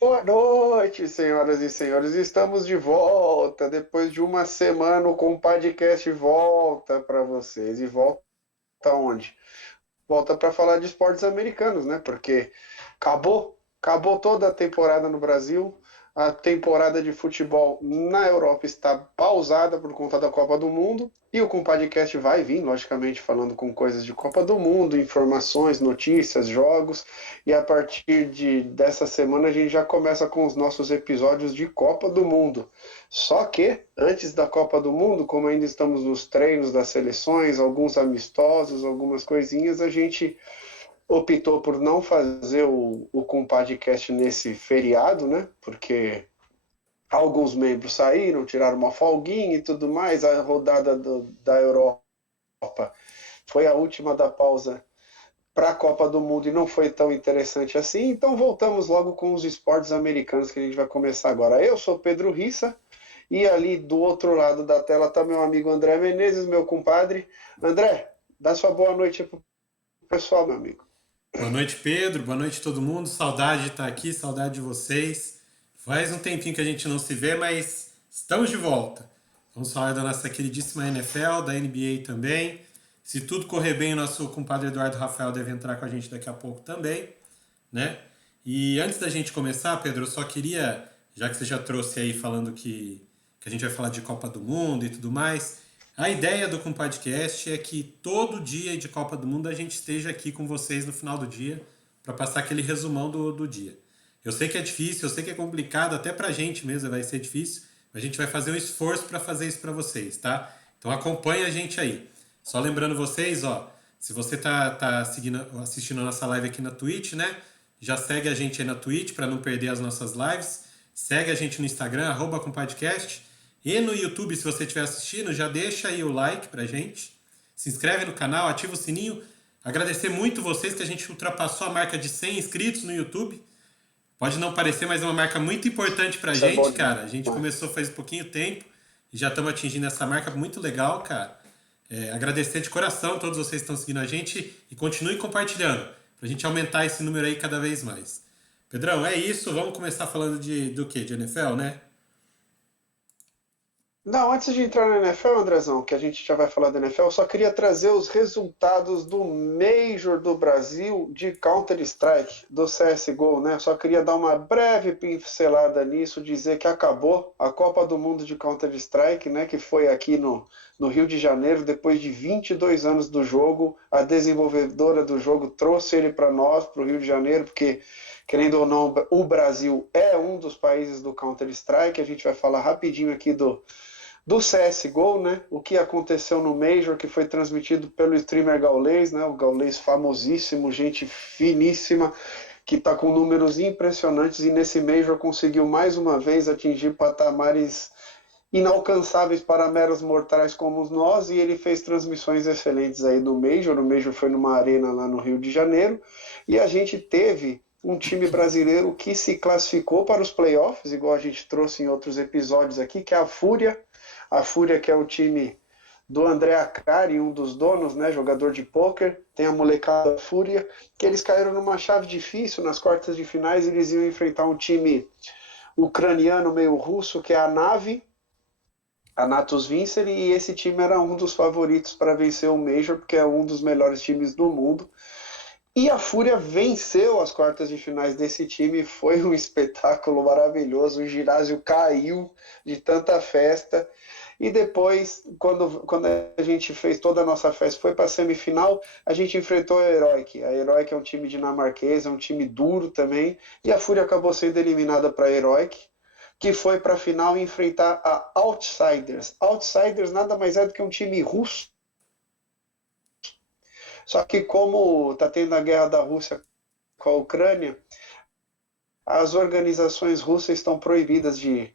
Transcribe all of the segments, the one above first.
Boa noite, senhoras e senhores. Estamos de volta. Depois de uma semana, com o podcast volta para vocês. E volta onde? Volta para falar de esportes americanos, né? Porque acabou toda a temporada no Brasil. A temporada de futebol na Europa está pausada por conta da Copa do Mundo. E o Compadcast vai vir, logicamente, falando com coisas de Copa do Mundo, informações, notícias, jogos. E a partir dessa semana a gente já começa com os nossos episódios de Copa do Mundo. Só que, antes da Copa do Mundo, como ainda estamos nos treinos das seleções, alguns amistosos, algumas coisinhas, a gente optou por não fazer o Compadcast nesse feriado, né? Porque alguns membros saíram, tiraram uma folguinha e tudo mais. A rodada da Europa foi a última da pausa para a Copa do Mundo e não foi tão interessante assim. Então voltamos logo com os esportes americanos que a gente vai começar agora. Eu sou Pedro Rissa e ali do outro lado da tela está meu amigo André Menezes, meu compadre. André, dá sua boa noite para o pessoal, meu amigo. Boa noite, Pedro. Boa noite, todo mundo. Saudade de estar aqui, saudade de vocês. Faz um tempinho que a gente não se vê, mas estamos de volta. Vamos falar da nossa queridíssima NFL, da NBA também. Se tudo correr bem, o nosso compadre Eduardo Rafael deve entrar com a gente daqui a pouco também, né? E antes da gente começar, Pedro, eu só queria, já que você já trouxe aí falando que a gente vai falar de Copa do Mundo e tudo mais, a ideia do Compadcast é que todo dia de Copa do Mundo a gente esteja aqui com vocês no final do dia para passar aquele resumão do dia. Eu sei que é difícil, eu sei que é complicado, até pra gente mesmo vai ser difícil, mas a gente vai fazer um esforço para fazer isso para vocês, tá? Então acompanha a gente aí. Só lembrando vocês, ó, se você tá seguindo, assistindo a nossa live aqui na Twitch, né? Já segue a gente aí na Twitch para não perder as nossas lives. Segue a gente no Instagram, @compadcast. E no YouTube, se você estiver assistindo, já deixa aí o like pra gente. Se inscreve no canal, ativa o sininho. Agradecer muito vocês que a gente ultrapassou a marca de 100 inscritos no YouTube. Pode não parecer, mas é uma marca muito importante pra Isso é bom gente, cara. A gente demais. começou faz pouquinho tempo e já estamos atingindo essa marca muito legal, cara. Agradecer de coração a todos vocês que estão seguindo a gente e continue compartilhando pra gente aumentar esse número aí cada vez mais. Pedrão, é isso. Vamos começar falando do quê? De NFL, né? Não, antes de entrar na NFL, Andrezão, que a gente já vai falar da NFL, eu só queria trazer os resultados do Major do Brasil de Counter-Strike, do CSGO, né? Só queria dar uma breve pincelada nisso, dizer que acabou a Copa do Mundo de Counter-Strike, né? Que foi aqui no Rio de Janeiro, depois de 22 anos do jogo. A desenvolvedora do jogo trouxe ele para nós, para o Rio de Janeiro, porque querendo ou não, o Brasil é um dos países do Counter-Strike. A gente vai falar rapidinho aqui do CSGO, né? O que aconteceu no Major, que foi transmitido pelo streamer Gaulês, né? O Gaulês famosíssimo, gente finíssima, que está com números impressionantes e nesse Major conseguiu mais uma vez atingir patamares inalcançáveis para meros mortais como nós, e ele fez transmissões excelentes aí do Major. O Major foi numa arena lá no Rio de Janeiro, e a gente teve um time brasileiro que se classificou para os playoffs, igual a gente trouxe em outros episódios aqui, que é a Fúria, que é o time do André Acari, um dos donos, né, jogador de pôquer, tem a molecada Fúria, que eles caíram numa chave difícil nas quartas de finais. Eles iam enfrentar um time ucraniano meio russo, que é a Nave, a Natus Vincere, e esse time era um dos favoritos para vencer o Major, porque é um dos melhores times do mundo. E a Fúria venceu as quartas de finais desse time, foi um espetáculo maravilhoso, o ginásio caiu de tanta festa. E depois, quando a gente fez toda a nossa festa, foi para a semifinal, a gente enfrentou a Heroic. A Heroic é um time dinamarquês, é um time duro também, e a Fúria acabou sendo eliminada para a Heroic, que foi para a final enfrentar a Outsiders. Outsiders nada mais é do que um time russo, só que como está tendo a guerra da Rússia com a Ucrânia, as organizações russas estão proibidas de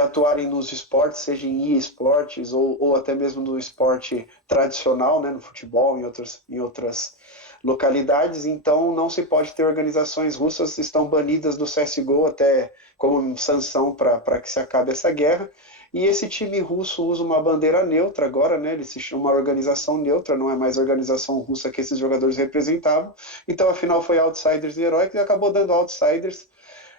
atuarem nos esportes, seja em esportes ou até mesmo no esporte tradicional, né, no futebol, em outras localidades. Então não se pode ter organizações russas, estão banidas do CSGO até como sanção para que se acabe essa guerra. E esse time russo usa uma bandeira neutra agora, né? Ele se chama organização neutra, não é mais a organização russa que esses jogadores representavam. Então, afinal, foi Outsiders e Heroic e acabou dando Outsiders.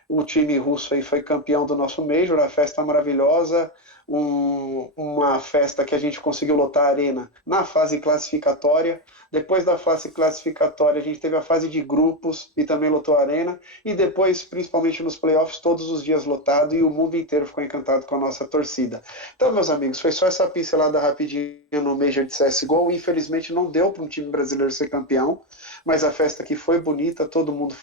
o time russo aí foi campeão do nosso Major, a festa maravilhosa, uma festa que a gente conseguiu lotar a arena na fase classificatória. Depois da fase classificatória, a gente teve a fase de grupos e também lotou a arena. E depois, principalmente nos playoffs, todos os dias lotado e o mundo inteiro ficou encantado com a nossa torcida. Então, meus amigos, foi só essa pincelada rapidinho no Major de CSGO. Infelizmente, não deu para um time brasileiro ser campeão, mas a festa aqui foi bonita, todo mundo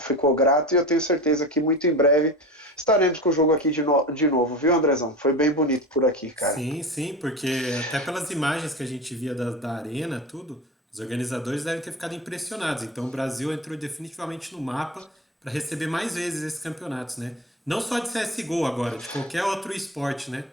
ficou grato e eu tenho certeza que muito em breve estaremos com o jogo aqui de novo, viu, Andrezão? Foi bem bonito por aqui, cara. Sim, sim, porque até pelas imagens que a gente via da arena, tudo, os organizadores devem ter ficado impressionados. Então o Brasil entrou definitivamente no mapa para receber mais vezes esses campeonatos, né? Não só de CSGO agora, de qualquer outro esporte, né?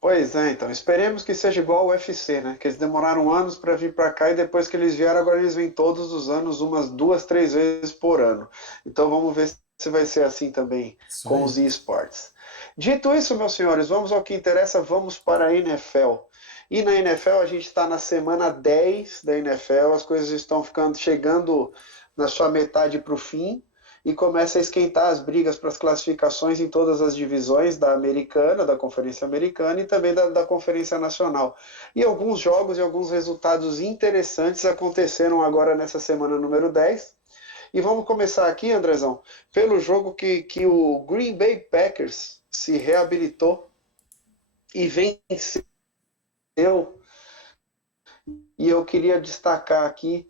Pois é, então, esperemos que seja igual ao UFC, né? Que eles demoraram anos para vir para cá e depois que eles vieram, agora eles vêm todos os anos, umas 2, 3 vezes por ano. Então vamos ver se vai ser assim também Isso com os aí. esportes. Dito isso, meus senhores, vamos ao que interessa, vamos para a NFL. E na NFL a gente está na semana 10 da NFL, as coisas estão chegando na sua metade para o fim e começa a esquentar as brigas para as classificações em todas as divisões da americana, da Conferência Americana e também da Conferência Nacional. E alguns jogos e alguns resultados interessantes aconteceram agora nessa semana número 10. E vamos começar aqui, Andrezão, pelo jogo que o Green Bay Packers se reabilitou e venceu. E eu queria destacar aqui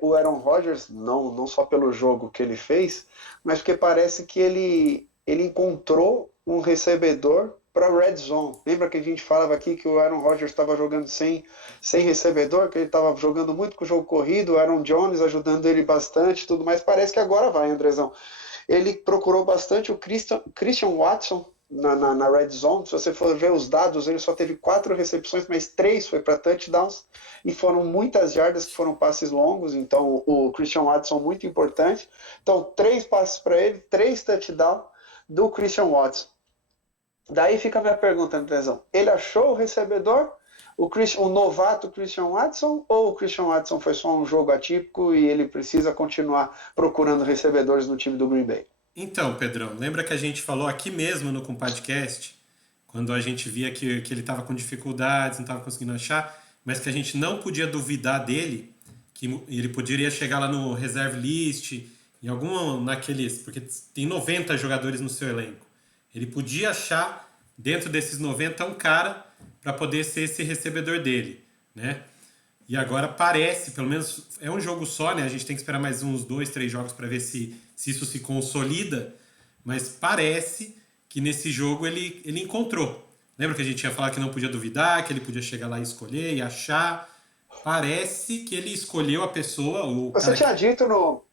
o Aaron Rodgers, não só pelo jogo que ele fez, mas porque parece que ele encontrou um recebedor para Red Zone. Lembra que a gente falava aqui que o Aaron Rodgers estava jogando sem recebedor, que ele estava jogando muito com o jogo corrido, o Aaron Jones ajudando ele bastante, tudo mais. Parece que agora vai, Andrezão. Ele procurou bastante o Christian Watson na Red Zone. Se você for ver os dados, ele só teve 4 recepções, mas 3 foi para touchdowns e foram muitas jardas que foram passes longos. Então o Christian Watson muito importante. Então 3 passes para ele, 3 touchdowns do Christian Watson. Daí fica a minha pergunta, Andrezão. Ele achou o recebedor? O novato Christian Watson, ou o Christian Watson foi só um jogo atípico e ele precisa continuar procurando recebedores no time do Green Bay? Então, Pedrão, lembra que a gente falou aqui mesmo no podcast, quando a gente via que ele estava com dificuldades, não estava conseguindo achar, mas que a gente não podia duvidar dele, que ele poderia chegar lá no reserve list, em algum naqueles, porque tem 90 jogadores no seu elenco. Ele podia achar dentro desses 90 um cara para poder ser esse recebedor dele, né? E agora parece, pelo menos é um jogo só, né? A gente tem que esperar mais uns 2, 3 jogos para ver se isso se consolida, mas parece que nesse jogo ele encontrou. Lembra que a gente tinha falado que não podia duvidar, que ele podia chegar lá e escolher e achar? Parece que ele escolheu a pessoa, o Você cara que... tinha dito no,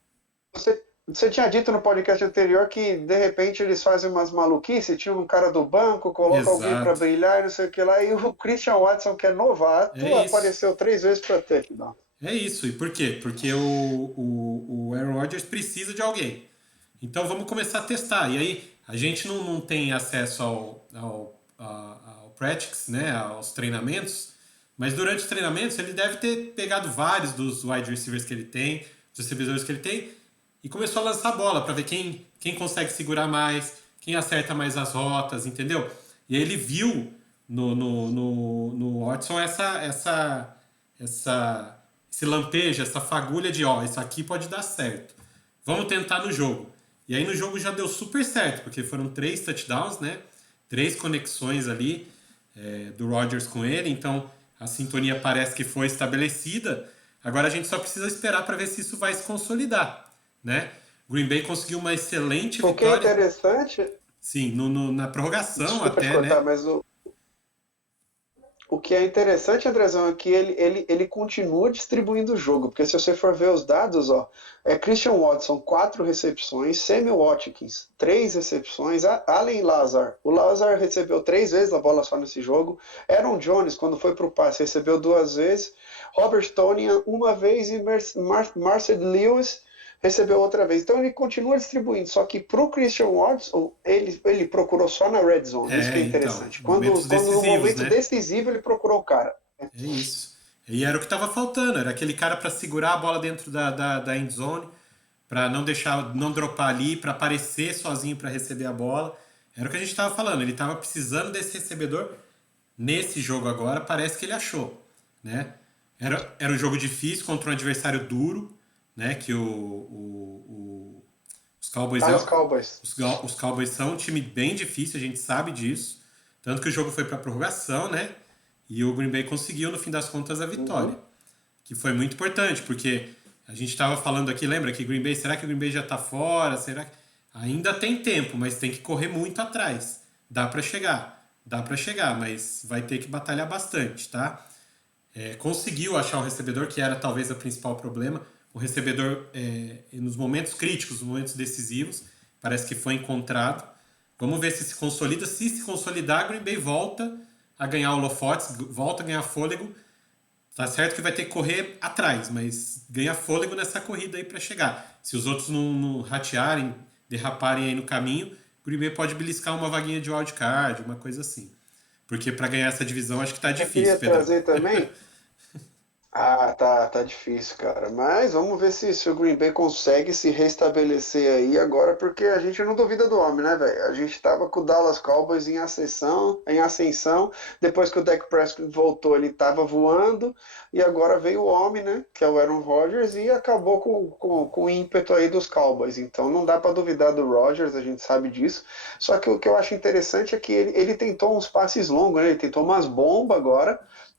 você tinha dito no podcast anterior que de repente eles fazem umas maluquices, tinha um cara do banco, coloca alguém para Exato. brilhar e não sei o que lá, e o Christian Watson, que é É novato, isso. apareceu 3 vezes para touchdown. É isso. E por quê? Porque o Aaron Rodgers precisa de alguém. Então vamos começar a testar. E aí a gente não tem acesso ao practice, né, aos treinamentos, mas durante os treinamentos ele deve ter pegado vários dos wide receivers que ele tem, dos recebedores que ele tem, e começou a lançar a bola para ver quem consegue segurar mais, quem acerta mais as rotas, entendeu? E aí ele viu no Watson esse lampejo, essa fagulha de, ó, isso aqui pode dar certo. Vamos tentar no jogo. E aí no jogo já deu super certo, porque foram 3 touchdowns, né? 3 conexões ali do Rodgers com ele, então a sintonia parece que foi estabelecida. Agora a gente só precisa esperar para ver se isso vai se consolidar, né? Green Bay conseguiu uma excelente O que é vitória, interessante, sim, na prorrogação desculpa te até, cortar, né? mas o que é interessante, Andrezão, é que ele continua distribuindo o jogo, porque se você for ver os dados, ó, Christian Watson, 4 recepções, Sammy Watkins, 3 recepções, Allen Lazar. O Lazar recebeu 3 vezes a bola só nesse jogo. Aaron Jones, quando foi para o passe, recebeu 2 vezes. Robert Tonyan, 1 vez, e Marcel Lewis recebeu outra vez. Então ele continua distribuindo, só que para o Christian Watson, ele procurou só na red zone. Isso que é Então, interessante. momentos Quando no decisivos, momento né? decisivo ele procurou o cara. É isso. E era o que estava faltando, era aquele cara para segurar a bola dentro da end zone. para não deixar, não dropar ali, para aparecer sozinho para receber a bola. Era o que a gente estava falando, ele estava precisando desse recebedor. Nesse jogo agora, parece que ele achou, né? Era um jogo difícil contra um adversário duro, né? Que os Cowboys Dallas Cowboys. os Cowboys são um time bem difícil, a gente sabe disso. Tanto que o jogo foi para prorrogação, né? E o Green Bay conseguiu, no fim das contas, a vitória. Que foi muito importante, porque a gente estava falando aqui, lembra que Green Bay, será que o Green Bay já está fora? Será que... Ainda tem tempo, mas tem que correr muito atrás. Dá para chegar, mas vai ter que batalhar bastante, tá? Conseguiu achar um recebedor, que era talvez o principal problema. O recebedor, nos momentos críticos, nos momentos decisivos, parece que foi encontrado. Vamos ver se consolida. Se se consolidar, Green Bay volta a ganhar holofotes, volta a ganhar fôlego. Tá certo que vai ter que correr atrás, mas ganha fôlego nessa corrida aí para chegar. Se os outros não ratearem, derraparem aí no caminho, o Green Bay pode beliscar uma vaguinha de wildcard, uma coisa assim. Porque para ganhar essa divisão acho que tá Eu difícil, queria Pedrão. trazer também. Ah, tá difícil, cara. Mas vamos ver se o Green Bay consegue se restabelecer aí agora, porque a gente não duvida do homem, né, velho? A gente tava com o Dallas Cowboys em ascensão. Depois que o Dak Prescott voltou, ele tava voando. E agora veio o homem, né? Que é o Aaron Rodgers, e acabou com o ímpeto aí dos Cowboys. Então não dá pra duvidar do Rodgers, a gente sabe disso. Só que o que eu acho interessante é que ele tentou uns passes longos, né? Ele tentou umas bombas agora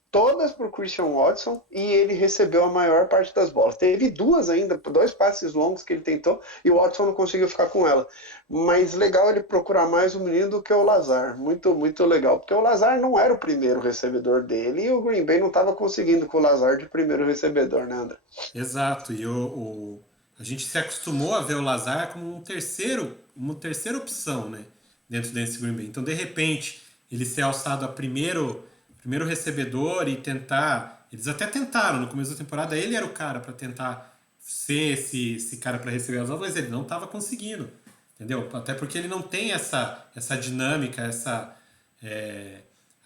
todas para o Christian Watson e ele recebeu a maior parte das bolas. Teve duas ainda, dois passes longos que ele tentou e o Watson não conseguiu ficar com ela. Mas legal ele procurar mais o menino do que o Lazar. Muito, muito legal. Porque o Lazar não era o primeiro recebedor dele e o Green Bay não estava conseguindo com o Lazar de primeiro recebedor, né, André? Exato, e a gente se acostumou a ver o Lazar como uma terceira opção, né, dentro desse Green Bay. Então, de repente, ele ser alçado a primeiro recebedor e tentar... Eles até tentaram, no começo da temporada, ele era o cara para tentar ser esse cara para receber as bolas, mas ele não estava conseguindo, entendeu? Até porque ele não tem essa dinâmica,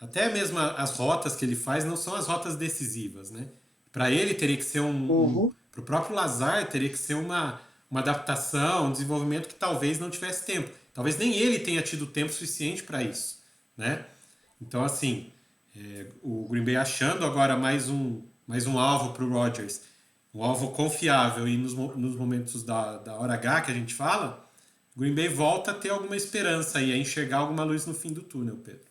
até mesmo as rotas que ele faz não são as rotas decisivas, né? Para ele teria que ser Uhum. para o próprio Lazar teria que ser uma adaptação, um desenvolvimento que talvez não tivesse tempo. Talvez nem ele tenha tido tempo suficiente para isso, né? Então, assim, o Green Bay achando agora mais um alvo para o Rodgers, um alvo confiável e nos momentos da hora H que a gente fala, o Green Bay volta a ter alguma esperança aí, a enxergar alguma luz no fim do túnel, Pedro.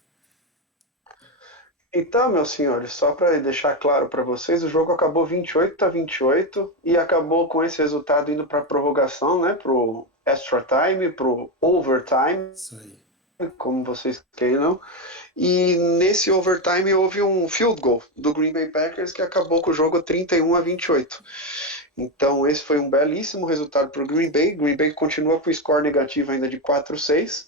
Então, meus senhores, só para deixar claro para vocês, o jogo acabou 28-28 e acabou com esse resultado indo para a prorrogação, né, pro extra time, pro overtime, Isso aí. como vocês queiram. E nesse overtime houve um field goal do Green Bay Packers que acabou com o jogo 31-28. Então esse foi um belíssimo resultado para o Green Bay. Green Bay continua com o score negativo ainda de 4-6,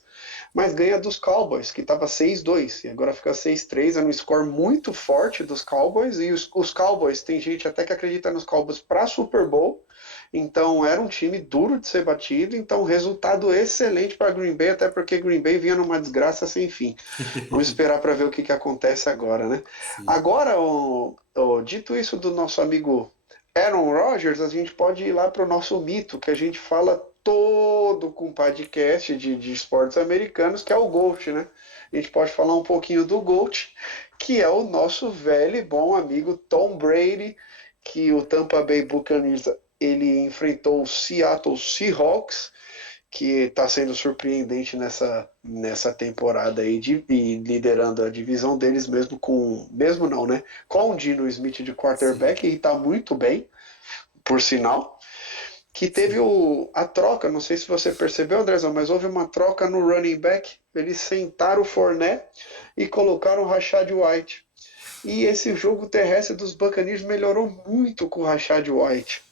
mas ganha dos Cowboys, que estava 6-2, e agora fica 6-3, é um score muito forte dos Cowboys, e os Cowboys, tem gente até que acredita nos Cowboys para Super Bowl, então era um time duro de ser batido, então resultado excelente para Green Bay, até porque Green Bay vinha numa desgraça sem fim. Vamos esperar para ver o que acontece agora, né? Sim. Agora, dito isso do nosso amigo Aaron Rodgers, a gente pode ir lá para o nosso mito, que a gente fala todo com podcast de esportes americanos, que é o GOAT, né? A gente pode falar um pouquinho do GOAT, que é o nosso velho e bom amigo Tom Brady, que o Tampa Bay Buccaneers ele enfrentou o Seattle Seahawks, que está sendo surpreendente nessa temporada aí, e liderando a divisão deles mesmo não, né? Com o Dino Smith de Sim. quarterback, e está muito bem, por sinal. Que teve Sim. a troca, não sei se você percebeu, Andrezão, mas houve uma troca no running back. Eles sentaram o Fournette e colocaram o Rashad White. E esse jogo terrestre dos Buccaneers melhorou muito com o Rashad White.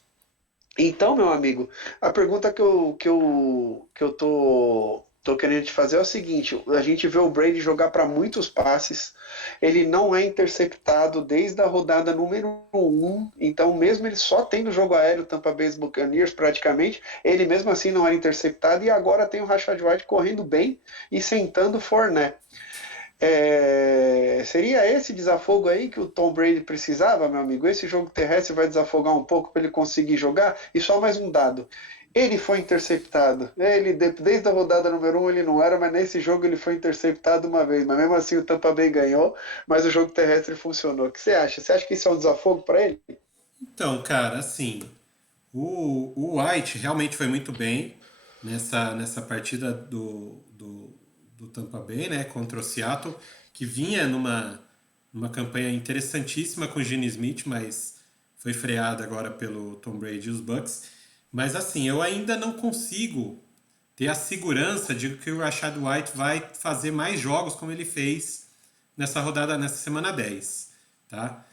Então, meu amigo, a pergunta que eu tô querendo te fazer é o seguinte: a gente vê o Brady jogar para muitos passes, ele não é interceptado desde a rodada número 1, então mesmo ele só tendo jogo aéreo, Tampa Bay Buccaneers praticamente, ele mesmo assim não era interceptado, e agora tem o Rashad White correndo bem e sentando o Fournette. Seria esse desafogo aí que o Tom Brady precisava, meu amigo? Esse jogo terrestre vai desafogar um pouco para ele conseguir jogar? E só mais um dado. Ele foi interceptado. Desde a rodada número 1 ele não era, mas nesse jogo ele foi interceptado uma vez. Mas mesmo assim o Tampa Bay ganhou, mas o jogo terrestre funcionou. O que você acha? Você acha que isso é um desafogo para ele? Então, cara, assim, o White realmente foi muito bem nessa partida do Tampa Bay, né, contra o Seattle, que vinha numa campanha interessantíssima com o Gene Smith, mas foi freada agora pelo Tom Brady e os Bucks. Mas assim, eu ainda não consigo ter a segurança de que o Rashad White vai fazer mais jogos como ele fez nessa rodada, nessa semana 10, tá?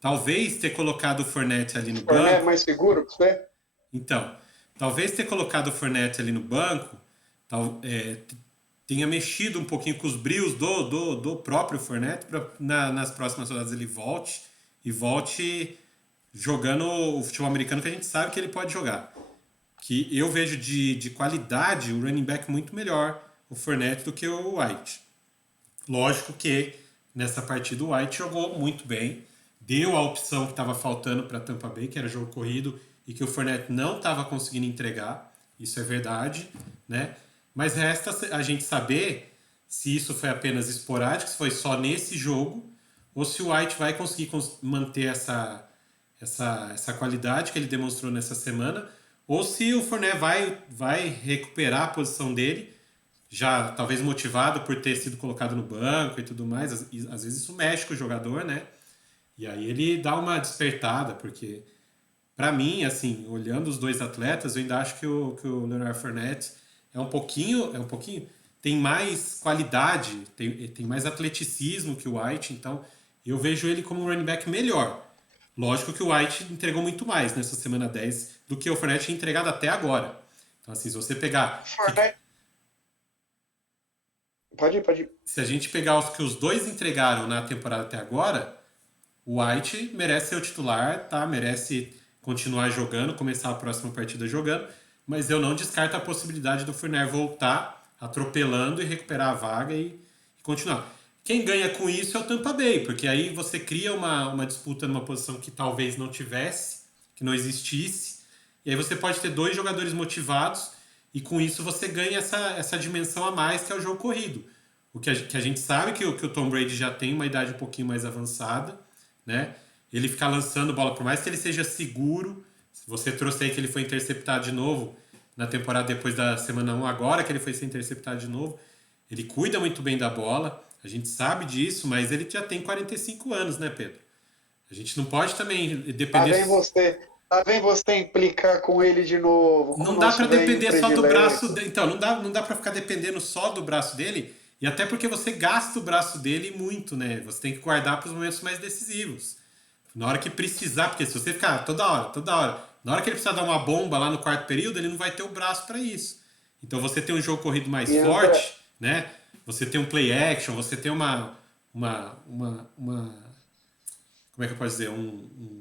Talvez ter colocado o Fournette ali no Fournette é banco. mais seguro para você? Então, talvez ter colocado o Fournette ali no banco tenha mexido um pouquinho com os brios do próprio Fournette para nas próximas rodadas ele volte jogando o futebol americano que a gente sabe que ele pode jogar. Que eu vejo de qualidade o running back muito melhor, o Fournette, do que o White. Lógico que nessa partida o White jogou muito bem, deu a opção que estava faltando para Tampa Bay, que era jogo corrido, e que o Fournette não estava conseguindo entregar. Isso é verdade, né? Mas resta a gente saber se isso foi apenas esporádico, se foi só nesse jogo, ou se o White vai conseguir manter essa qualidade que ele demonstrou nessa semana, ou se o Fournette vai recuperar a posição dele, já talvez motivado por ter sido colocado no banco e tudo mais. Às vezes isso mexe com o jogador, né? E aí ele dá uma despertada, porque para mim, assim, olhando os dois atletas, eu ainda acho que o Leonard Fournette tem mais qualidade, tem mais atleticismo que o White, então eu vejo ele como um running back melhor. Lógico que o White entregou muito mais nessa semana 10 do que o Fournette tinha entregado até agora. Então, assim, se você pegar. Fournette. Pode ir. Se a gente pegar os que os dois entregaram na temporada até agora, o White merece ser o titular, tá? Merece continuar jogando, começar a próxima partida jogando, mas eu não descarto a possibilidade do Fournette voltar atropelando e recuperar a vaga e continuar. Quem ganha com isso é o Tampa Bay, porque aí você cria uma disputa numa posição que talvez não tivesse, que não existisse, e aí você pode ter dois jogadores motivados e com isso você ganha essa dimensão a mais que é o jogo corrido. O que a gente sabe que o Tom Brady já tem uma idade um pouquinho mais avançada, né? Ele ficar lançando bola, por mais que ele seja seguro, se você trouxe aí que ele foi interceptado de novo na temporada depois da semana 1, agora que ele foi ser interceptado de novo, ele cuida muito bem da bola, a gente sabe disso, mas ele já tem 45 anos, né, Pedro? A gente não pode também depender... Lá vem você implicar com ele de novo, com o Não dá para nosso velho depender só do braço predileto. dele. Então, não dá para ficar dependendo só do braço dele, e até porque você gasta o braço dele muito, né? Você tem que guardar para os momentos mais decisivos. Na hora que precisar, porque se você ficar toda hora, na hora que ele precisar dar uma bomba lá no quarto período, ele não vai ter o braço para isso. Então você tem um jogo corrido mais E André, forte, né? Você tem um play action, você tem uma como é que eu posso dizer?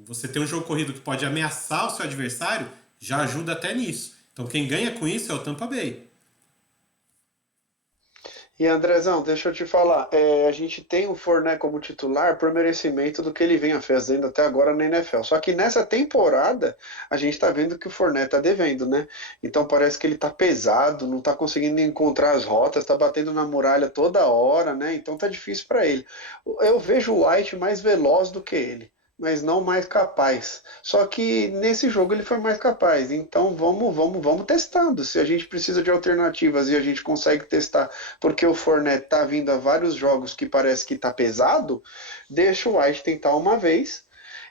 Você tem um jogo corrido que pode ameaçar o seu adversário, já ajuda até nisso. Então quem ganha com isso é o Tampa Bay. Andrezão, deixa eu te falar, a gente tem o Fournette como titular por merecimento do que ele vem fazendo até agora na NFL. Só que nessa temporada a gente está vendo que o Fournette está devendo, né? Então parece que ele está pesado, não está conseguindo encontrar as rotas, está batendo na muralha toda hora, né? Então tá difícil para ele. Eu vejo o White mais veloz do que ele, mas não mais capaz. Só que nesse jogo ele foi mais capaz. Então vamos testando. Se a gente precisa de alternativas e a gente consegue testar, porque o Fournette tá vindo a vários jogos que parece que tá pesado, deixa o White tentar uma vez.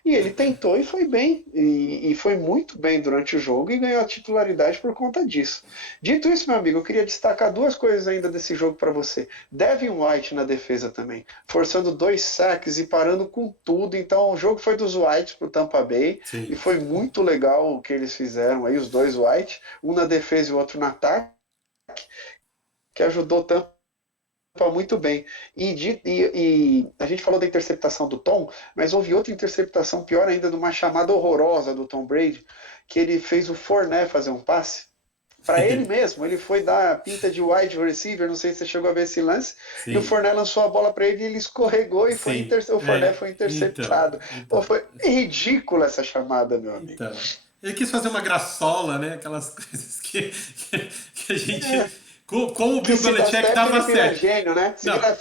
E ele tentou e foi bem, e foi muito bem durante o jogo e ganhou a titularidade por conta disso. Dito isso, meu amigo, eu queria destacar duas coisas ainda desse jogo para você. Devin White na defesa também, forçando 2 sacks e parando com tudo. Então o jogo foi dos Whites para o Tampa Bay e Sim. foi muito legal o que eles fizeram aí, os dois White, um na defesa e o outro no ataque, que ajudou tanto muito bem. E a gente falou da interceptação do Tom, mas houve outra interceptação pior ainda, de uma chamada horrorosa do Tom Brady, que ele fez o Fournette fazer um passe. para ele mesmo. Ele foi dar a pinta de wide receiver, não sei se você chegou a ver esse lance, e o Sim, Fournette lançou a bola para ele e ele escorregou e sim. o Fournette foi Então, interceptado. Pô, então, foi ridícula essa chamada, meu amigo. então. Ele quis fazer uma graçola, né? Aquelas coisas que a gente. Com o Que Bill se dá Belichick certo, ele dava vira certo. gênio, né? Se Não, vira.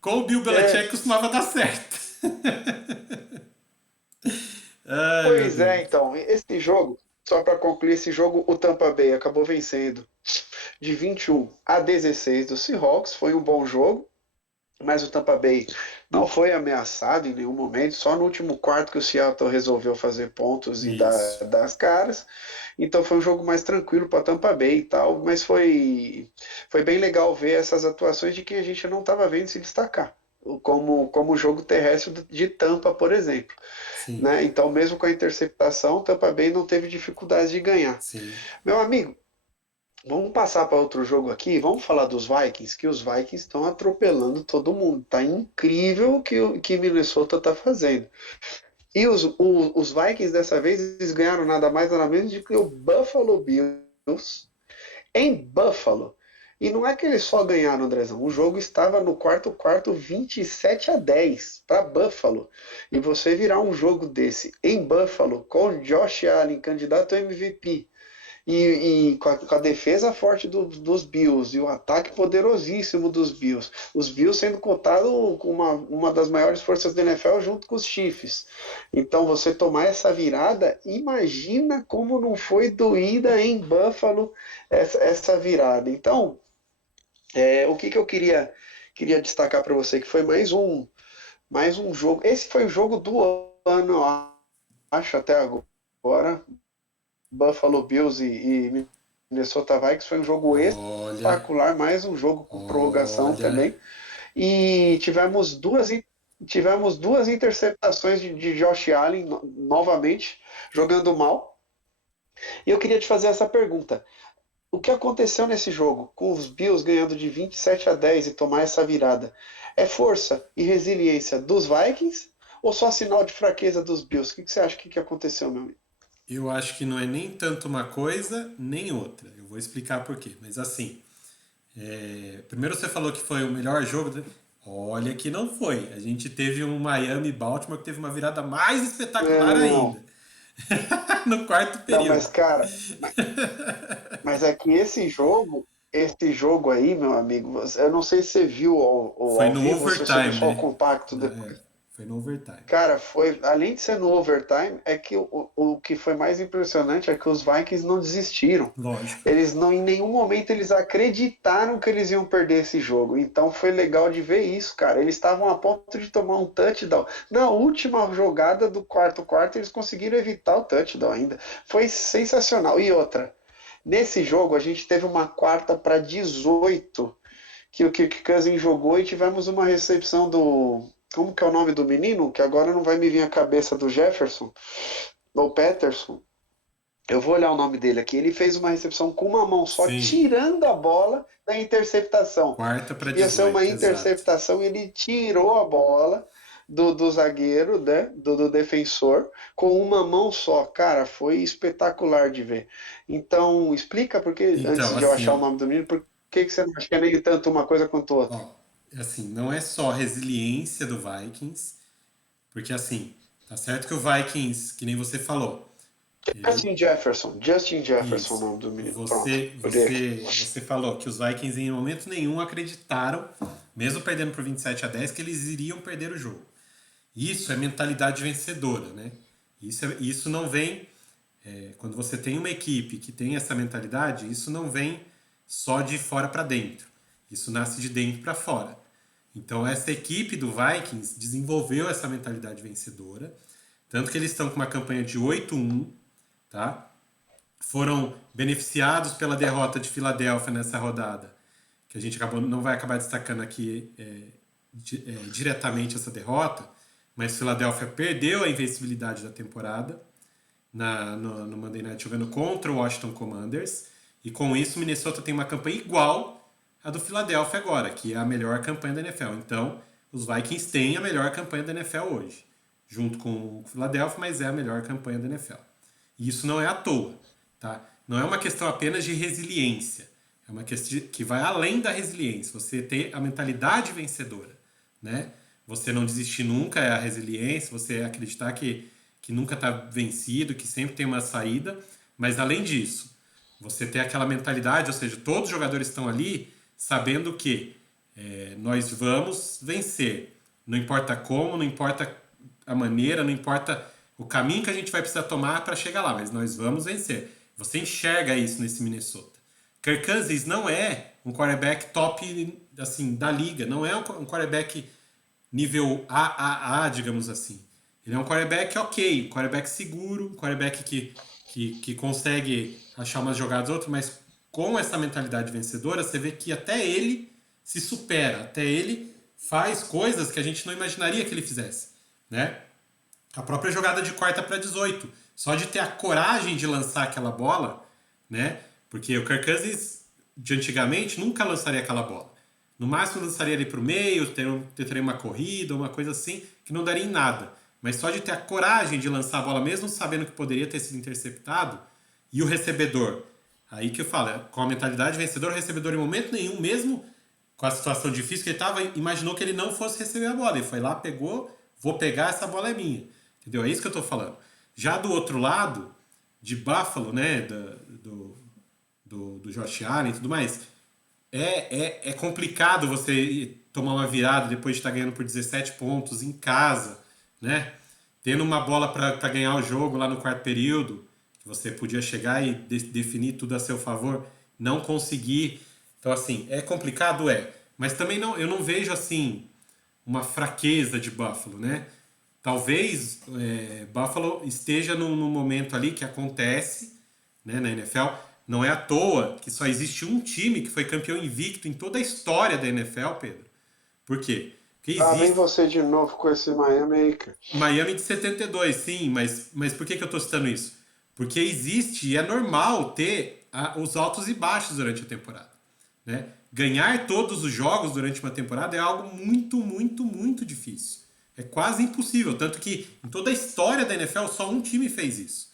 com o Bill É, Belichick costumava dar certo. Ai, meu pois é, Deus. então, esse jogo, só para concluir esse jogo, o Tampa Bay acabou vencendo de 21-16 do Seahawks. Foi um bom jogo, mas o Tampa Bay não foi ameaçado em nenhum momento. Só no último quarto que o Seattle resolveu fazer pontos e Isso. dar as caras. Então foi um jogo mais tranquilo para Tampa Bay e tal, mas foi bem legal ver essas atuações de quem a gente não estava vendo se destacar. Como o jogo terrestre de Tampa, por exemplo. Sim, Né? Então, mesmo com a interceptação, o Tampa Bay não teve dificuldades de ganhar. sim. Meu amigo, vamos passar para outro jogo aqui. Vamos falar dos Vikings, que os Vikings estão atropelando todo mundo. Tá incrível o que Minnesota está fazendo. E os Vikings dessa vez eles ganharam nada mais nada menos do que o Buffalo Bills em Buffalo. E não é que eles só ganharam, Andrezão. O jogo estava no quarto 27-10 para Buffalo. E você virar um jogo desse em Buffalo com Josh Allen, candidato a MVP, e com a defesa forte dos Bills e o ataque poderosíssimo dos Bills. Os Bills sendo cotados com uma das maiores forças da NFL junto com os Chiefs. Então você tomar essa virada, imagina como não foi doída em Buffalo essa virada. Então, o que eu queria destacar para você, que foi mais um jogo. Esse foi o jogo do ano, eu acho, até agora. Buffalo Bills e Minnesota Vikings foi um jogo Olha, espetacular, mais um jogo com prorrogação olha. também. E tivemos duas interceptações de Josh Allen novamente, jogando mal. E eu queria te fazer essa pergunta. O que aconteceu nesse jogo, com os Bills ganhando de 27-10 e tomar essa virada? É força e resiliência dos Vikings ou só sinal de fraqueza dos Bills? O que você acha que aconteceu, meu amigo? Eu acho que não é nem tanto uma coisa, nem outra. Eu vou explicar por quê. Mas assim, primeiro você falou que foi o melhor jogo. Olha que não foi. A gente teve um Miami e Baltimore que teve uma virada mais espetacular Não, ainda. No quarto não, período. mas cara, mas é que esse jogo aí, meu amigo, eu não sei se você viu Foi ao no vivo ou se você viu overtime, só o né? compacto É, depois. foi no overtime. Cara, além de ser no overtime, é que o que foi mais impressionante é que os Vikings não desistiram. Lógico. Eles não, em nenhum momento eles acreditaram que eles iam perder esse jogo. Então foi legal de ver isso, cara. Eles estavam a ponto de tomar um touchdown. Na última jogada do quarto, eles conseguiram evitar o touchdown ainda. Foi sensacional. E outra, nesse jogo a gente teve uma quarta para 18 que o Kirk Cousins jogou e tivemos uma recepção do. Como que é o nome do menino? Que agora não vai me vir a cabeça do Jefferson ou Peterson. Eu vou olhar o nome dele aqui. Ele fez uma recepção com uma mão só, Sim. tirando a bola da interceptação. Quarta para Devia ser uma 18, exato. interceptação e ele tirou a bola do zagueiro, né, do defensor, com uma mão só. Cara, foi espetacular de ver. Então, explica porque, Então, antes de eu assim, achar o ó. nome do menino, por que você não acha que é nem tanto uma coisa quanto outra? Ó, assim, não é só a resiliência do Vikings, porque assim, tá certo que o Vikings, que nem você falou, ele Justin Jefferson, o isso. nome do menino. Pronto, Você, olhei aqui. você, você falou que os Vikings em momento nenhum acreditaram, mesmo perdendo por 27-10, que eles iriam perder o jogo. Isso é mentalidade vencedora, né? Isso não vem. Quando você tem uma equipe que tem essa mentalidade, isso não vem só de fora para dentro. Isso nasce de dentro para fora. Então, essa equipe do Vikings desenvolveu essa mentalidade vencedora. Tanto que eles estão com uma campanha de 8-1, tá? Foram beneficiados pela derrota de Filadélfia nessa rodada, que a gente não vai acabar destacando aqui diretamente essa derrota, mas Filadélfia perdeu a invencibilidade da temporada no Monday Night jogando contra o Washington Commanders, e com isso Minnesota tem uma campanha igual à do Philadelphia agora, que é a melhor campanha da NFL. Então, os Vikings têm a melhor campanha da NFL hoje, junto com o Philadelphia, mas é a melhor campanha da NFL. E isso não é à toa, tá? não é uma questão apenas de resiliência. É uma questão que vai além da resiliência. Você ter a mentalidade vencedora, né? Você não desistir nunca é a resiliência. Você acreditar que nunca está vencido, que sempre tem uma saída. Mas além disso, você ter aquela mentalidade, ou seja, todos os jogadores estão ali sabendo que nós vamos vencer. Não importa como, não importa a maneira, não importa o caminho que a gente vai precisar tomar para chegar lá, mas nós vamos vencer. Você enxerga isso nesse Minnesota. Kirk Cousins não é um quarterback top assim, da liga, não é um quarterback nível AAA, digamos assim. Ele é um quarterback ok, um quarterback seguro, um quarterback que consegue achar umas jogadas outras, mas com essa mentalidade vencedora, você vê que até ele se supera, até ele faz coisas que a gente não imaginaria que ele fizesse, né? A própria jogada de quarta para 18, só de ter a coragem de lançar aquela bola, né? Porque o Kirk Cousins de antigamente nunca lançaria aquela bola. No máximo lançaria ali para o meio, teria uma corrida, uma coisa assim, que não daria em nada. Mas só de ter a coragem de lançar a bola, mesmo sabendo que poderia ter sido interceptado, e o recebedor, aí que eu falo, com a mentalidade vencedora, o recebedor em momento nenhum, mesmo com a situação difícil que ele estava, imaginou que ele não fosse receber a bola. Ele foi lá, pegou, vou pegar, essa bola é minha. Entendeu? É isso que eu estou falando. Já do outro lado, de Buffalo, né, do Josh Allen e tudo mais, é complicado você tomar uma virada depois de estar ganhando por 17 pontos em casa, né? Tendo uma bola para ganhar o jogo lá no quarto período, que você podia chegar e definir tudo a seu favor, não conseguir. Então, assim, é complicado, é. Mas também não, eu não vejo, assim, uma fraqueza de Buffalo, né? Talvez Buffalo esteja num momento ali que acontece, né, na NFL. Não é à toa que só existe um time que foi campeão invicto em toda a história da NFL, Pedro. Por quê? Porque Ah, vem existe você de novo com esse Miami aí, cara. Miami de 72, sim, mas por que eu estou citando isso? Porque existe e é normal ter os altos e baixos durante a temporada, né? Ganhar todos os jogos durante uma temporada é algo muito, muito, muito difícil. É quase impossível, tanto que em toda a história da NFL só um time fez isso.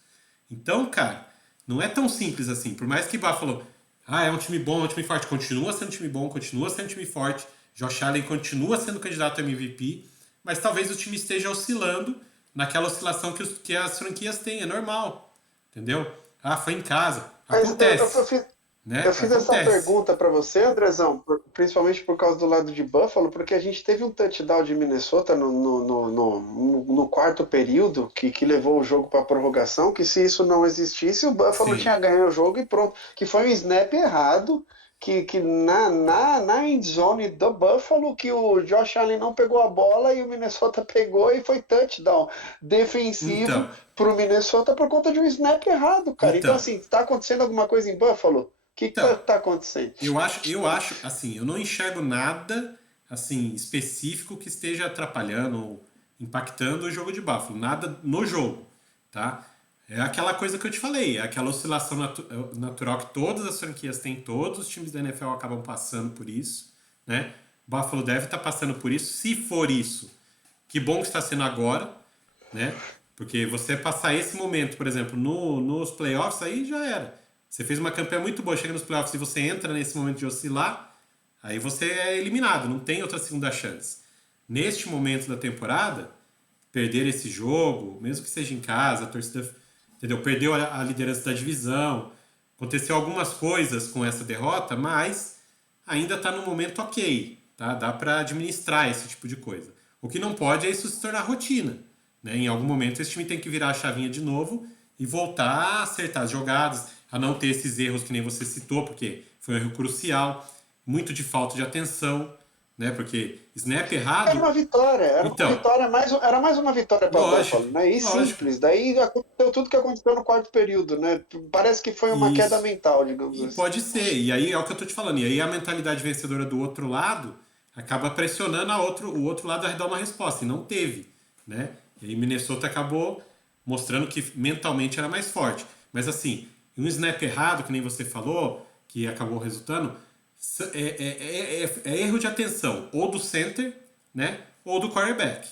Então, cara, não é tão simples assim. Por mais que Buffalo, é um time bom, é um time forte, continua sendo um time bom, continua sendo um time forte. Josh Allen continua sendo candidato a MVP, mas talvez o time esteja oscilando naquela oscilação que as franquias têm, é normal, entendeu? Foi em casa, Mas acontece, né? eu fiz essa Acontece. pergunta para você, Andrezão, principalmente por causa do lado de Buffalo, porque a gente teve um touchdown de Minnesota no quarto período que levou o jogo para prorrogação, que se isso não existisse, o Buffalo Sim. tinha ganho o jogo e pronto. Que foi um snap errado, que na endzone do Buffalo, que o Josh Allen não pegou a bola e o Minnesota pegou e foi touchdown defensivo Então, pro Minnesota por conta de um snap errado, cara. Então, então, assim, tá acontecendo alguma coisa em Buffalo? O que então, tá acontecendo? eu acho, assim, eu não enxergo nada, assim, específico que esteja atrapalhando ou impactando o jogo de Buffalo, nada no jogo, tá? É aquela coisa que eu te falei, é aquela oscilação natural que todas as franquias têm, todos os times da NFL acabam passando por isso, né? Buffalo deve estar passando por isso. Se for isso, que bom que está sendo agora, né? Porque você passar esse momento, por exemplo, nos playoffs, aí já era. Você fez uma campanha muito boa, chega nos playoffs e você entra nesse momento de oscilar, aí você é eliminado, não tem outra segunda chance. Neste momento da temporada, perder esse jogo, mesmo que seja em casa, a torcida, entendeu? Perdeu a liderança da divisão, aconteceu algumas coisas com essa derrota, mas ainda está no momento ok, tá? Dá para administrar esse tipo de coisa. O que não pode é isso se tornar rotina, né? Em algum momento esse time tem que virar a chavinha de novo e voltar a acertar as jogadas, a não ter esses erros que nem você citou, porque foi um erro crucial, muito de falta de atenção, né? Porque snap errado, Era uma então, vitória, era mais uma vitória para lógico, Buffalo, né? E lógico. simples. Daí aconteceu tudo que aconteceu no quarto período, né? Parece que foi uma queda Isso. mental, digamos E assim. pode ser. E aí é o que eu tô te falando. E aí a mentalidade vencedora do outro lado acaba pressionando o outro lado a dar uma resposta. E não teve, né? E aí Minnesota acabou mostrando que mentalmente era mais forte. Mas assim, um snap errado, que nem você falou, que acabou resultando, é erro de atenção. Ou do center, né? Ou do quarterback,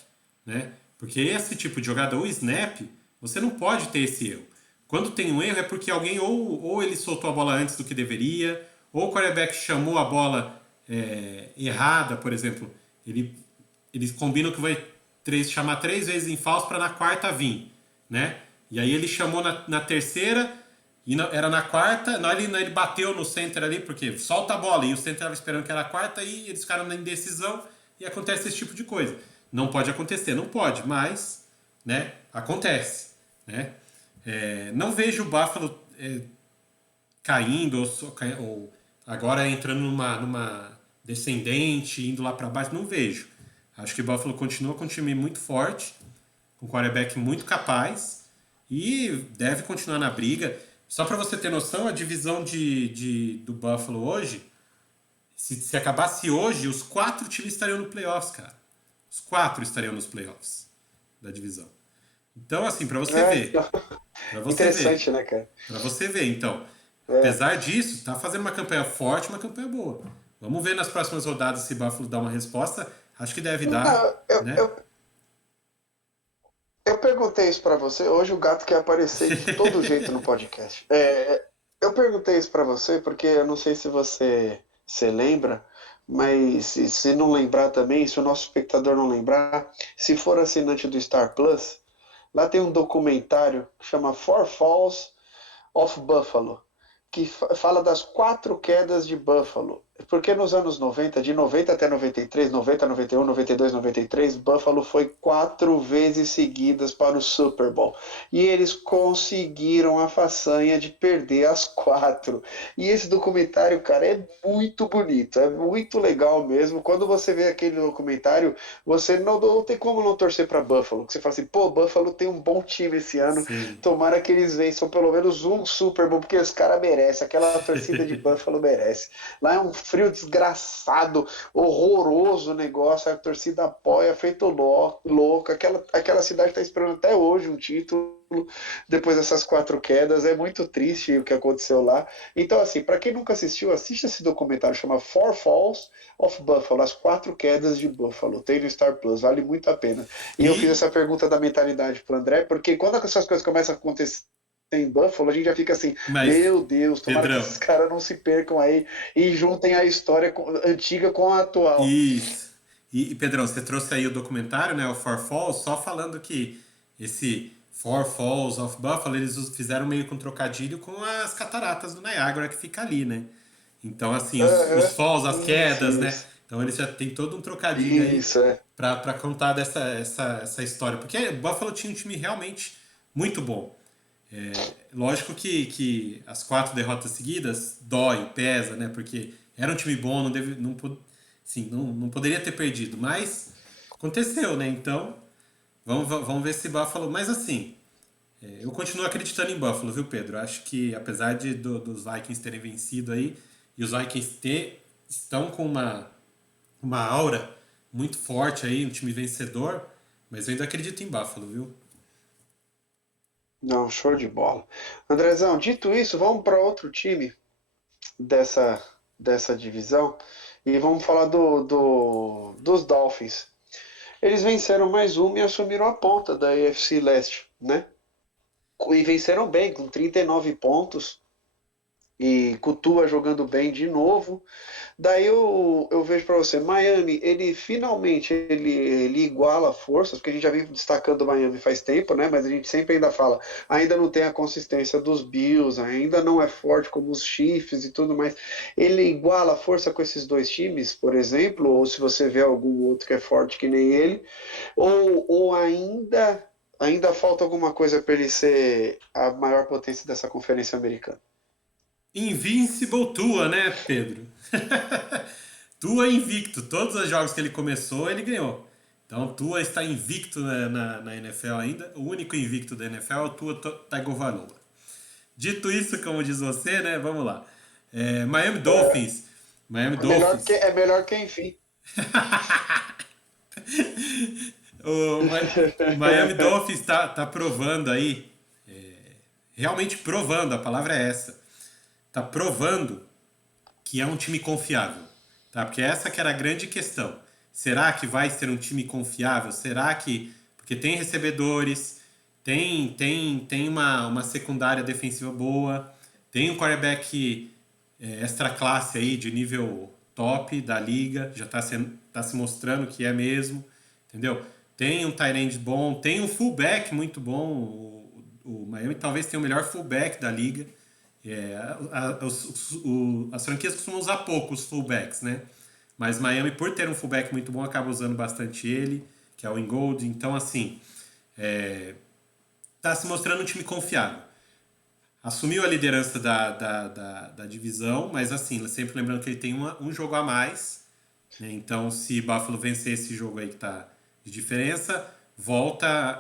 né? Porque esse tipo de jogada, o snap, você não pode ter esse erro. Quando tem um erro é porque alguém ou ele soltou a bola antes do que deveria, ou o quarterback chamou a bola errada, por exemplo. Eles combinam que vai chamar 3 vezes em falso para na quarta vir, né? E aí ele chamou na terceira e era na quarta, não, ele bateu no center ali, porque solta a bola, e o center estava esperando que era a quarta, e eles ficaram na indecisão, e acontece esse tipo de coisa. Não pode acontecer, não pode, mas, né, acontece, né? Não vejo o Buffalo caindo, ou agora entrando numa descendente, indo lá para baixo, não vejo. Acho que o Buffalo continua com um time muito forte, com um quarterback muito capaz, e deve continuar na briga. Só para você ter noção, a divisão do Buffalo hoje, se acabasse hoje, os 4 times estariam no playoffs, cara. Os 4 estariam nos playoffs da divisão. Então, assim, para você ver. Então, Para você ver. interessante, né, cara? Para você ver. Então, É. apesar disso, tá fazendo uma campanha forte, uma campanha boa. Vamos ver nas próximas rodadas se Buffalo dá uma resposta. Acho que deve dar, Não, eu, né? eu, eu perguntei isso pra você. Hoje o gato quer aparecer de todo jeito no podcast. Eu perguntei isso pra você porque eu não sei se você lembra, mas se não lembrar também, se o nosso espectador não lembrar, se for assinante do Star Plus, lá tem um documentário que chama Four Falls of Buffalo, que fala das 4 quedas de Buffalo. Porque nos anos 90, de 90 até 93, 90, 91, 92, 93, Buffalo foi 4 vezes seguidas para o Super Bowl. E eles conseguiram a façanha de perder as 4. E esse documentário, cara, é muito bonito, é muito legal mesmo. Quando você vê aquele documentário, você não tem como não torcer para Buffalo. Você fala assim, pô, Buffalo tem um bom time esse ano, Sim. tomara que eles vençam pelo menos um Super Bowl, porque os caras merecem, aquela torcida de Buffalo merece. Lá é um frio desgraçado, horroroso o negócio, a torcida apoia, feito louco, aquela cidade está esperando até hoje um título, depois dessas 4 quedas, é muito triste o que aconteceu lá. Então, assim, para quem nunca assistiu, assista esse documentário, chama Four Falls of Buffalo, as 4 quedas de Buffalo, tem no Star Plus, vale muito a pena. E eu fiz E, essa pergunta da mentalidade pro André, porque quando essas coisas começam a acontecer em Buffalo, a gente já fica assim, mas, meu Deus, tomara que Pedrão, esses caras não se percam aí e juntem a história antiga com a atual. isso. Pedrão, você trouxe aí o documentário, né, o Four Falls, só falando que esse Four Falls of Buffalo, eles fizeram meio com trocadilho com as cataratas do Niagara que fica ali, né? Então, assim, os falls, as Isso, quedas, né? isso. Então eles já tem todo um trocadilho aí Isso, é. pra contar essa história. Porque Buffalo tinha um time realmente muito bom. Lógico que as 4 derrotas seguidas dói, pesa, né? Porque era um time bom, não poderia ter perdido. Mas aconteceu, né? Então, vamos ver se Buffalo... Mas assim, eu continuo acreditando em Buffalo, viu, Pedro? Acho que apesar dos Vikings terem vencido aí, e os Vikings estão com uma aura muito forte aí, um time vencedor, mas eu ainda acredito em Buffalo, viu? Não, show de bola. Andrezão, dito isso, vamos para outro time dessa, dessa divisão e vamos falar dos Dolphins. Eles venceram mais uma e assumiram a ponta da AFC Leste, né? E venceram bem, com 39 pontos. E Coutua jogando bem de novo. Daí eu vejo para você, Miami, ele finalmente ele iguala forças, porque a gente já vem destacando o Miami faz tempo, né? Mas a gente sempre ainda fala, ainda não tem a consistência dos Bills, ainda não é forte como os Chiefs e tudo mais. Ele iguala a força com esses dois times, por exemplo, ou se você vê algum outro que é forte que nem ele, ou ainda falta alguma coisa para ele ser a maior potência dessa conferência americana. Invincible Tua, né, Pedro? Tua invicto. Todos os jogos que ele começou, ele ganhou. Então, Tua está invicto na NFL ainda. O único invicto da NFL é o Tua Tagovailoa. Dito isso, como diz você, né? Vamos lá. Miami Dolphins. Miami Dolphins. É melhor que enfim. O Miami Dolphins tá provando aí. Realmente provando, a palavra é essa. Tá provando que é um time confiável, tá? Porque essa que era a grande questão. Será que vai ser um time confiável? Será que... Porque tem recebedores, tem uma secundária defensiva boa, tem um quarterback extra classe aí, de nível top da liga, já tá se mostrando que é mesmo, entendeu? Tem um tight end bom, tem um fullback muito bom, o Miami talvez tenha o melhor fullback da liga. As franquias costumam usar pouco os fullbacks, né? Mas Miami, por ter um fullback muito bom, acaba usando bastante ele, que é o Ingold. Então, assim, tá se mostrando um time confiável. Assumiu a liderança da divisão, mas assim, sempre lembrando que ele tem um jogo a mais, né? Então, se Buffalo vencer esse jogo aí que tá de diferença,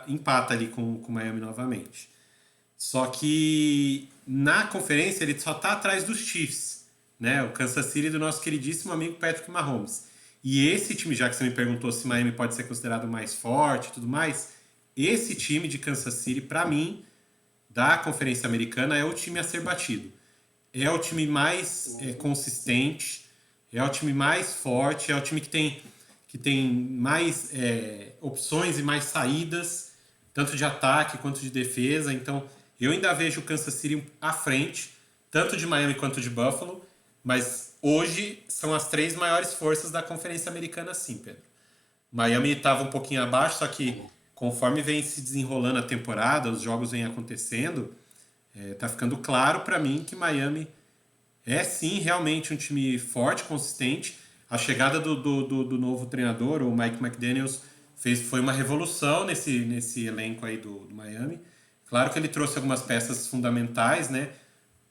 empata ali com o Miami novamente. Só que na conferência ele só tá atrás dos Chiefs, né? O Kansas City do nosso queridíssimo amigo Patrick Mahomes. E esse time, já que você me perguntou se Miami pode ser considerado mais forte e tudo mais, esse time de Kansas City, para mim, da Conferência Americana, é o time a ser batido. É o time mais consistente, é o time mais forte, é o time que tem mais opções e mais saídas, tanto de ataque quanto de defesa. Então, eu ainda vejo o Kansas City à frente, tanto de Miami quanto de Buffalo, mas hoje são as 3 maiores forças da Conferência Americana, sim, Pedro. Miami estava um pouquinho abaixo, só que conforme vem se desenrolando a temporada, os jogos vêm acontecendo, tá ficando claro para mim que Miami é sim realmente um time forte, consistente. A chegada do novo treinador, o Mike McDaniels, foi uma revolução nesse elenco aí do Miami. Claro que ele trouxe algumas peças fundamentais, né?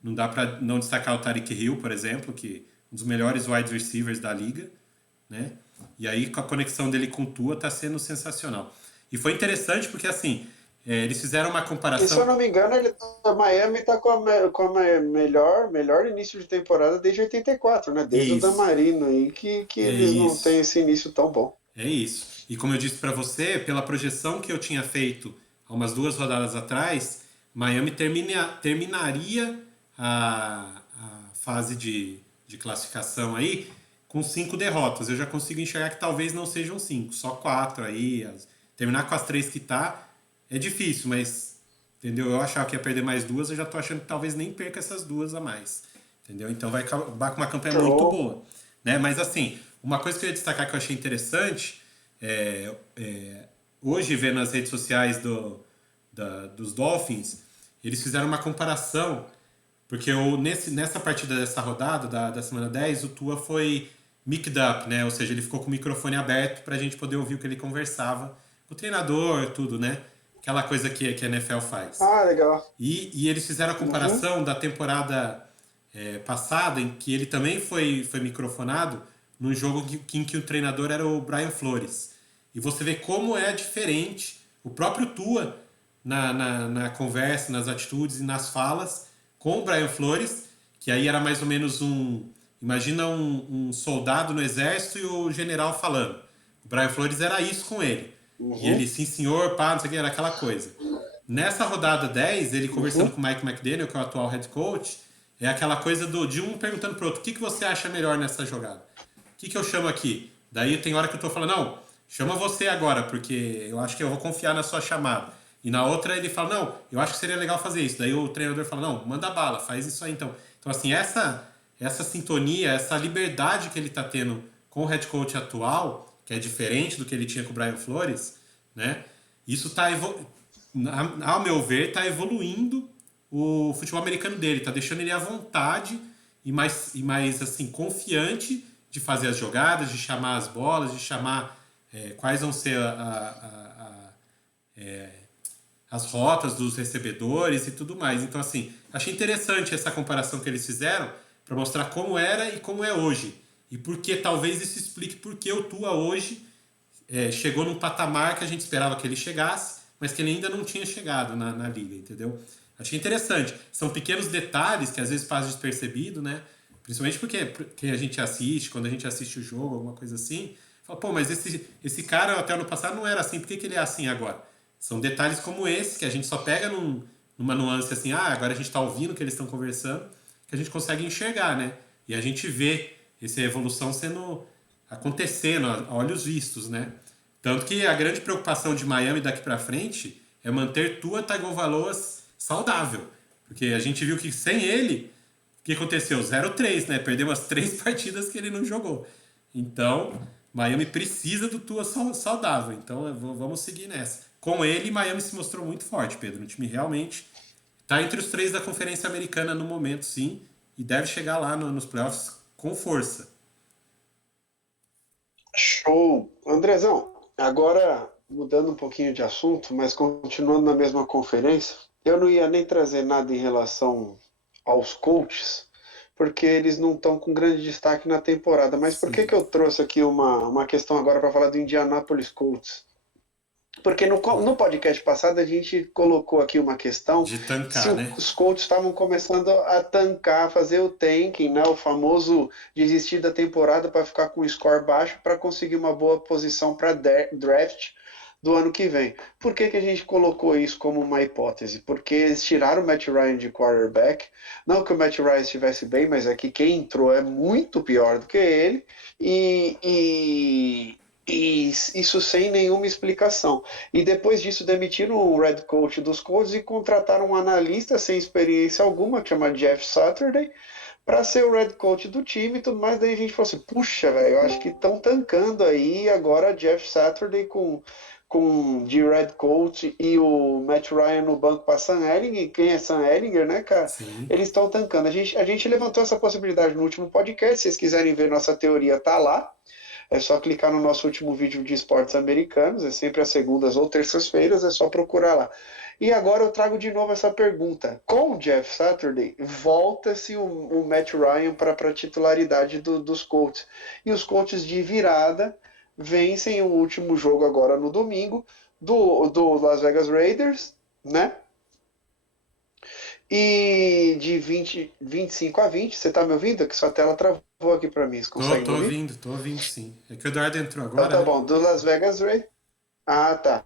Não dá para não destacar o Tyreek Hill, por exemplo, que é um dos melhores wide receivers da liga, né? E aí, com a conexão dele com o Tua, tá sendo sensacional. E foi interessante porque, assim, eles fizeram uma E se eu comparação... não me engano, Miami está com a melhor início de temporada desde 84, né? Desde o Dan Isso, Marino aí que é eles não têm isso. esse início tão bom. É isso. E como eu disse para você, pela projeção que eu tinha feito há umas 2 rodadas atrás, Miami terminaria a fase de classificação aí com 5 derrotas. Eu já consigo enxergar que talvez não sejam 5, só 4 aí. Terminar com as 3 que tá é difícil, mas entendeu? Eu achava que ia perder mais 2, eu já tô achando que talvez nem perca essas 2 a mais. Entendeu? Então vai acabar com uma campanha muito Show. boa, né? Mas assim, uma coisa que eu ia destacar que eu achei interessante hoje vendo nas redes sociais dos Dolphins, eles fizeram uma comparação, porque nessa partida dessa rodada, da semana 10, o Tua foi micced up, né? Ou seja, ele ficou com o microfone aberto para a gente poder ouvir o que ele conversava com o treinador, tudo, né? Aquela coisa que a NFL faz. Ah, legal. E eles fizeram a Uhum. comparação da temporada passada, em que ele também foi microfonado, num jogo em que o treinador era o Brian Flores. E você vê como é diferente o próprio Tua na conversa, nas atitudes e nas falas com o Brian Flores, que aí era mais ou menos imagina um soldado no exército e o general falando. O Brian Flores era isso com ele. E Uhum. ele, sim senhor, pá, não sei o que, era aquela coisa. Nessa rodada 10, ele conversando Uhum. com o Mike McDaniel, que é o atual head coach, é aquela coisa de um perguntando pro outro: o que você acha melhor nessa jogada? O que eu chamo aqui? Daí tem hora que eu tô falando: não, chama você agora, porque eu acho que eu vou confiar na sua chamada. E na outra ele fala: não, eu acho que seria legal fazer isso. Daí o treinador fala: não, manda bala, faz isso aí então. Então, assim, essa sintonia, essa liberdade que ele tá tendo com o head coach atual, que é diferente do que ele tinha com o Brian Flores, né? Isso tá ao meu ver, está evoluindo o futebol americano dele, está deixando ele à vontade e mais assim, confiante de fazer as jogadas, de chamar as bolas, de chamar quais vão ser as rotas dos recebedores e tudo mais. Então, assim, achei interessante essa comparação que eles fizeram para mostrar como era e como é hoje. E porque talvez isso explique por que o Tua hoje chegou num patamar que a gente esperava que ele chegasse, mas que ele ainda não tinha chegado na liga, entendeu? Achei interessante. São pequenos detalhes que às vezes passam despercebido, né? Principalmente porque a gente assiste, quando a gente assiste o jogo, alguma coisa assim, fala, pô, mas esse cara até ano passado não era assim, por que ele é assim agora? São detalhes como esse, que a gente só pega numa nuance assim, agora a gente tá ouvindo o que eles estão conversando, que a gente consegue enxergar, né? E a gente vê essa evolução acontecendo a olhos vistos, né? Tanto que a grande preocupação de Miami daqui para frente é manter Tua Tagovailoa saudável. Porque a gente viu que sem ele, o que aconteceu? 0-3, né? Perdeu as 3 partidas que ele não jogou. Então, Miami precisa do Tua saudável. Então, vamos seguir nessa. Com ele, Miami se mostrou muito forte, Pedro. O time realmente está entre os 3 da Conferência Americana no momento, sim. E deve chegar lá nos playoffs com força. Show! Andrezão, agora mudando um pouquinho de assunto, mas continuando na mesma conferência, eu não ia nem trazer nada em relação aos coaches, porque eles não estão com grande destaque na temporada. Mas por que Sim. que eu trouxe aqui uma questão agora para falar do Indianapolis Colts? Porque no podcast passado a gente colocou aqui uma questão De se tancar, né? os Colts estavam começando a tancar, fazer o tanking, né? O famoso desistir da temporada para ficar com o score baixo para conseguir uma boa posição para draft do ano que vem. Por que que a gente colocou isso como uma hipótese? Porque eles tiraram o Matt Ryan de quarterback. Não que o Matt Ryan estivesse bem, mas é que quem entrou é muito pior do que ele. E isso sem nenhuma explicação. E depois disso demitiram o head coach dos Colts e contrataram um analista sem experiência alguma, que chama Jeff Saturday, para ser o head coach do time e tudo mais. Daí a gente falou assim, puxa, velho, eu acho que estão tancando aí agora Jeff Saturday com de head coach e o Matt Ryan no banco para Sam Ehlinger. Quem é Sam Ehlinger, né, cara? Sim. Eles estão tancando. A gente levantou essa possibilidade no último podcast. Se vocês quiserem ver nossa teoria, tá lá. É só clicar no nosso último vídeo de esportes americanos, é sempre às segundas ou terças-feiras, é só procurar lá. E agora eu trago de novo essa pergunta. Com o Jeff Saturday, volta-se o Matt Ryan para a titularidade dos Colts. E os Colts de virada vencem o último jogo agora no domingo do Las Vegas Raiders, né? E de 25-20, você tá me ouvindo? Que sua tela travou aqui para mim, você consegue me ouvir? Tô ouvindo sim. É que o Eduardo entrou Então agora, tá né? bom, do Las Vegas Raiders. Ah, tá.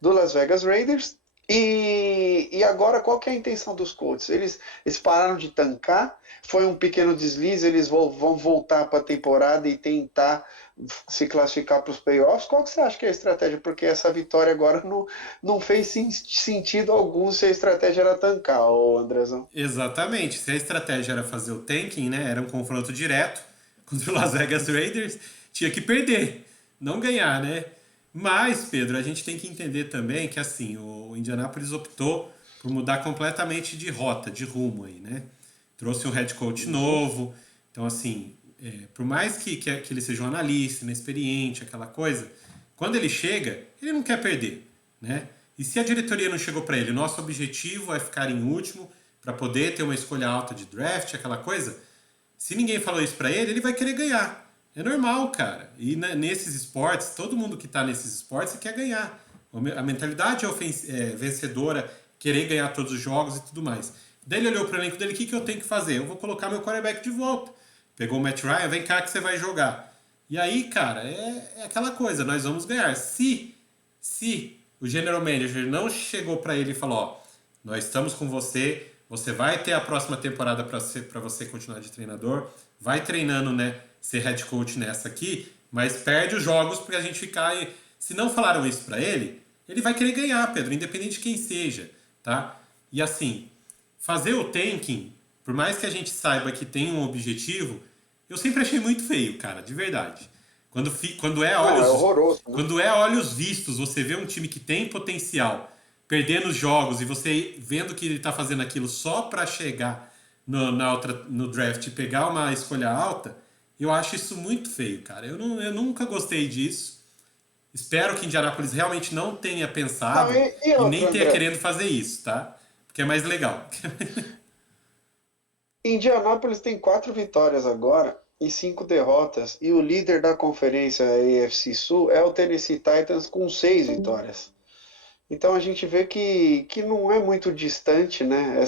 Do Las Vegas Raiders. E agora, qual que é a intenção dos Colts? Eles pararam de tancar, foi um pequeno deslize, eles vão voltar para a temporada e tentar se classificar para os playoffs. Qual que você acha que é a estratégia? Porque essa vitória agora não fez sentido algum se a estratégia era tancar, ô Andrezão. Exatamente. Se a estratégia era fazer o tanking, né? Era um confronto direto contra o Las Vegas Raiders, tinha que perder, não ganhar, né? Mas, Pedro, a gente tem que entender também que assim, o Indianapolis optou por mudar completamente de rota, de rumo aí, né? Trouxe um head coach Uhum. novo. Então, assim, por mais que ele seja um analista, inexperiente, aquela coisa, quando ele chega, ele não quer perder, né? E se a diretoria não chegou para ele, nosso objetivo é ficar em último para poder ter uma escolha alta de draft, aquela coisa. Se ninguém falou isso para ele, ele vai querer ganhar. É normal, cara. E nesses esportes, todo mundo que tá nesses esportes quer ganhar. A mentalidade vencedora, querer ganhar todos os jogos e tudo mais. Daí ele olhou pro elenco dele, o que eu tenho que fazer? Eu vou colocar meu quarterback de volta. Pegou o Matt Ryan, vem cá que você vai jogar. E aí, cara, é aquela coisa, nós vamos ganhar. Se o general manager não chegou para ele e falou, ó, nós estamos com você, você vai ter a próxima temporada para você continuar de treinador, vai treinando, né, ser head coach nessa aqui, mas perde os jogos porque a gente ficar... Se não falaram isso para ele vai querer ganhar, Pedro, independente de quem seja, tá? E assim, fazer o tanking, por mais que a gente saiba que tem um objetivo, eu sempre achei muito feio, cara, de verdade. Quando é Não, é olhos, horroroso, né? quando é olhos vistos, você vê um time que tem potencial perdendo os jogos e você vendo que ele está fazendo aquilo só para chegar no draft e pegar uma escolha alta, eu acho isso muito feio, cara. Eu nunca gostei disso. Espero que Indianápolis realmente não tenha Não, pensado e e nem outra, tenha André? querendo fazer isso, tá? Porque é mais legal. Indianápolis tem 4 vitórias agora e 5 derrotas, e o líder da conferência AFC Sul é o Tennessee Titans com 6 vitórias. Então a gente vê que não é muito distante, né? A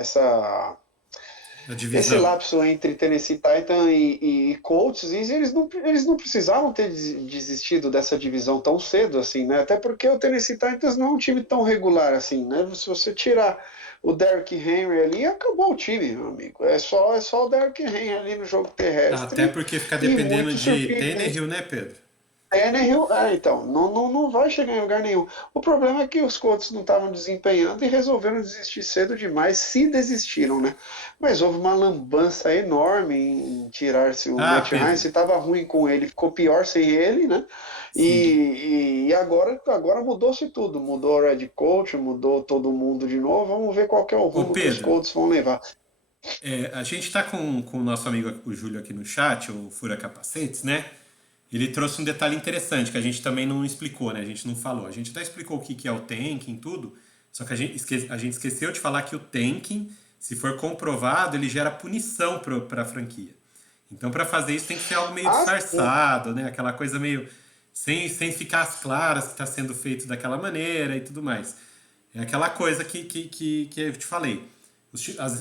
Esse divisão. lapso entre Tennessee Titans e Colts, e eles não precisavam ter desistido dessa divisão tão cedo assim, né? Até porque o Tennessee Titans não é um time tão regular assim, né? Se você tirar o Derrick Henry ali, acabou o time, meu amigo. É só o Derrick Henry ali no jogo Até terrestre porque ficar e dependendo muito de surpreendente. Tannehill, né, Pedro? Tannehill, então, não vai chegar em lugar nenhum. O problema é que os Colts não estavam desempenhando e resolveram desistir cedo demais, se desistiram, né? Mas houve uma lambança enorme em tirar-se o Ah, Matt Ryan. Pedro, Se estava ruim com ele, ficou pior sem ele, né? sim. E agora mudou-se tudo. Mudou o Red Coach, mudou todo mundo de novo. Vamos ver qual que é o Ô, rumo que os Pedro, Colts vão levar. a gente está com o nosso amigo o Júlio aqui no chat, o Fura Capacetes, né? Ele trouxe um detalhe interessante que a gente também não explicou, né? A gente não falou. A gente até explicou o que é o tanking, tudo, só que a gente esqueceu de falar que o tanking, se for comprovado, ele gera punição para a franquia. Então, para fazer isso, tem que ser algo meio Ah, sim. disfarçado, né? Aquela coisa meio sem ficar às claras que está sendo feito daquela maneira e tudo mais. É aquela coisa que eu te falei.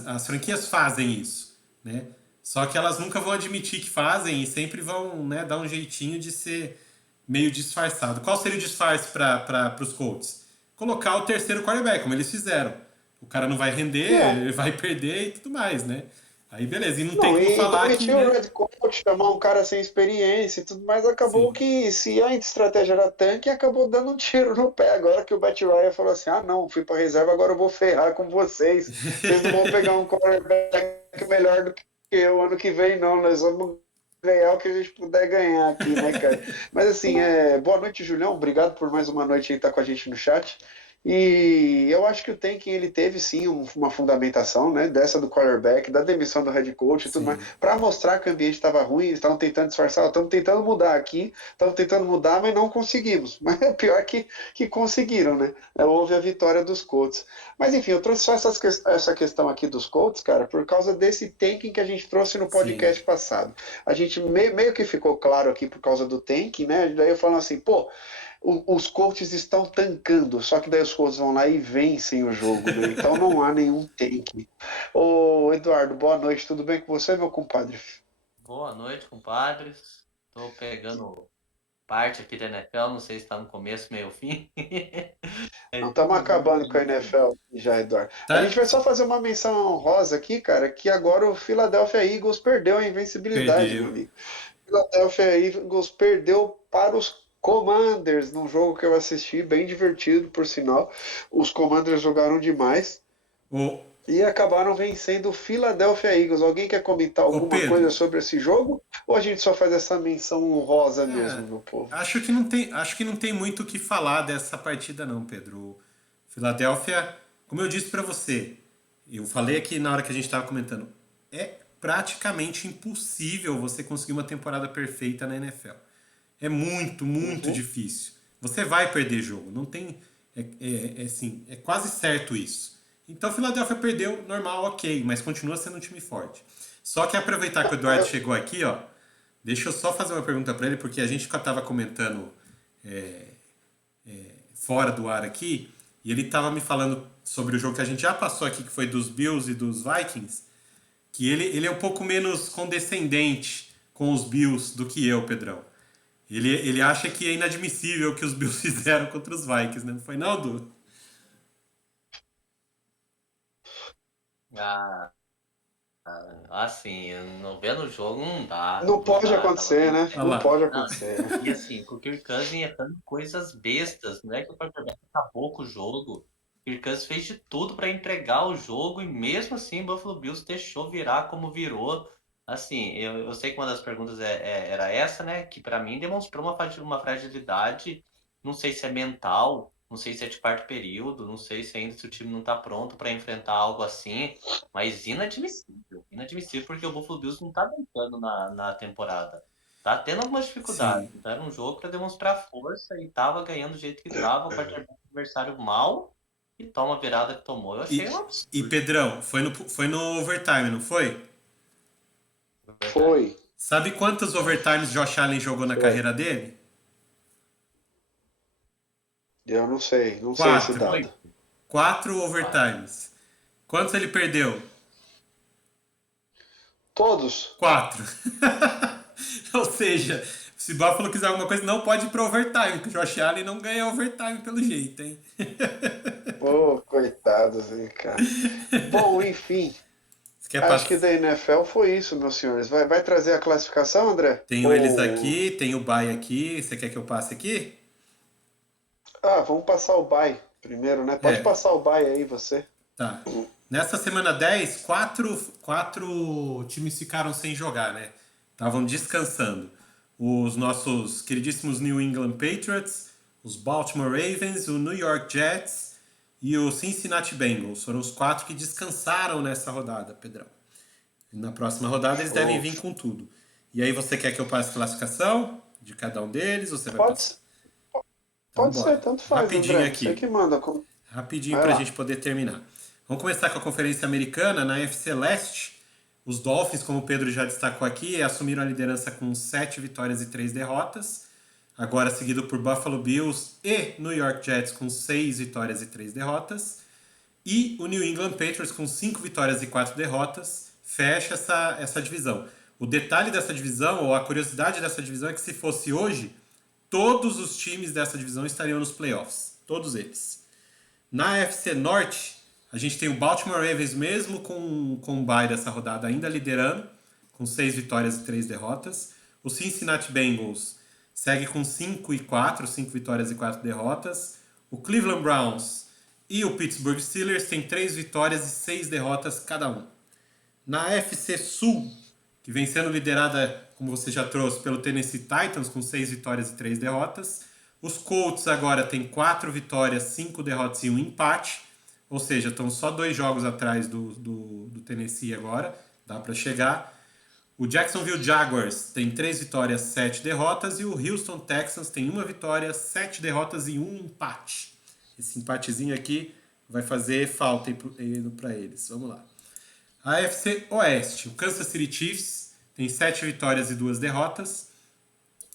As franquias fazem isso, né? Só que elas nunca vão admitir que fazem e sempre vão, né, dar um jeitinho de ser meio disfarçado. Qual seria o disfarce para os Colts? Colocar o terceiro quarterback, como eles fizeram. O cara não vai render, É. ele vai perder e tudo mais, né? Aí beleza, e não tem Não, como e falar que, demitir o né? Red Coach, chamar um cara sem experiência e tudo mais, acabou Sim. que se a estratégia era tanque, acabou dando um tiro no pé. Agora que o Matt Ryan falou assim: ah, não, fui para reserva, agora eu vou ferrar com vocês. Vocês não vão pegar um quarterback melhor do que eu ano que vem, não. Nós vamos ganhar o que a gente puder ganhar aqui, né, cara? Mas assim, boa noite, Julião. Obrigado por mais uma noite aí estar com a gente no chat. E eu acho que o Tanking ele teve sim uma fundamentação, né, dessa do quarterback, da demissão do head coach e tudo mais, Sim. para mostrar que o ambiente estava ruim, eles estavam tentando disfarçar, estamos tentando mudar aqui, estamos tentando mudar, mas não conseguimos. Mas é pior que conseguiram, né? Houve a vitória dos Colts. Mas enfim, eu trouxe só essa questão aqui dos Colts, cara, por causa desse tanking que a gente trouxe no Sim. podcast passado. A gente meio que ficou claro aqui por causa do tanking, né? Daí eu falo assim, pô, os coaches estão tancando, só que daí os coaches vão lá e vencem o jogo, né? Então não há nenhum tank. Ô, Eduardo, boa noite, tudo bem com você, meu compadre? Boa noite, compadres. Tô pegando parte aqui da NFL, não sei se tá no começo, meio fim. Não Mas estamos tamo junto acabando aí com a nessa NFL já, Eduardo. A gente Tá? vai só fazer uma menção honrosa aqui, cara, que agora o Philadelphia Eagles perdeu a invencibilidade, meu Perdeu. amigo. Philadelphia Eagles perdeu para os Commanders num jogo que eu assisti, bem divertido, por sinal. Os Commanders jogaram demais. Ô, E acabaram vencendo o Philadelphia Eagles. Alguém quer comentar alguma Pedro, coisa sobre esse jogo? Ou a gente só faz essa menção honrosa mesmo, meu povo? acho que não tem muito o que falar dessa partida não, Pedro. O Philadelphia, como eu disse pra você, eu falei aqui na hora que a gente estava comentando, é praticamente impossível você conseguir uma temporada perfeita na NFL. É muito, muito Uhum. difícil. Você vai perder jogo, não tem, assim, é quase certo isso. Então, o Philadelphia perdeu, normal, ok, mas continua sendo um time forte. Só que aproveitar que o Eduardo chegou aqui, ó, deixa eu só fazer uma pergunta para ele, porque a gente estava comentando fora do ar aqui, e ele estava me falando sobre o jogo que a gente já passou aqui, que foi dos Bills e dos Vikings, que ele é um pouco menos condescendente com os Bills do que eu, Pedrão. Ele acha que é inadmissível o que os Bills fizeram contra os Vikings, né? Não foi não, Du? Ah, assim, não vendo o jogo não dá, Não não pode dá. Tava acontecer, vendo. né? Olha Não lá. pode Não, acontecer. e assim, com o Kirk Cousins errando coisas bestas, não é que o quarterback acabou com o jogo. O Kirk Cousins fez de tudo para entregar o jogo e mesmo assim o Buffalo Bills deixou virar como virou. Assim, eu sei que uma das perguntas era essa, né? Que para mim demonstrou uma fragilidade, não sei se é mental, não sei se é de quarto período, não sei se ainda se o time não tá pronto para enfrentar algo assim, mas inadmissível. Inadmissível porque o Buffalo Bills não tá brincando na temporada. Tá tendo algumas dificuldades. Sim. Então era um jogo para demonstrar força e tava ganhando do jeito que tava, o quarterback adversário mal e toma a virada que tomou. Eu achei um E absurdo, Pedrão, foi no overtime, não foi? na verdade. Foi, Sabe quantos overtimes Josh Allen jogou na foi. carreira dele? Eu não sei esse Quatro. dado. 8, Quatro 4. overtimes. Quantos ele perdeu? Todos? Quatro. Ou seja, se o Buffalo quiser alguma coisa, não pode ir pro overtime, que o Josh Allen não ganha overtime pelo jeito, hein? Ô, coitados, hein, cara. Bom, enfim. Você quer Acho que passar? da NFL foi isso, meus senhores. Vai trazer a classificação, André? Tenho eles Ou... aqui, tenho o bye aqui. Você quer que eu passe aqui? Ah, vamos passar o bye primeiro, né? Pode É, passar o bye aí, você. tá. Nessa semana 10, quatro times ficaram sem jogar, né? Estavam descansando. Os nossos queridíssimos New England Patriots, os Baltimore Ravens, o New York Jets e o Cincinnati Bengals. Foram os quatro que descansaram nessa rodada, Pedrão. E na próxima rodada eles devem Show. vir com tudo. E aí você quer que eu passe a classificação de cada um deles ou você vai Pode, passar? Então pode ser, bora. tanto faz, Rapidinho André. Você que aqui. manda. Rapidinho Vai para a lá. gente poder terminar. Vamos começar com a Conferência Americana. Na NFC Leste, os Dolphins, como o Pedro já destacou aqui, assumiram a liderança com 7 vitórias e 3 derrotas. Agora seguido por Buffalo Bills e New York Jets com 6 vitórias e 3 derrotas. E o New England Patriots com 5 vitórias e 4 derrotas fecha essa divisão. O detalhe dessa divisão, ou a curiosidade dessa divisão, é que se fosse hoje, todos os times dessa divisão estariam nos playoffs. Todos eles. Na AFC Norte, a gente tem o Baltimore Ravens, mesmo com o bye dessa rodada, ainda liderando, com 6 vitórias e 3 derrotas. O Cincinnati Bengals segue com 5 e 4, 5 vitórias e 4 derrotas. O Cleveland Browns e o Pittsburgh Steelers têm 3 vitórias e 6 derrotas cada um. Na AFC Sul, que vem sendo liderada, como você já trouxe, pelo Tennessee Titans, com 6 vitórias e 3 derrotas. Os Colts agora têm 4 vitórias, 5 derrotas e um empate. Ou seja, estão só 2 jogos atrás do Tennessee agora. Dá para chegar. O Jacksonville Jaguars tem 3 vitórias, 7 derrotas. E o Houston Texans tem 1 vitória, 7 derrotas e um empate. Esse empatezinho aqui vai fazer falta para eles. Vamos lá. A AFC Oeste, o Kansas City Chiefs tem 7 vitórias e 2 derrotas,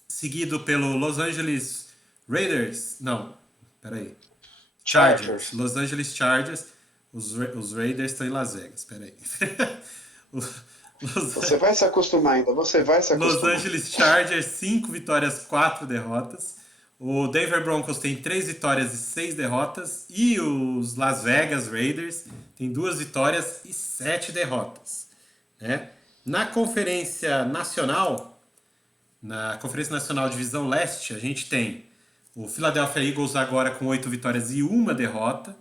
seguido pelo Los Angeles Raiders, não, peraí, Chargers, Chargers. Los Angeles Chargers, os Raiders estão em Las Vegas, peraí. Los, Você vai se acostumar ainda, você vai se Los acostumar. Angeles Chargers, 5 vitórias, 4 derrotas. O Denver Broncos tem 3 vitórias e 6 derrotas. E os Las Vegas Raiders tem 2 vitórias e 7 derrotas. Né? Na Conferência Nacional Divisão Leste, a gente tem o Philadelphia Eagles agora com 8 vitórias e 1 derrota.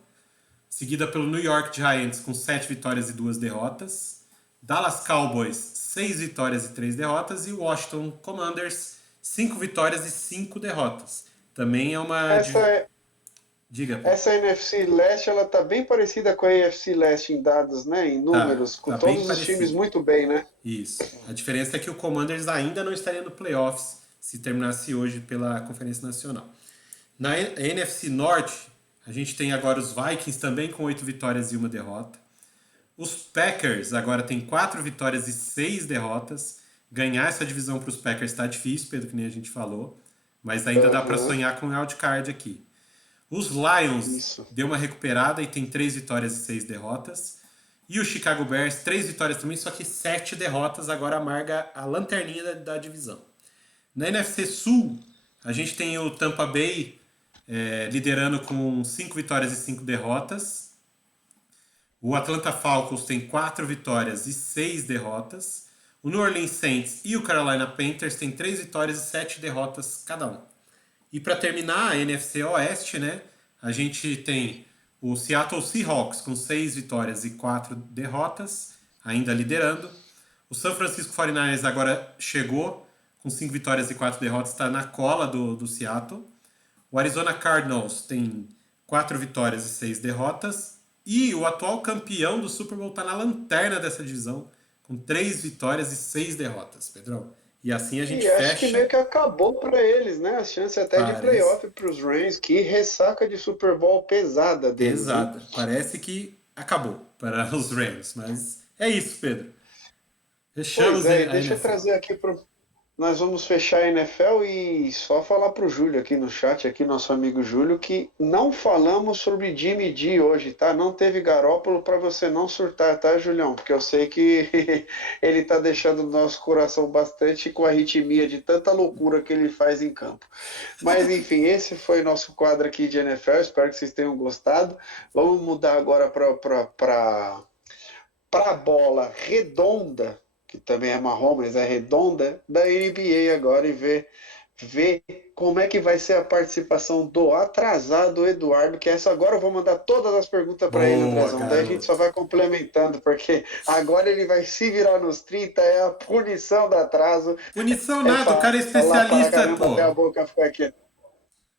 Seguida pelo New York Giants com 7 vitórias e 2 derrotas. Dallas Cowboys, 6 vitórias e 3 derrotas. E Washington Commanders, 5 vitórias e 5 derrotas. Também é uma... Essa, Diga, Pedro. essa NFC Leste, ela tá bem parecida com a AFC Leste em dados, né? Em números, com Tá bem todos os times parecido. muito bem, né? Isso. A diferença é que o Commanders ainda não estaria no playoffs se terminasse hoje pela Conferência Nacional. Na NFC Norte, a gente tem agora os Vikings também com 8 vitórias e 1 derrota. Os Packers agora tem 4 vitórias e 6 derrotas. Ganhar essa divisão para os Packers está difícil, Pedro, que nem a gente falou. Mas ainda dá para sonhar com o wildcard aqui. Os Lions Isso. deu uma recuperada e tem 3 vitórias e 6 derrotas. E o Chicago Bears, 3 vitórias também, só que 7 derrotas, agora amarga a lanterninha da divisão. Na NFC Sul, a gente tem o Tampa Bay liderando com 5 vitórias e 5 derrotas. O Atlanta Falcons tem 4 vitórias e 6 derrotas. O New Orleans Saints e o Carolina Panthers têm 3 vitórias e 7 derrotas cada um. E para terminar, a NFC Oeste, né, a gente tem o Seattle Seahawks com 6 vitórias e 4 derrotas, ainda liderando. O San Francisco 49ers agora chegou com 5 vitórias e 4 derrotas, está na cola do Seattle. O Arizona Cardinals tem 4 vitórias e 6 derrotas. E o atual campeão do Super Bowl está na lanterna dessa divisão, com 3 vitórias e 6 derrotas, Pedrão. E assim a gente E acho que fecha. meio que acabou para eles, né? A chance até de Parece. playoff para os Rams, que ressaca de Super Bowl pesada deles. hein? Exato. Parece que acabou para os Rams, mas é isso, Pedro. Fechamos Pois é, a deixa eu NFL. trazer aqui pro. Nós vamos fechar a NFL e só falar pro Júlio aqui no chat, aqui nosso amigo Júlio, que não falamos sobre Jimmy G hoje, tá? Não teve Garoppolo para você não surtar, tá, Julião? Porque eu sei que ele tá deixando o nosso coração bastante com arritmia de tanta loucura que ele faz em campo. Mas enfim, esse foi nosso quadro aqui de NFL, espero que vocês tenham gostado. Vamos mudar agora para para a bola redonda, que também é marrom, mas é redonda, da NBA agora e ver como é que vai ser a participação do atrasado Eduardo, que essa agora eu vou mandar todas as perguntas para ele, Boa, Andrezão. Daí a gente só garoto. vai complementando, porque agora ele vai se virar nos 30, é a punição do atraso, Punição é nada, o cara é falar para especialista, caramba até a pô. boca ficar aqui.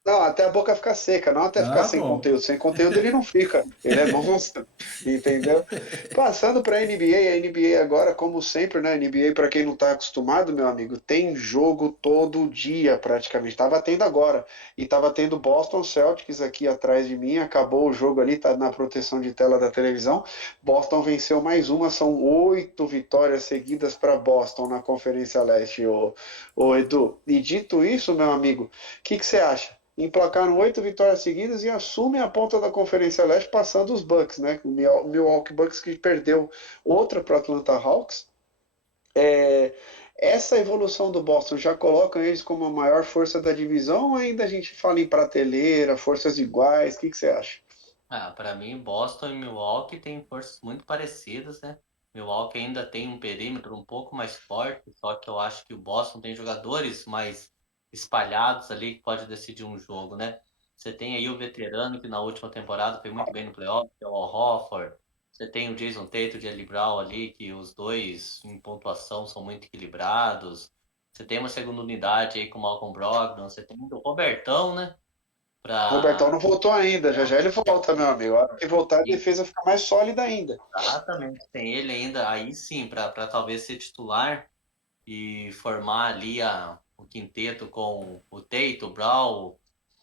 Não, até a boca ficar seca, não até ficar Tá sem bom. conteúdo. Sem conteúdo ele não fica, ele é monstro, entendeu? Passando para a NBA agora, como sempre, né? NBA, para quem não está acostumado, meu amigo, tem jogo todo dia praticamente. Estava tendo agora. E estava tendo Boston Celtics aqui atrás de mim. Acabou o jogo ali, tá na proteção de tela da televisão. Boston venceu mais uma, são 8 vitórias seguidas para Boston na Conferência Leste, ô Edu. E dito isso, meu amigo, o que você acha? Emplacaram 8 vitórias seguidas e assumem a ponta da Conferência Leste, passando os Bucks, né? O Milwaukee Bucks que perdeu outra para o Atlanta Hawks. Essa evolução do Boston já coloca eles como a maior força da divisão ou ainda a gente fala em prateleira, forças iguais? O que você acha? Para mim, Boston e Milwaukee têm forças muito parecidas, né? Milwaukee ainda tem um perímetro um pouco mais forte, só que eu acho que o Boston tem jogadores mais espalhados ali que pode decidir um jogo, né? Você tem aí o veterano que na última temporada foi muito bem no playoff, que é o Al Horford. Você tem o Jason Tatum e o Jaylen Brown ali, que os dois em pontuação são muito equilibrados. Você tem uma segunda unidade aí com o Malcolm Brogdon. Você tem o Robertão, né? O Robertão Para não voltou ainda, já já ele volta, meu amigo. A hora que voltar, a defesa fica mais sólida ainda. Exatamente, tem ele ainda aí sim para talvez ser titular e formar ali o quinteto com o Tate, o Brown,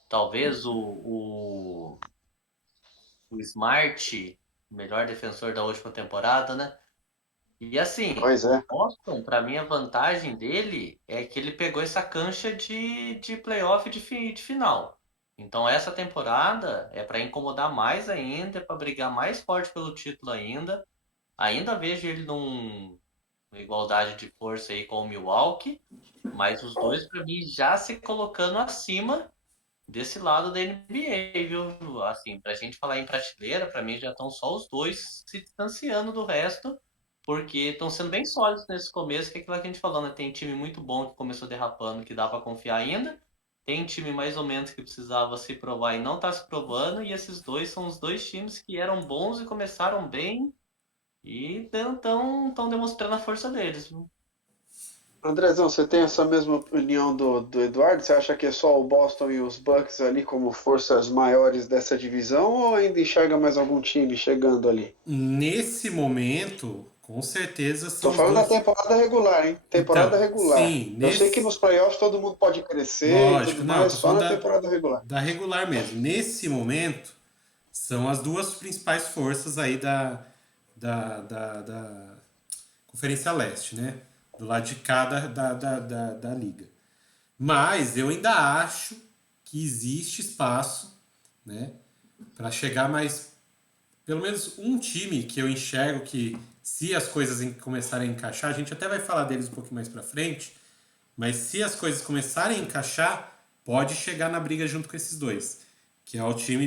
talvez o Smart, o melhor defensor da última temporada, né? E assim, Pois o é. Boston, para mim, a vantagem dele é que ele pegou essa cancha de playoff de final. Então, essa temporada é para incomodar mais ainda, é para brigar mais forte pelo título ainda. Ainda vejo ele numa igualdade de força aí com o Milwaukee, mas os dois para mim já se colocando acima desse lado da NBA, viu? Assim, pra gente falar em prateleira, para mim já estão só os dois se distanciando do resto, porque estão sendo bem sólidos nesse começo, que é aquilo que a gente falou, né? Tem time muito bom que começou derrapando, que dá para confiar ainda. Tem time mais ou menos que precisava se provar e não tá se provando, e esses dois são os dois times que eram bons e começaram bem e estão demonstrando a força deles, viu? Andrezão, você tem essa mesma opinião do Eduardo? Você acha que é só o Boston e os Bucks ali como forças maiores dessa divisão ou ainda enxerga mais algum time chegando ali? Nesse momento, com certeza Tô são os falando da dois. temporada regular, hein? Temporada Então, regular. sim, Eu sei que nesse. nos playoffs todo mundo pode crescer e Lógico, tudo não, mais, tô só falando na temporada regular. da regular mesmo. Nesse momento, são as duas principais forças aí da Conferência Leste, né? Do lado de cada da liga. Mas eu ainda acho que existe espaço, né? Para chegar mais. Pelo menos um time que eu enxergo que, se as coisas começarem a encaixar, a gente até vai falar deles um pouquinho mais para frente, mas se as coisas começarem a encaixar, pode chegar na briga junto com esses dois, que é o time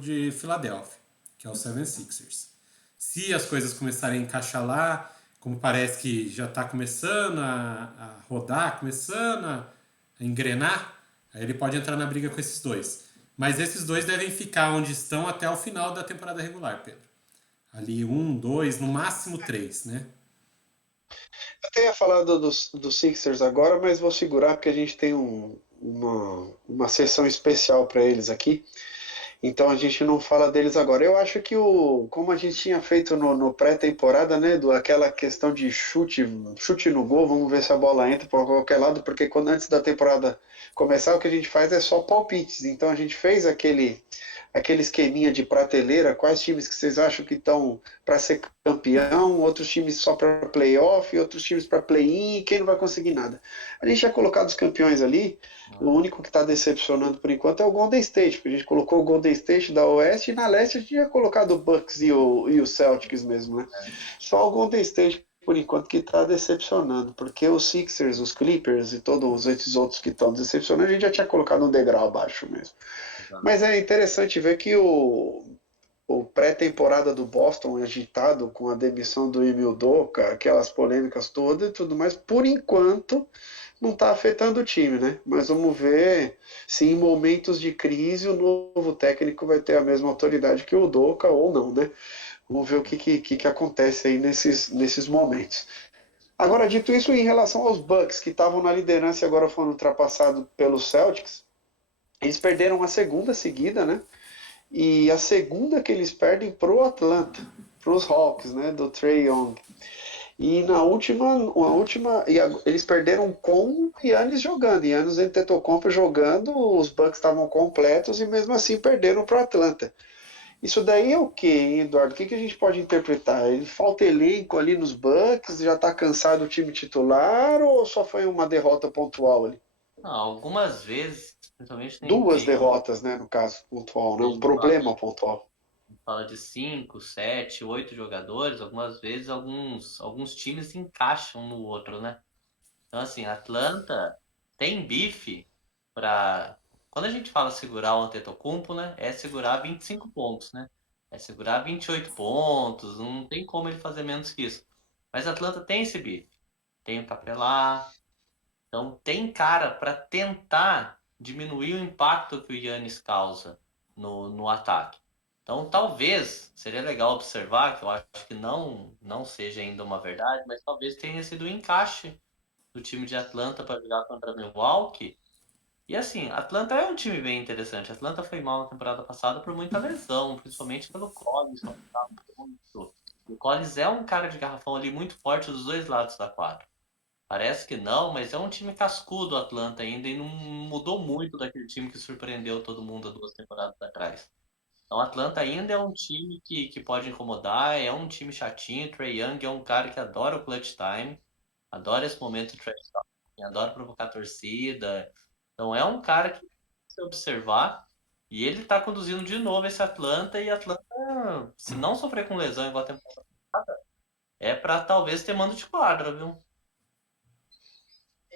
de Filadélfia, que é o 76ers. Se as coisas começarem a encaixar lá, como parece que já está começando a rodar, começando a engrenar, aí ele pode entrar na briga com esses dois. Mas esses dois devem ficar onde estão até o final da temporada regular, Pedro. Ali um, dois, no máximo três, né? Eu até ia falar do Sixers agora, mas vou segurar porque a gente tem uma sessão especial para eles aqui. Então a gente não fala deles agora. Eu acho que como a gente tinha feito no pré-temporada, né, aquela questão de chute no gol, vamos ver se a bola entra por qualquer lado, porque quando antes da temporada começar, o que a gente faz é só palpites. Então a gente fez aquele esqueminha de prateleira, quais times que vocês acham que estão para ser campeão, outros times só para playoff, outros times para play-in, e quem não vai conseguir nada. A gente já colocado os campeões ali, o único que está decepcionando por enquanto é o Golden State, porque a gente colocou o Golden State da Oeste e na Leste a gente tinha colocado o Bucks e o Celtics mesmo, né? Só o Golden State por enquanto que está decepcionando, porque os Sixers, os Clippers e todos esses outros que estão decepcionando, a gente já tinha colocado um degrau abaixo mesmo. Mas é interessante ver que o pré-temporada do Boston agitado com a demissão do Emil Udoka, aquelas polêmicas todas e tudo mais, por enquanto não está afetando o time, né? Mas vamos ver se em momentos de crise o novo técnico vai ter a mesma autoridade que o Udoka ou não, né? Vamos ver o que acontece aí nesses momentos. Agora, dito isso, em relação aos Bucks, que estavam na liderança e agora foram ultrapassados pelos Celtics, eles perderam a segunda seguida, né? E a segunda que eles perdem pro Atlanta, pros Hawks, né? Do Trae Young. E na última eles perderam com o Giannis jogando. Giannis Antetokounmpo jogando, os Bucks estavam completos e mesmo assim perderam pro Atlanta. Isso daí é o que, Eduardo? O que a gente pode interpretar? Ele falta elenco ali nos Bucks, já está cansado o time titular ou só foi uma derrota pontual ali? Algumas vezes, principalmente tem, Duas tem, derrotas, né, no caso, pontual, né? Um tem fala, problema pontual. fala de 5, 7, 8 jogadores, algumas vezes alguns times encaixam um no outro, né? Então, assim, Atlanta tem bife para. Quando a gente fala segurar o Antetokounmpo, né? É segurar 25 pontos, né? É segurar 28 pontos, não tem como ele fazer menos que isso. Mas Atlanta tem esse bife. Tem o Capelá, então tem cara para tentar diminuir o impacto que o Yannis causa no ataque. Então talvez seria legal observar, que eu acho que não seja ainda uma verdade, mas talvez tenha sido um encaixe do time de Atlanta para jogar contra Milwaukee. E assim, Atlanta é um time bem interessante. Atlanta foi mal na temporada passada por muita lesão, principalmente pelo Collins. O Collins é um cara de garrafão ali muito forte dos dois lados da quadra. Parece que não, mas é um time cascudo o Atlanta ainda e não mudou muito daquele time que surpreendeu todo mundo há 2 temporadas atrás. Então, o Atlanta ainda é um time que pode incomodar, é um time chatinho. Trae Young é um cara que adora o clutch time, adora esse momento de trash talking, adora provocar a torcida. Então, é um cara que se observar e ele tá conduzindo de novo esse Atlanta. E Atlanta, se não sofrer com lesão igual a temporada, é pra talvez ter mando de quadra, viu?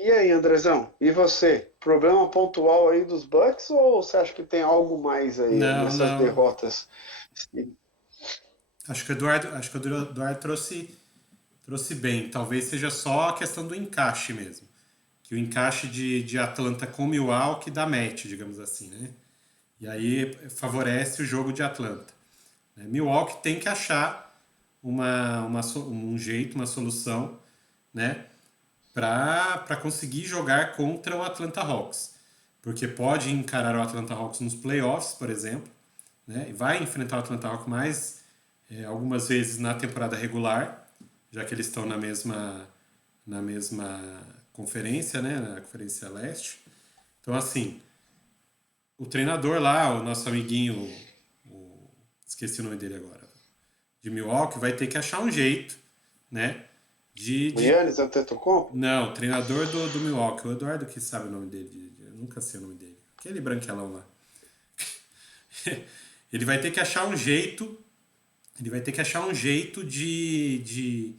E aí, Andrezão? E você? Problema pontual aí dos Bucks ou você acha que tem algo mais aí Não, nessas não. derrotas? Acho que o Eduardo trouxe bem. Talvez seja só a questão do encaixe mesmo. Que o encaixe de Atlanta com Milwaukee dá match, digamos assim, né? E aí favorece o jogo de Atlanta. Né? Milwaukee tem que achar um jeito, uma solução, né? Para conseguir jogar contra o Atlanta Hawks. Porque pode encarar o Atlanta Hawks nos playoffs, por exemplo, né? E vai enfrentar o Atlanta Hawks mais algumas vezes na temporada regular, já que eles estão na mesma conferência, né? Na Conferência Leste. Então, assim, o treinador lá, o nosso amiguinho, esqueci o nome dele agora, de Milwaukee, vai ter que achar um jeito, né? O De Giannis Antetokounmpo? Não, treinador do Milwaukee, o Eduardo que sabe o nome dele, eu nunca sei o nome dele. Aquele branquelão lá. Ele vai ter que achar um jeito, ele vai ter que achar um jeito de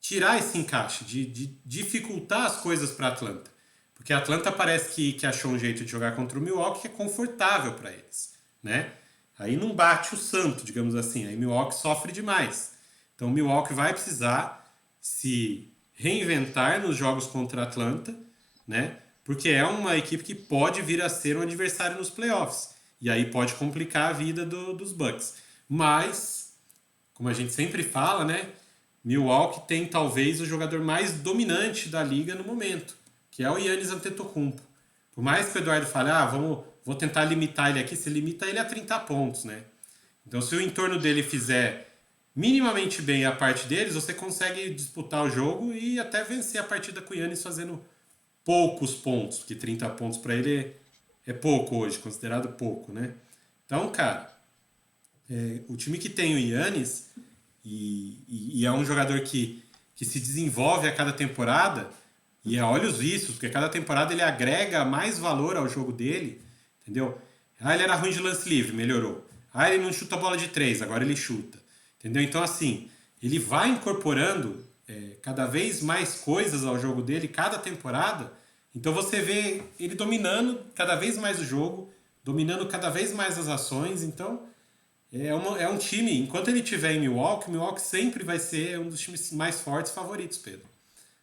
tirar esse encaixe, de dificultar as coisas para Atlanta. Porque a Atlanta parece que achou um jeito de jogar contra o Milwaukee que é confortável para eles, né? Aí não bate o santo, digamos assim. Aí Milwaukee sofre demais. Então o Milwaukee vai precisar se reinventar nos jogos contra a Atlanta, né? Porque é uma equipe que pode vir a ser um adversário nos playoffs. E aí pode complicar a vida dos Bucks. Mas, como a gente sempre fala, né? Milwaukee tem talvez o jogador mais dominante da liga no momento, que é o Giannis Antetokounmpo. Por mais que o Eduardo fale, vou tentar limitar ele aqui, você limita ele a 30 pontos, né? Então, se o entorno dele fizer minimamente bem a parte deles, você consegue disputar o jogo e até vencer a partida com o Giannis fazendo poucos pontos, porque 30 pontos para ele é pouco hoje, considerado pouco, né? Então, cara, o time que tem o Giannis e é um jogador que se desenvolve a cada temporada, e é olhos vistos, porque cada temporada ele agrega mais valor ao jogo dele, entendeu? Ele era ruim de lance livre, melhorou. Ele não chuta a bola de três, agora ele chuta. Entendeu? Então, assim, ele vai incorporando cada vez mais coisas ao jogo dele, cada temporada. Então você vê ele dominando cada vez mais o jogo, dominando cada vez mais as ações. Então, é um time, enquanto ele estiver em Milwaukee, o Milwaukee sempre vai ser um dos times mais fortes favoritos, Pedro.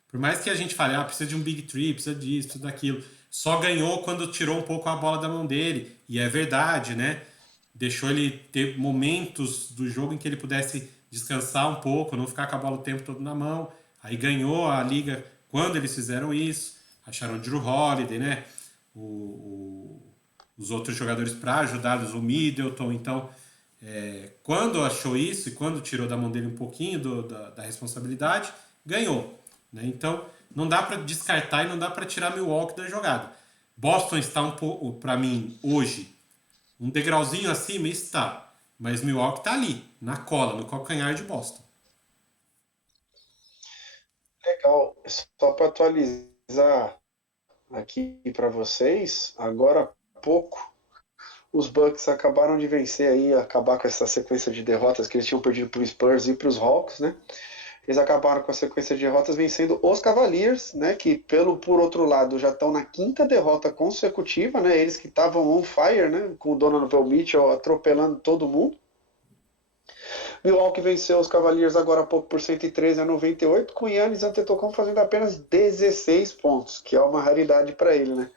Por mais que a gente fale, precisa de um Big Three, precisa disso, tudo daquilo. Só ganhou quando tirou um pouco a bola da mão dele. E é verdade, né? Deixou ele ter momentos do jogo em que ele pudesse descansar um pouco, não ficar com a bola o tempo todo na mão. Aí ganhou a liga quando eles fizeram isso. Acharam o Drew Holiday, né? Os outros jogadores para ajudá-los, o Middleton. Então, quando achou isso e quando tirou da mão dele um pouquinho da responsabilidade, ganhou. Né? Então, não dá para descartar e não dá para tirar Milwaukee da jogada. Boston está um pouco, para mim, hoje, um degrauzinho acima, está. Mas Milwaukee está ali, na cola, no calcanhar de Boston. Legal. Só para atualizar aqui para vocês, agora há pouco os Bucks acabaram de vencer aí, acabar com essa sequência de derrotas que eles tinham perdido para os Spurs e para os Hawks, né? Eles acabaram com a sequência de derrotas vencendo os Cavaliers, né? Que por outro lado já estão na quinta derrota consecutiva, né? Eles que estavam on fire, né? Com o Donovan Mitchell atropelando todo mundo. Milwaukee venceu os Cavaliers agora há pouco por 113-98, com Giannis Antetokounmpo fazendo apenas 16 pontos, que é uma raridade para ele, né?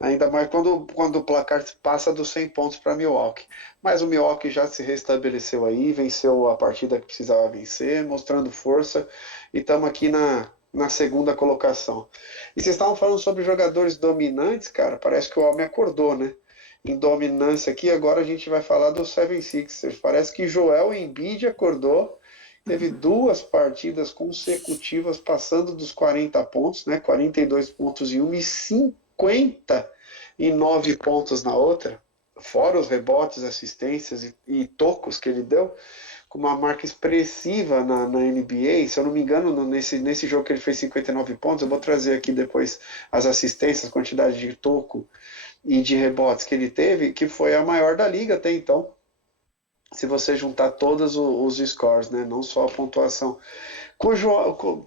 Ainda mais quando o placar passa dos 100 pontos para Milwaukee. Mas o Milwaukee já se restabeleceu aí, venceu a partida que precisava vencer, mostrando força, e estamos aqui na segunda colocação. E vocês estavam falando sobre jogadores dominantes, cara, parece que o homem acordou, né? Em dominância aqui, agora a gente vai falar do 76ers. Parece que Joel Embiid acordou, teve duas partidas consecutivas passando dos 40 pontos, né? 42 pontos em uma e 59 pontos na outra, fora os rebotes, assistências e tocos que ele deu, com uma marca expressiva na NBA. Se eu não me engano, nesse jogo que ele fez 59 pontos, eu vou trazer aqui depois as assistências, quantidade de toco e de rebotes que ele teve, que foi a maior da liga até então, se você juntar todos os scores, né? Não só a pontuação.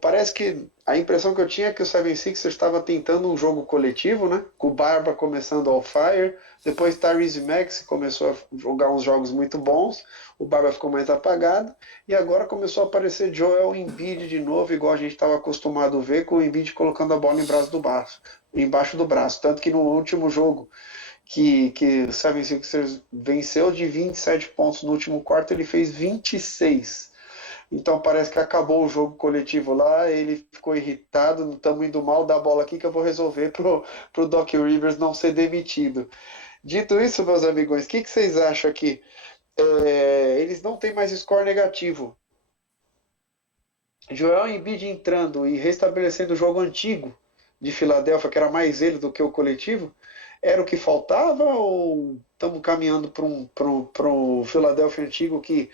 Parece que a impressão que eu tinha é que o 76ers estava tentando um jogo coletivo, né? Com o Barba começando ao fire, depois Tyrese Maxey começou a jogar uns jogos muito bons, o Barba ficou mais apagado, e agora começou a aparecer Joel Embiid de novo, igual a gente estava acostumado a ver, com o Embiid colocando a bola embaixo do braço. Tanto que no último jogo que o 76ers venceu de 27 pontos no último quarto, ele fez 26. Então parece que acabou o jogo coletivo lá, ele ficou irritado, não estamos indo mal, dá a bola aqui que eu vou resolver pro Doc Rivers não ser demitido. Dito isso, meus amigos, o que vocês acham aqui? Eles não têm mais score negativo. Joel Embiid entrando e restabelecendo o jogo antigo de Filadélfia, que era mais ele do que o coletivo, era o que faltava ou estamos caminhando para um Filadélfia antigo que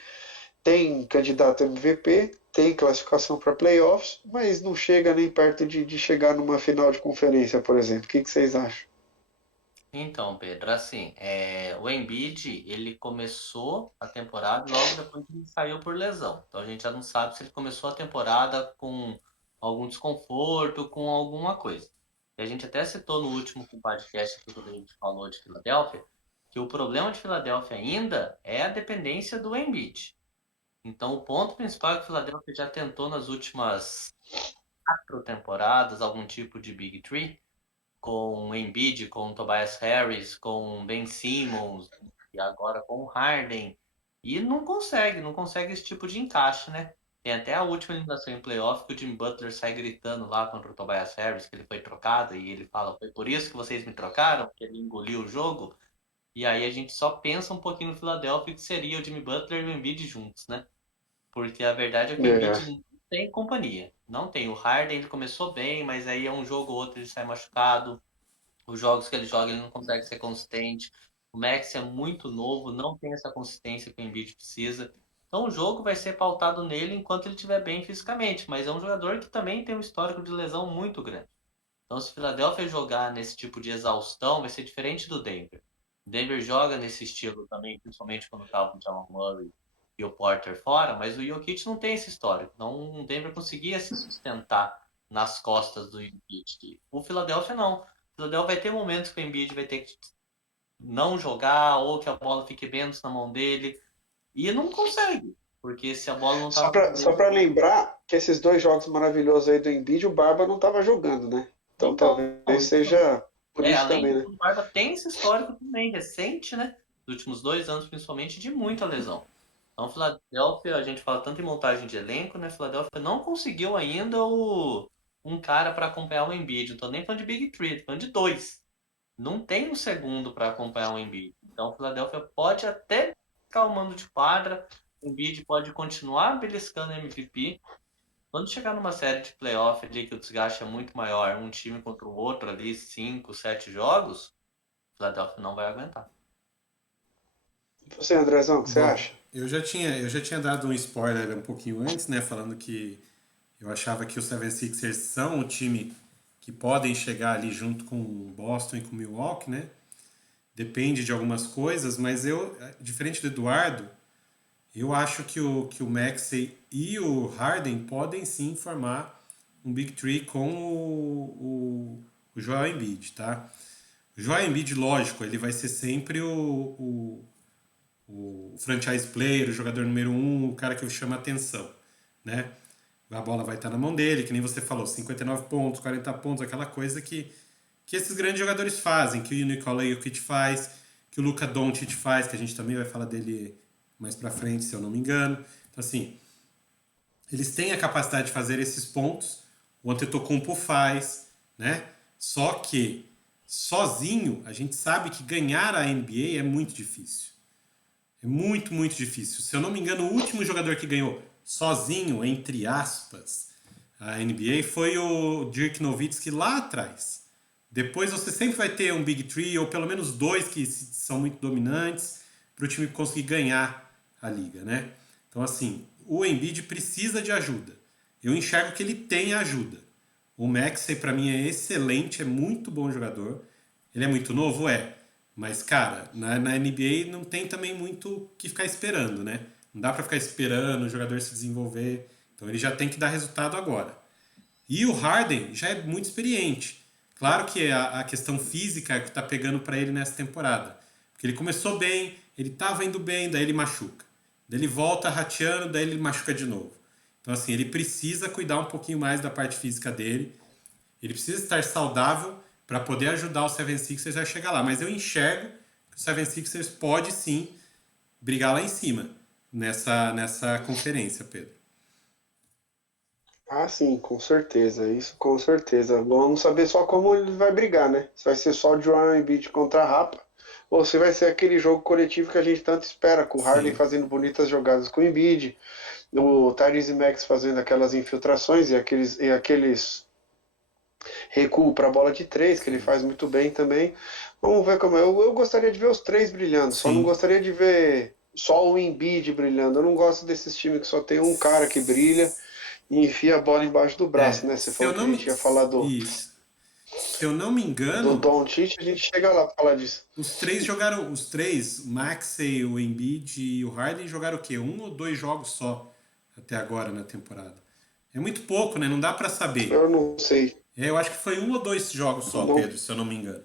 tem candidato a MVP, tem classificação para playoffs, mas não chega nem perto de chegar numa final de conferência, por exemplo? O que vocês acham? Então, Pedro, assim, o Embiid, ele começou a temporada logo depois que ele saiu por lesão. Então a gente já não sabe se ele começou a temporada com algum desconforto, com alguma coisa. E a gente até citou no último podcast aqui, quando a gente falou de Filadélfia, que o problema de Filadélfia ainda é a dependência do Embiid. Então o ponto principal é que o Filadélfia já tentou nas últimas 4 temporadas algum tipo de Big Three, com o Embiid, com o Tobias Harris, com o Ben Simmons e agora com o Harden. E não consegue esse tipo de encaixe, né? Tem até a última eliminação em playoff que o Jimmy Butler sai gritando lá contra o Tobias Harris que ele foi trocado e ele fala, foi por isso que vocês me trocaram, porque ele engoliu o jogo. E aí a gente só pensa um pouquinho no Philadelphia que seria o Jimmy Butler e o Embiid juntos, né? Porque a verdade é que o É, Embiid não tem companhia. Não tem. O Harden ele começou bem, mas aí é um jogo ou outro ele sai machucado. Os jogos que ele joga, ele não consegue ser consistente. O Max é muito novo, não tem essa consistência que o Embiid precisa. Então o jogo vai ser pautado nele enquanto ele estiver bem fisicamente, mas é um jogador que também tem um histórico de lesão muito grande. Então se o Philadelphia jogar nesse tipo de exaustão, vai ser diferente do Denver. O Denver joga nesse estilo também, principalmente quando estava o Jamal Murray e o Porter fora, mas o Jokic não tem esse histórico. Então o Denver conseguia se sustentar nas costas do Jokic. O Philadelphia não. O Philadelphia vai ter momentos que o Embiid vai ter que não jogar ou que a bola fique menos na mão dele. e não consegue, porque se a bola não Só tava para com só ele. pra lembrar que esses dois jogos maravilhosos aí do Embiid, o Barba não estava jogando, né? Então Então, talvez seja por isso além também, de né? tudo, o Barba tem esse histórico também recente, né? Dos últimos 2 anos, principalmente, de muita lesão. Então, Philadelphia, a gente fala tanto em montagem de elenco, né? Philadelphia não conseguiu ainda um cara para acompanhar o Embiid. Não tô nem falando de Big Three, tô falando de dois. Não tem um segundo para acompanhar o Embiid. Então, o Philadelphia pode até ficar o mando de quadra, o Embiid pode continuar beliscando MVP. Quando chegar numa série de playoff ali que o desgaste é muito maior, um time contra o outro ali, 5, 7 jogos, o Philadelphia não vai aguentar. E você, Andrezão, o que você Bom, acha? eu já tinha dado um spoiler um pouquinho antes, né? Falando que eu achava que os 76ers são o time que podem chegar ali junto com o Boston e com o Milwaukee, né? Depende de algumas coisas, mas eu, diferente do Eduardo, eu acho que o Maxey e o Harden podem sim formar um Big Three com o Joel Embiid, tá? O Joel Embiid, lógico, ele vai ser sempre o franchise player, o jogador número um, o cara que chama atenção, né? A bola vai estar na mão dele, que nem você falou, 59 pontos, 40 pontos, aquela coisa que esses grandes jogadores fazem, que o Nikola Jokic faz, que o Luka Doncic faz, que a gente também vai falar dele mais pra frente, se eu não me engano. Então, assim, eles têm a capacidade de fazer esses pontos, o Antetokounmpo faz, né? Só que, sozinho, a gente sabe que ganhar a NBA é muito difícil. É muito, muito difícil. Se eu não me engano, o último jogador que ganhou sozinho, entre aspas, a NBA foi o Dirk Nowitzki lá atrás. Depois você sempre vai ter um Big Three, ou pelo menos dois que são muito dominantes, para o time conseguir ganhar a liga, né? Então, assim, o Embiid precisa de ajuda. Eu enxergo que ele tem ajuda. O Maxey, para mim, é excelente, é muito bom jogador. Ele é muito novo? É. Mas, cara, na NBA não tem também muito o que ficar esperando, né? Não dá para ficar esperando o jogador se desenvolver. Então ele já tem que dar resultado agora. E o Harden já é muito experiente. Claro que a questão física é que tá pegando para ele nessa temporada. Porque ele começou bem, ele tava indo bem, daí ele machuca. Daí ele volta rateando, daí ele machuca de novo. Então, assim, ele precisa cuidar um pouquinho mais da parte física dele. Ele precisa estar saudável para poder ajudar o 76ers a chegar lá. Mas eu enxergo que o 76ers pode sim brigar lá em cima nessa conferência, Pedro. Ah, sim, com certeza, isso com certeza. Vamos saber só como ele vai brigar, né? Se vai ser só o Joel Embiid contra a Rapa, ou se vai ser aquele jogo coletivo que a gente tanto espera, com o Harden Sim, fazendo bonitas jogadas com o Embiid, o Tyrese Max fazendo aquelas infiltrações e aqueles recuo para a bola de três, que ele sim, faz muito bem também. Vamos ver como é. Eu gostaria de ver os três brilhando, só não sim. gostaria de ver só o Embiid brilhando. Eu não gosto desses times que só tem um cara que brilha e enfia a bola embaixo do braço, né? Você Se eu falou que não a me. gente ia falar Isso. Se eu não me do engano, Doncic, a gente chega lá para falar disso. os três jogaram. Os três, o Maxey, o Embiid e o Harden, jogaram o quê? Um ou dois jogos só até agora na temporada. É muito pouco, né? Não dá pra saber. Eu não sei. Eu acho que foi um ou dois jogos só, Não, Pedro, se eu não me engano.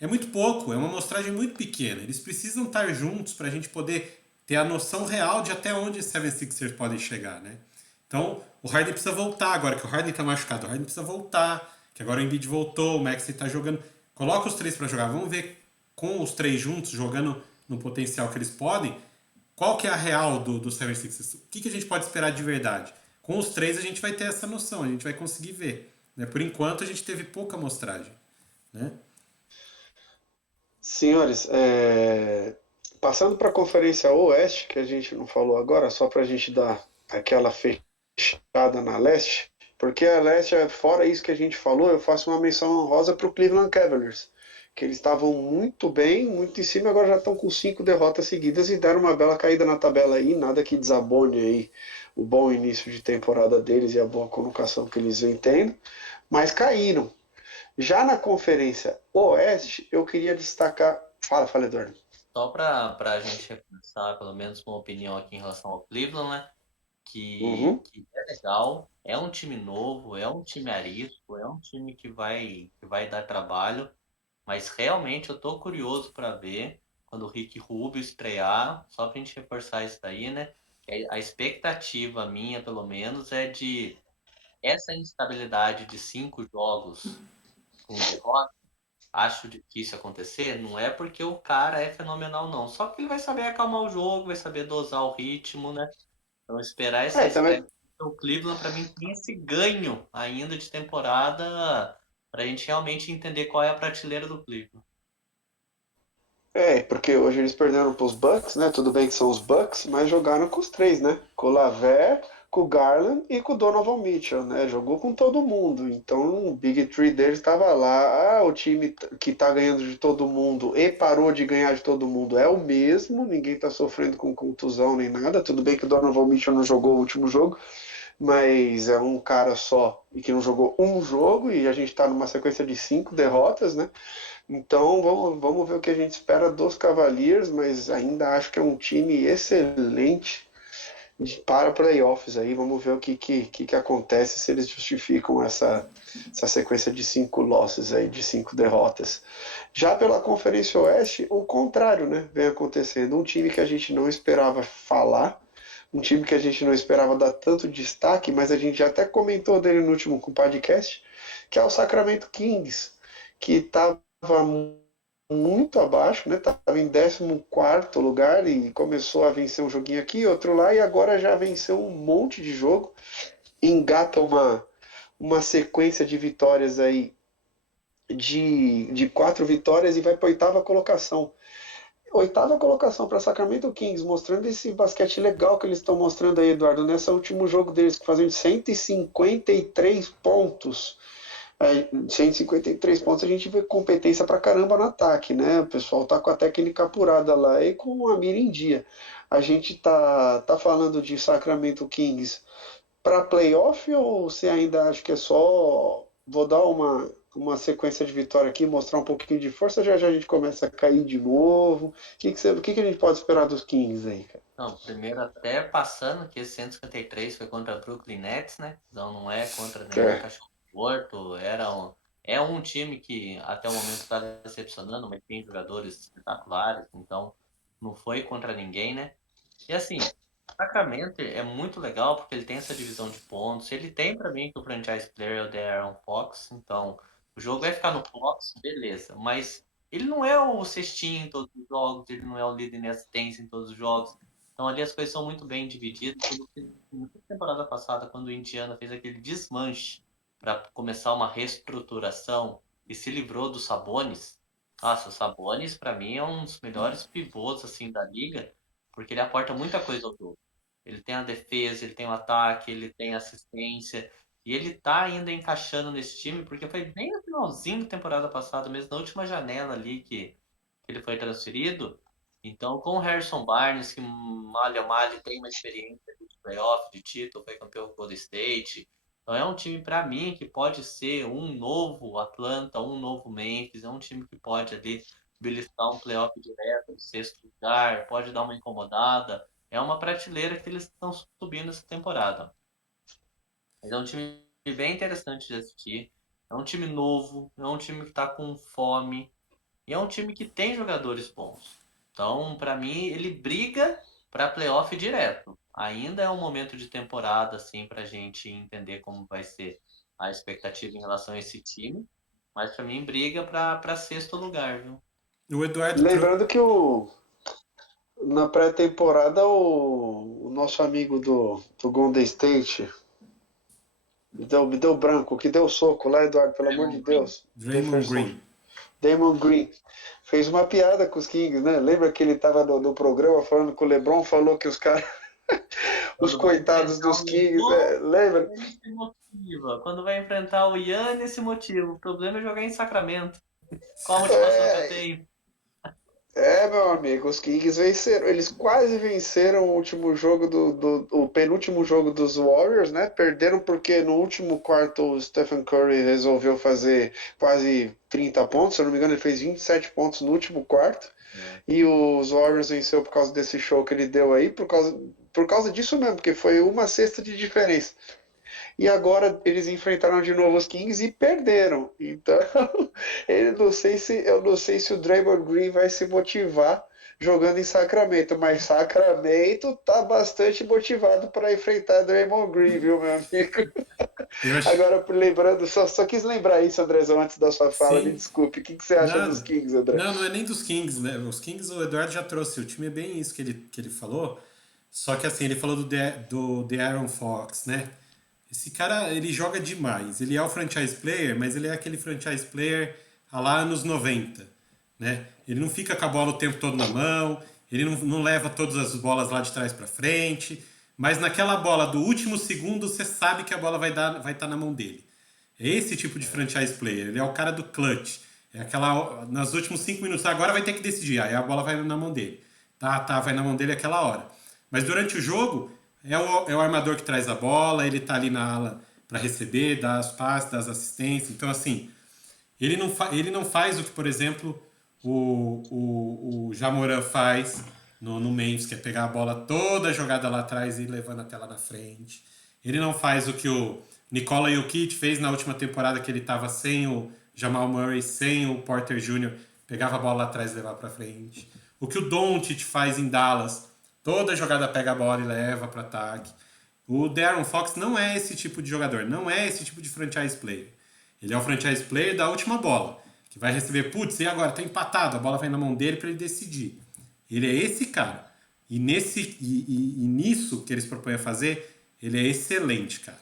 É muito pouco, é uma amostragem muito pequena. Eles precisam estar juntos para a gente poder ter a noção real de até onde os 76ers podem chegar, né? Então, o Harden precisa voltar agora, que o Harden tá machucado. O Harden precisa voltar, que agora o Embiid voltou, o Maxey tá jogando. Coloca os três para jogar. Vamos ver com os três juntos, jogando no potencial que eles podem, qual que é a real do 76ers? O que a gente pode esperar de verdade? Com os três a gente vai ter essa noção, a gente vai conseguir ver. Né? Por enquanto a gente teve pouca amostragem. Né? senhores, passando para a Conferência Oeste, que a gente não falou agora, só para a gente dar aquela fechada na Leste, porque a Leste, fora isso que a gente falou, eu faço uma menção honrosa para o Cleveland Cavaliers, que eles estavam muito bem, muito em cima, agora já estão com 5 derrotas seguidas e deram uma bela caída na tabela aí, nada que desabone aí o bom início de temporada deles e a boa colocação que eles vêm tendo, mas caíram. Já na Conferência Oeste, eu queria destacar. Fala, Eduardo. Só para a gente reforçar, pelo menos uma opinião aqui em relação ao Cleveland, né? Que, Uhum. que é legal, é um time novo, é um time arisco, é um time que vai dar trabalho, mas realmente eu tô curioso para ver quando o Ricky Rubio estrear, só pra gente reforçar isso daí, né? A expectativa minha, pelo menos, é de essa instabilidade de 5 jogos com derrota. Acho difícil acontecer, não é porque o cara é fenomenal, não. Só que ele vai saber acalmar o jogo, vai saber dosar o ritmo, né? Então, esperar essa Também. estreia do Cleveland, para mim, tem esse ganho ainda de temporada para a gente realmente entender qual é a prateleira do Cleveland. Porque hoje eles perderam para os Bucks, né? Tudo bem que são os Bucks, mas jogaram com os três, né? Com o Lavere, com o Garland e com o Donovan Mitchell, né? Jogou com todo mundo. Então o Big Three deles estava lá. O time que está ganhando de todo mundo e parou de ganhar de todo mundo é o mesmo. Ninguém está sofrendo com contusão nem nada. Tudo bem que o Donovan Mitchell não jogou o último jogo, mas é um cara só e que não jogou um jogo e a gente está numa sequência de 5 derrotas, né? Então vamos ver o que a gente espera dos Cavaliers, mas ainda acho que é um time excelente para playoffs aí. Vamos ver o que acontece se eles justificam essa sequência de 5 losses aí, de 5 derrotas. Já pela Conferência Oeste, o contrário, né? Vem acontecendo. Um time que a gente não esperava falar, um time que a gente não esperava dar tanto destaque, mas a gente já até comentou dele no último podcast, que é o Sacramento Kings, que estava muito abaixo, né? Estava em 14º lugar e começou a vencer um joguinho aqui, outro lá, e agora já venceu um monte de jogo, engata uma sequência de vitórias aí, de 4 vitórias e vai para a 8ª colocação. 8ª colocação para Sacramento Kings, mostrando esse basquete legal que eles estão mostrando aí, Eduardo, nesse último jogo deles, fazendo 153 pontos. 153 pontos, a gente vê competência pra caramba no ataque, né? O pessoal tá com a técnica apurada lá e com a mira em dia. A gente tá falando de Sacramento Kings para playoff ou você ainda acha que é só vou dar uma sequência de vitória aqui, mostrar um pouquinho de força, já já a gente começa a cair de novo. O que a gente pode esperar dos Kings aí, cara? Não, primeiro até passando que esse 153 foi contra o Brooklyn Nets, né? Então não é contra nenhum É. cachorro morto, é um time que até o momento está decepcionando, mas tem jogadores espetaculares, então não foi contra ninguém, né? E assim, Sacramento é muito legal porque ele tem essa divisão de pontos. Ele tem para mim que o franchise player é o De'Aaron Fox. Então, o jogo vai ficar no Fox, beleza. Mas ele não é o cestinha em todos os jogos, ele não é o líder em assistência em todos os jogos. Então, ali as coisas são muito bem divididas. Na temporada passada, quando o Indiana fez aquele desmanche para começar uma reestruturação e se livrou do Sabonis. Nossa, o Sabonis, para mim, é um dos melhores pivôs assim, da liga porque ele aporta muita coisa ao jogo. Ele tem a defesa, ele tem o ataque, ele tem a assistência. E ele tá ainda encaixando nesse time, porque foi bem no finalzinho da temporada passada, mesmo na última janela ali que ele foi transferido. Então, com o Harrison Barnes, que malha tem uma experiência de playoff, de título, foi campeão com o Golden State. Então, é um time, para mim, que pode ser um novo Atlanta, um novo Memphis. É um time que pode ali beliscar um playoff direto, no sexto lugar, pode dar uma incomodada. É uma prateleira que eles estão subindo essa temporada. Mas é um time bem interessante de assistir. É um time novo, é um time que está com fome. E é um time que tem jogadores bons. Então, para mim, ele briga para playoff direto. Ainda é um momento de temporada, assim, para a gente entender como vai ser a expectativa em relação a esse time. Mas para mim, briga para sexto lugar, viu? O Eduardo Lembrando que na pré-temporada o nosso amigo do Golden State me deu branco, que deu soco lá, Eduardo, pelo amor de Draymond Green. Deus. Draymond Jefferson. Green. Damon Green fez uma piada com os Kings, né? Lembra que ele estava no programa falando que o LeBron falou que os caras, os Quando vai coitados enfrentar dos o Kings, LeBron, lembra? ele se motiva. Quando vai enfrentar o Yannis, se motiva. O problema é jogar em Sacramento. Qual a motivação que eu É, tenho? meu amigo, os Kings venceram. Eles quase venceram o último jogo o penúltimo jogo dos Warriors, né? Perderam porque no último quarto o Stephen Curry resolveu fazer quase 30 pontos. Se eu não me engano, ele fez 27 pontos no último quarto. É. E os Warriors venceu por causa desse show que ele deu aí, por causa disso mesmo, porque foi uma cesta de diferença. E agora eles enfrentaram de novo os Kings e perderam. Então, eu não sei se o Draymond Green vai se motivar jogando em Sacramento, mas Sacramento tá bastante motivado para enfrentar Draymond Green, viu, meu amigo? Eu acho. Agora, lembrando, só quis lembrar isso, Andrezão, antes da sua fala, me Sim, desculpe. O que você acha dos nada. Kings, André? Não, não é nem dos Kings, né? Os Kings o Eduardo já trouxe. O time é bem isso que ele falou. Só que assim, ele falou do De'Aaron Fox, né? Esse cara, ele joga demais. Ele é o franchise player, mas ele é aquele franchise player há lá anos 90, né? Ele não fica com a bola o tempo todo na mão, ele não leva todas as bolas lá de trás para frente, mas naquela bola do último segundo, você sabe que a bola vai estar na mão dele. É esse tipo de franchise player. Ele é o cara do clutch. É aquela. Nos últimos 5 minutos, agora vai ter que decidir. Aí a bola vai na mão dele. Tá, vai na mão dele aquela hora. Mas durante o jogo, é o armador que traz a bola, ele tá ali na ala para receber, dar os passes, dar as assistências. Então, assim, ele não faz o que, por exemplo, o Jamoran faz no Memphis, que é pegar a bola toda jogada lá atrás e ir levando até lá na frente. Ele não faz o que o Nikola Jokic fez na última temporada, que ele estava sem o Jamal Murray, sem o Porter Jr., pegava a bola lá atrás e levava para frente. O que o Doncic faz em Dallas, toda jogada pega a bola e leva para ataque. O De'Aaron Fox não é esse tipo de jogador, não é esse tipo de franchise player. Ele é o franchise player da última bola, que vai receber, putz, e agora? Tá empatado, a bola vai na mão dele para ele decidir. Ele é esse cara. E nisso que eles propõem a fazer, ele é excelente, cara.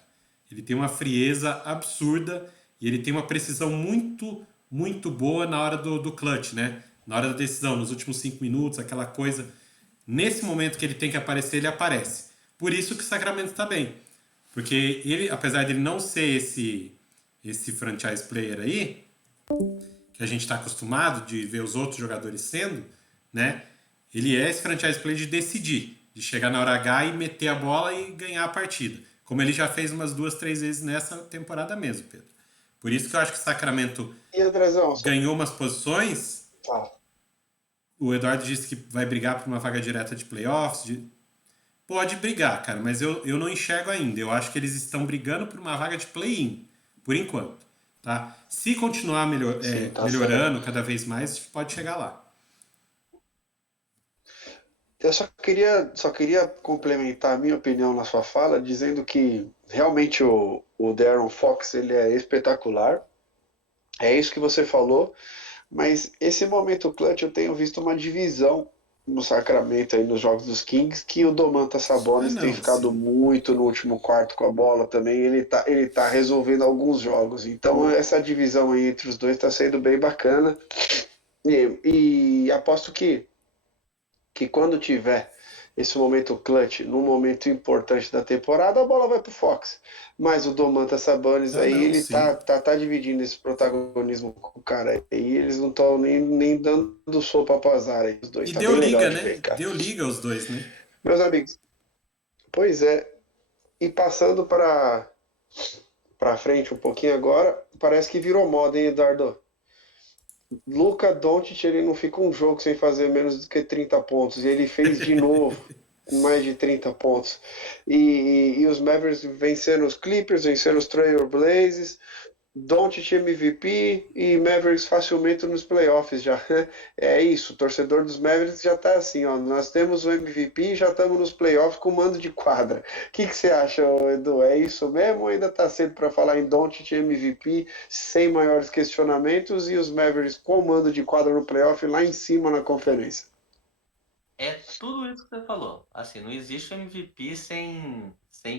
Ele tem uma frieza absurda e ele tem uma precisão muito, muito boa na hora do clutch, né? Na hora da decisão, nos últimos 5 minutos, aquela coisa. Nesse momento que ele tem que aparecer, ele aparece. Por isso que o Sacramento está bem. Porque ele, apesar de ele não ser esse franchise player aí, que a gente está acostumado de ver os outros jogadores sendo, né? Ele é esse franchise player de decidir, de chegar na hora H e meter a bola e ganhar a partida. Como ele já fez umas 2, 3 vezes nessa temporada mesmo, Pedro. Por isso que eu acho que o Sacramento E, Andrezão, ganhou umas posições. fala. O Eduardo disse que vai brigar por uma vaga direta de playoffs. Pode brigar, cara, mas eu não enxergo ainda. Eu acho que eles estão brigando por uma vaga de play-in, por enquanto. Tá? Se continuar Sim, tá certo. melhorando cada vez mais, pode chegar lá. Eu só queria complementar a minha opinião na sua fala, dizendo que realmente o De'Aaron Fox ele é espetacular. É isso que você falou, mas esse momento clutch eu tenho visto uma divisão no Sacramento aí nos jogos dos Kings, que o Domantas Ah, Sabonis tem não, ficado sim. muito no último quarto com a bola também, ele tá resolvendo alguns jogos. Então essa divisão aí entre os dois está sendo bem bacana. E aposto que quando tiver esse momento clutch, num momento importante da temporada, a bola vai pro Fox. Mas o Domantas Sabonis Ah, aí, não, ele tá, sim. tá, tá dividindo esse protagonismo com o cara aí, eles não estão nem dando sopa pro azar aí, os dois. E Tá deu bem legal liga, de né? ver, cara. Deu liga os dois, né? Meus amigos, pois é, e passando pra frente um pouquinho agora, parece que virou moda, hein, Eduardo? Luka Doncic, ele não fica um jogo sem fazer menos do que 30 pontos. E ele fez de novo mais de 30 pontos. E os Mavericks vencendo os Clippers, vencendo os Trail Blazers, Doncic MVP e Mavericks facilmente nos playoffs já. É isso, o torcedor dos Mavericks já tá assim, ó. Nós temos o MVP e já estamos nos playoffs com mando de quadra. O que você acha, Edu? É isso mesmo ou ainda tá cedo para falar em Doncic MVP sem maiores questionamentos e os Mavericks com mando de quadra no playoff lá em cima na conferência? É tudo isso que você falou. Assim, não existe MVP sem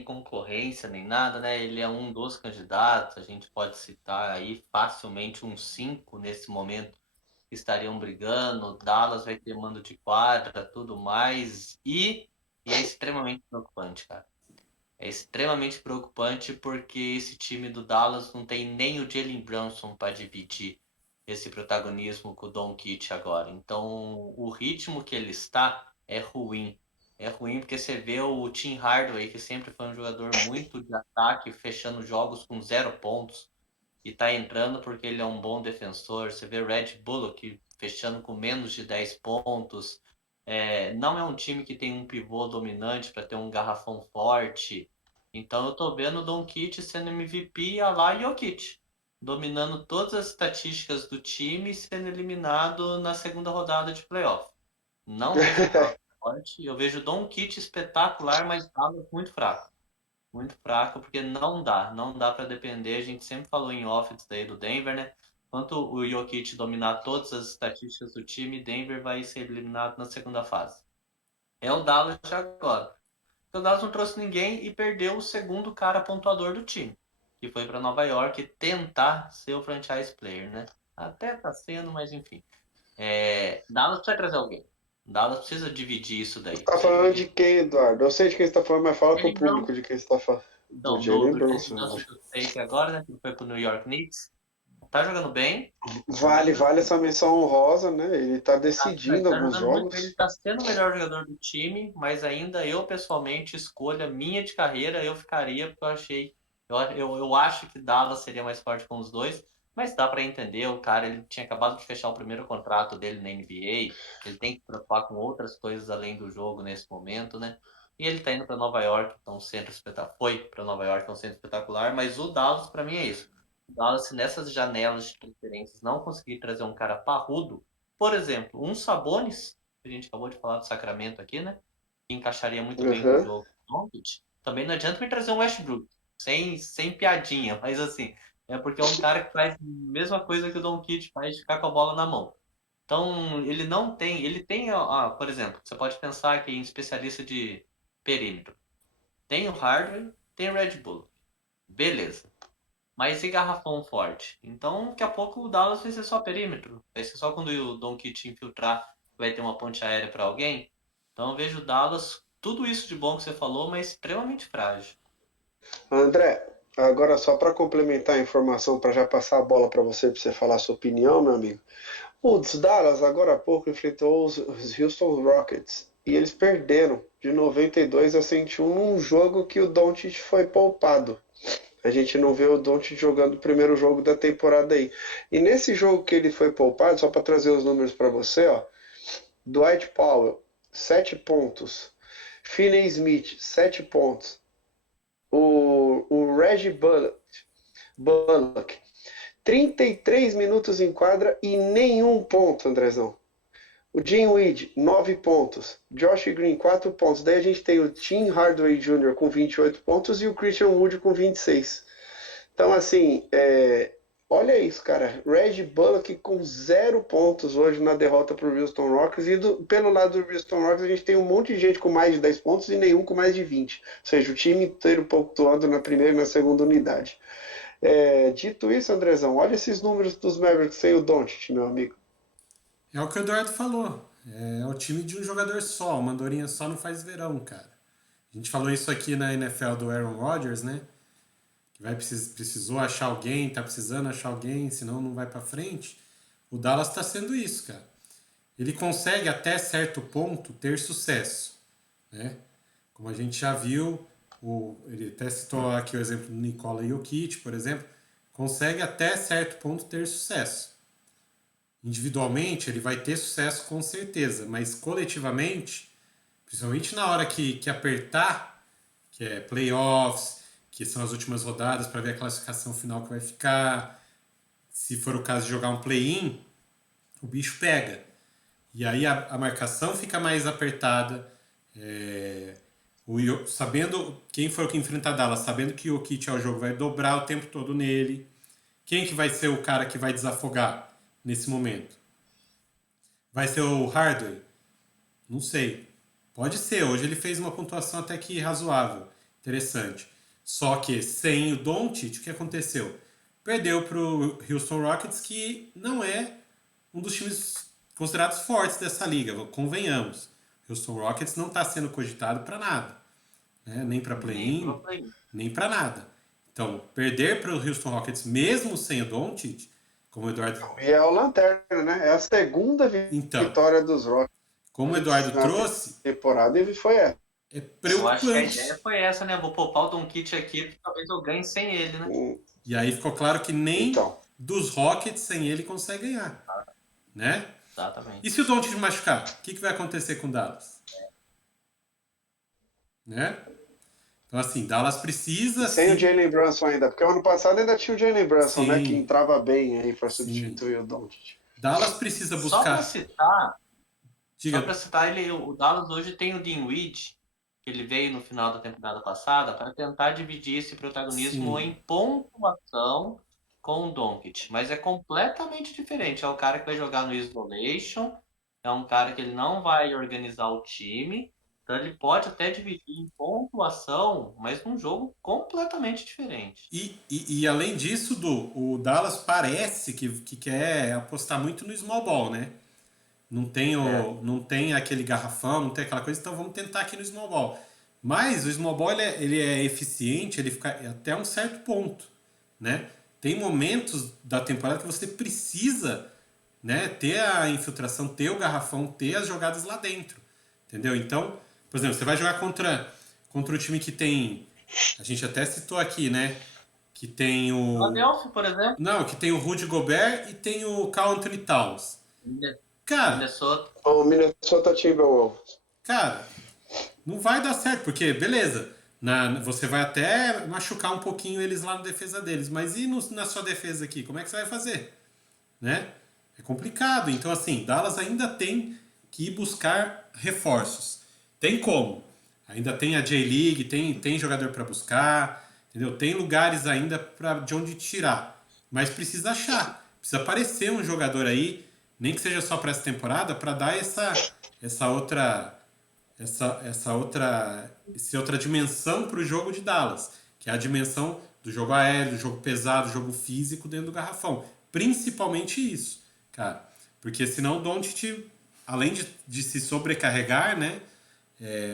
concorrência nem nada, né? Ele é um dos candidatos. A gente pode citar aí facilmente uns cinco nesse momento que estariam brigando. Dallas vai ter mando de quadra, tudo mais. E é extremamente preocupante, cara. É extremamente preocupante porque esse time do Dallas não tem nem o Jalen Brunson para dividir esse protagonismo com o Doncic agora. Então, o ritmo que ele está é ruim. É ruim porque você vê o Tim Hardaway, que sempre foi um jogador muito de ataque, fechando jogos com 0 pontos, e tá entrando porque ele é um bom defensor. Você vê Red Bullock fechando com menos de 10 pontos. Não é um time que tem um pivô dominante para ter um garrafão forte. Então eu tô vendo o Doncic sendo MVP a lá Jokic, dominando todas as estatísticas do time e sendo eliminado na segunda rodada de playoff. Não vejo o Dallas forte. Eu vejo o Doncic espetacular, mas Dallas muito fraco. Muito fraco, porque não dá para depender. A gente sempre falou em off disso daí do Denver, né? Enquanto o Jokic dominar todas as estatísticas do time, Denver vai ser eliminado na segunda fase. É o Dallas agora. O Dallas não trouxe ninguém e perdeu o segundo cara pontuador do time, que foi para Nova York tentar ser o franchise player, né? Até tá sendo, mas enfim. Dallas precisa trazer alguém. Dallas precisa dividir isso daí. Tá Precisa falando de dividir. quem, Eduardo? Eu sei de quem você tá falando, mas fala pro Jalen Brown, público de quem você tá falando. Do então, do Jalen Jalen Brunson, eu Brunson acho. que eu sei que agora, né? Que foi pro New York Knicks. Tá jogando bem. Vale essa menção honrosa, né? Ele tá decidindo Tá alguns jogando muito bem. Ele jogos. tá sendo o melhor jogador do time, mas ainda eu, pessoalmente, escolha minha de carreira, eu ficaria, porque eu achei. Eu acho que Dallas seria mais forte com os dois, mas dá pra entender. O cara, ele tinha acabado de fechar o primeiro contrato dele na NBA. Ele tem que se preocupar com outras coisas além do jogo nesse momento, né? E ele tá indo pra Nova York, então um centro espetacular. Foi pra Nova York, um centro espetacular, mas o Dallas, pra mim, é isso. O Dallas, se nessas janelas de transferências não conseguir trazer um cara parrudo, por exemplo, um Sabonis, que a gente acabou de falar do Sacramento aqui, né? Que encaixaria muito bem no Aham. jogo do Doncic. Também não adianta me trazer um Westbrook, sem piadinha, mas assim, é porque é um cara que faz a mesma coisa que o Doncic faz de ficar com a bola na mão. Então, ele tem, por exemplo, você pode pensar aqui em especialista de perímetro. Tem o Hardaway, tem o Red Bull. Beleza. Mas e garrafão forte? Então, daqui a pouco o Dallas vai ser só perímetro. Vai ser só quando o Doncic infiltrar, vai ter uma ponte aérea para alguém. Então, eu vejo o Dallas, tudo isso de bom que você falou, mas extremamente frágil. André, agora só para complementar a informação, para já passar a bola para você falar a sua opinião, meu amigo. O Dallas, agora há pouco, enfrentou os Houston Rockets e eles perderam de 92-101 num jogo que o Doncic foi poupado. A gente não vê o Doncic jogando o primeiro jogo da temporada aí. E nesse jogo que ele foi poupado, só para trazer os números para você, ó, Dwight Powell, 7 pontos. Finney Smith, 7 pontos. O Reggie Bullock, 33 minutos em quadra e nenhum ponto, Andrezão. O Jim Weed, 9 pontos. Josh Green, 4 pontos. Daí a gente tem o Tim Hardaway Jr. com 28 pontos e o Christian Wood com 26. Então, assim, olha isso, cara. Reggie Bullock com 0 pontos hoje na derrota para o Houston Rockets. E pelo lado do Houston Rockets, a gente tem um monte de gente com mais de 10 pontos e nenhum com mais de 20. Ou seja, o time inteiro pontuando na primeira e na segunda unidade. Dito isso, Andrezão, olha esses números dos Mavericks sem o Doncic, meu amigo. É o que o Eduardo falou. É o time de um jogador só. Uma andorinha só não faz verão, cara. A gente falou isso aqui na NFL do Aaron Rodgers, né? Que precisou achar alguém, tá precisando achar alguém, senão não vai para frente. O Dallas tá sendo isso, cara. Ele consegue até certo ponto ter sucesso, né? Como a gente já viu, ele até citou aqui o exemplo do Nikola Jokic, por exemplo, consegue até certo ponto ter sucesso. Individualmente, ele vai ter sucesso com certeza, mas coletivamente, principalmente na hora que apertar, que é playoffs, que são as últimas rodadas para ver a classificação final que vai ficar, se for o caso de jogar um play-in, o bicho pega. E aí a marcação fica mais apertada. Sabendo quem for que enfrentar Dallas, sabendo que o Jokic ao jogo vai dobrar o tempo todo nele. Quem que vai ser o cara que vai desafogar nesse momento? Vai ser o Hardaway? Não sei. Pode ser. Hoje ele fez uma pontuação até que razoável. Interessante. Só que sem o Doncic, o que aconteceu? Perdeu para o Houston Rockets, que não é um dos times considerados fortes dessa liga, convenhamos. O Houston Rockets não está sendo cogitado para nada, né? Nem para Nem pro play-in, play. nem para nada. Então, perder para o Houston Rockets, mesmo sem o Doncic, como o Eduardo... E é o Lanterna, né? É a segunda Então, vitória dos como o Rockets Eduardo na trouxe, temporada e foi essa. é Eu acho que a ideia preocupante. foi essa, né? Vou poupar o Doncic aqui, porque talvez eu ganhe sem ele, né? E aí ficou claro que nem Então, dos Rockets sem ele consegue ganhar, né? E se o Exatamente. Doncic machucar, o que vai acontecer com o Dallas? Né? Então, assim, Dallas e precisa sem o sim, Jalen Brunson ainda, porque o ano passado ainda tinha o Jalen Brunson, né? Que sim, entrava bem aí para sim. substituir o Doncic. Dallas precisa Só para buscar. citar, Só Diga. para citar, o Dallas hoje tem o Dinwiddie, que ele veio no final da temporada passada para tentar dividir esse protagonismo Sim. em pontuação com o Doncic, mas é completamente diferente. É o cara que vai jogar no isolation, é um cara que ele não vai organizar o time, então ele pode até dividir em pontuação, mas num jogo completamente diferente. E além disso, o Dallas parece que quer apostar muito no small ball, né? É, Não tem aquele garrafão, não tem aquela coisa, então vamos tentar aqui no small ball. Mas o small ball ele é eficiente, ele fica até um certo ponto, né? Tem momentos da temporada que você precisa, né, ter a infiltração, ter o garrafão, ter as jogadas lá dentro, entendeu? Então, por exemplo, você vai jogar contra um time que tem, a gente até citou aqui, né, que tem o Philadelphia, por exemplo, não, que tem o Rudy Gobert e tem o Karl Anthony Towns. Cara, Minnesota. O Minnesota Timberwolves. cara, não vai dar certo, porque, beleza, você vai até machucar um pouquinho eles lá na defesa deles, mas e na sua defesa aqui? Como é que você vai fazer? Né? É complicado. Então, assim, Dallas ainda tem que ir buscar reforços. Tem como. Ainda tem a J-League, tem jogador para buscar, entendeu? Tem lugares ainda de onde tirar. Mas precisa achar. Precisa aparecer um jogador aí, nem que seja só para essa temporada, para dar essa outra essa outra dimensão para o jogo de Dallas, que é a dimensão do jogo aéreo, do jogo pesado, do jogo físico dentro do garrafão. Principalmente isso, cara. Porque senão o Doncic, além de se sobrecarregar, né,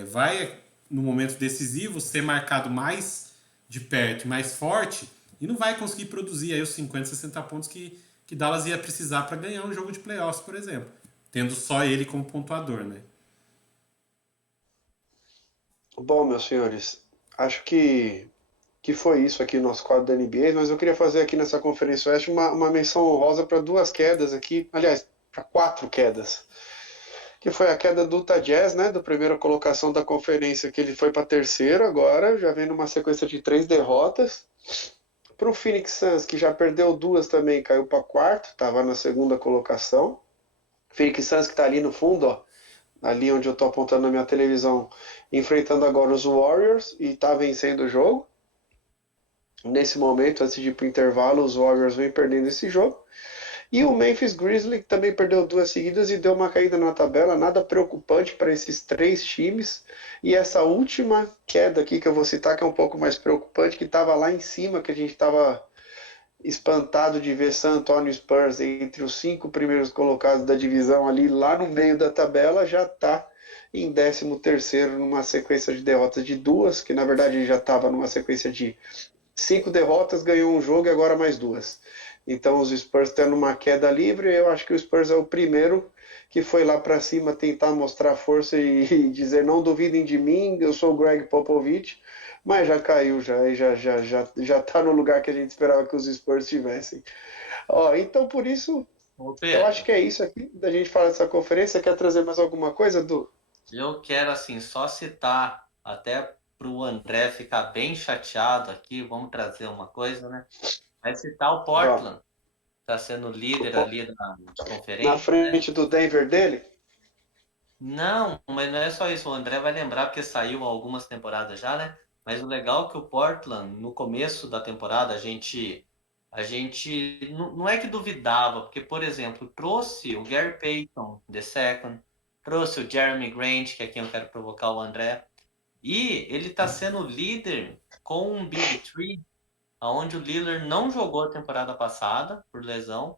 vai, no momento decisivo, ser marcado mais de perto e mais forte e não vai conseguir produzir aí os 50, 60 pontos que Dallas ia precisar para ganhar um jogo de playoffs, por exemplo. Tendo só ele como pontuador, né? Bom, meus senhores, acho que foi isso aqui no nosso quadro da NBA, mas eu queria fazer aqui nessa Conferência Oeste uma menção honrosa para duas quedas aqui, aliás, para quatro quedas, que foi a queda do Utah Jazz, né, da primeira colocação da conferência, que ele foi para terceiro agora, já vem numa sequência de 3 derrotas, para o Phoenix Suns, que já perdeu duas também, caiu para quarto, estava na segunda colocação, Phoenix Suns que está ali no fundo, ó, ali onde eu estou apontando na minha televisão, enfrentando agora os Warriors e está vencendo o jogo. Nesse momento, antes de ir para o intervalo, os Warriors vêm perdendo esse jogo. E o Memphis Grizzlies, que também perdeu duas seguidas e deu uma caída na tabela, nada preocupante para esses três times. E essa última queda aqui que eu vou citar, que é um pouco mais preocupante, que estava lá em cima, que a gente estava espantado de ver San Antonio Spurs entre os 5 primeiros colocados da divisão ali, lá no meio da tabela, já está em 13º numa sequência de derrotas de duas, que na verdade já estava numa sequência de 5 derrotas, ganhou um jogo e agora mais duas. Então os Spurs tendo uma queda livre, eu acho que o Spurs é o primeiro que foi lá para cima tentar mostrar força e dizer não duvidem de mim, eu sou o Greg Popovich, mas já caiu já e já tá no lugar que a gente esperava que os Spurs tivessem. Ó, então por isso Ô eu acho Pedro, que é isso aqui da gente falar dessa conferência. Quer trazer mais alguma coisa, Du? eu quero assim só citar até para o André ficar bem chateado aqui, vamos trazer uma coisa, né? Vai citar o Ó, Portland, está sendo líder ali de na conferência, né? frente do Denver dele? Não, mas não é só isso. O André vai lembrar porque saiu há algumas temporadas já, né? Mas o legal é que o Portland, no começo da temporada, a gente não é que duvidava, porque, por exemplo, trouxe o Gary Payton, the second, trouxe o Jeremy Grant, que é quem eu quero provocar o André, e ele está sendo líder com um Big Three, onde o Lillard não jogou a temporada passada por lesão,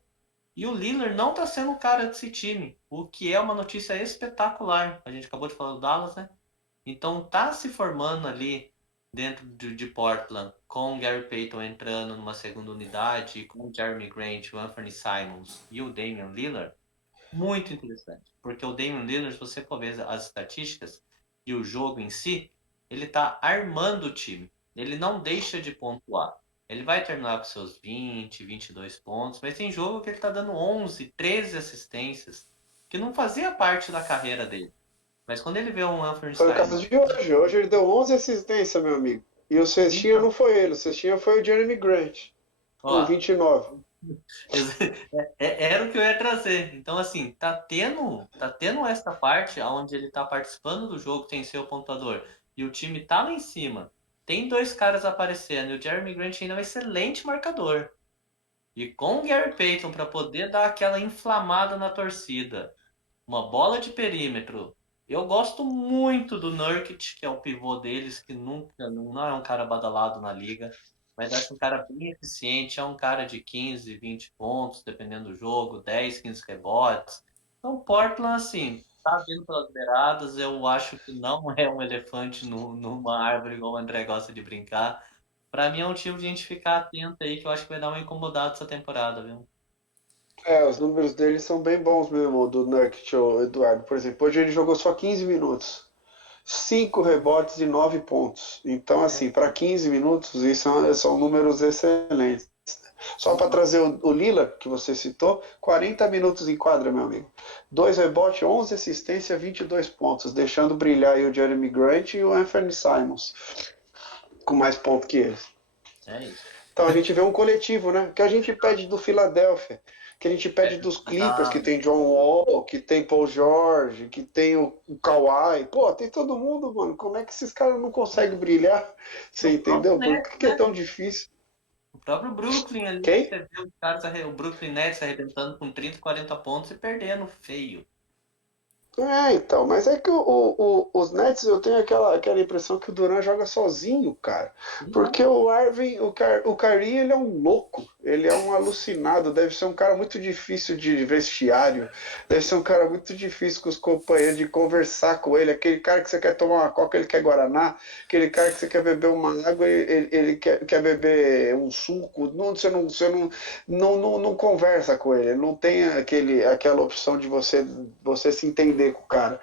e o Lillard não está sendo o cara desse time, o que é uma notícia espetacular. A gente acabou de falar do Dallas, né? Então tá se formando ali dentro de Portland, com o Gary Payton entrando numa segunda unidade, com o Jeremy Grant, o Anthony Simons e o Damian Lillard, muito interessante. Porque o Damian Lillard, se você for ver as estatísticas e o jogo em si, ele tá armando o time. Ele não deixa de pontuar. Ele vai terminar com seus 20, 22 pontos, mas tem jogo que ele tá dando 11, 13 assistências, que não fazia parte da carreira dele. Mas quando ele vê um Anthony Foi o caso Simons, de hoje. Hoje ele deu 11 assistências, meu amigo. E o cestinha então, não foi ele, o cestinha foi o Jeremy Grant. com Ó, 29. era o que eu ia trazer. Então, assim, tá tendo essa parte onde ele tá participando do jogo, tem seu pontuador, e o time tá lá em cima. Tem dois caras aparecendo, e o Jeremy Grant ainda é um excelente marcador. E com o Gary Payton para poder dar aquela inflamada na torcida, uma bola de perímetro. Eu gosto muito do Nurkic, que é o pivô deles, que nunca não é um cara badalado na liga, mas acho um cara bem eficiente, é um cara de 15, 20 pontos, dependendo do jogo, 10, 15 rebotes. Então, Portland, assim, tá vindo pelas beiradas, eu acho que não é um elefante numa árvore, igual o André gosta de brincar. Pra mim é um time de gente ficar atento aí, que eu acho que vai dar uma incomodada essa temporada, viu? Os números dele são bem bons mesmo, do Nurkic, o Eduardo. Por exemplo, hoje ele jogou só 15 minutos. 5 rebotes e 9 pontos. Então, assim, para 15 minutos, isso são números excelentes. Só para trazer o Lila, que você citou, 40 minutos em quadra, meu amigo. 2 rebotes, 11 assistência, 22 pontos, deixando brilhar aí o Jeremy Grant e o Anthony Simons, com mais pontos que eles. É isso. Então a gente vê um coletivo, né? Que a gente pede do Philadelphia, que a gente pede dos Clippers, que tem John Wall, que tem Paul George, que tem o Kawhi. Pô, tem todo mundo, mano. Como é que esses caras não conseguem brilhar? Você O próprio entendeu? Por Nets, que é né? tão difícil? O próprio Brooklyn ali, Quem? você vê os caras, o Brooklyn Nets arrebentando com 30, 40 pontos e perdendo feio. Então, mas é que os Nets eu tenho aquela impressão que o Duran joga sozinho, cara. Porque Não, o Arvin, o Kyrie, ele é um louco, ele é um alucinado, deve ser um cara muito difícil de vestiário, deve ser um cara muito difícil com os companheiros de conversar com ele, aquele cara que você quer tomar uma coca, ele quer guaraná, aquele cara que você quer beber uma água, ele quer beber um suco, você não conversa com ele, não tem aquela opção de você se entender com o cara.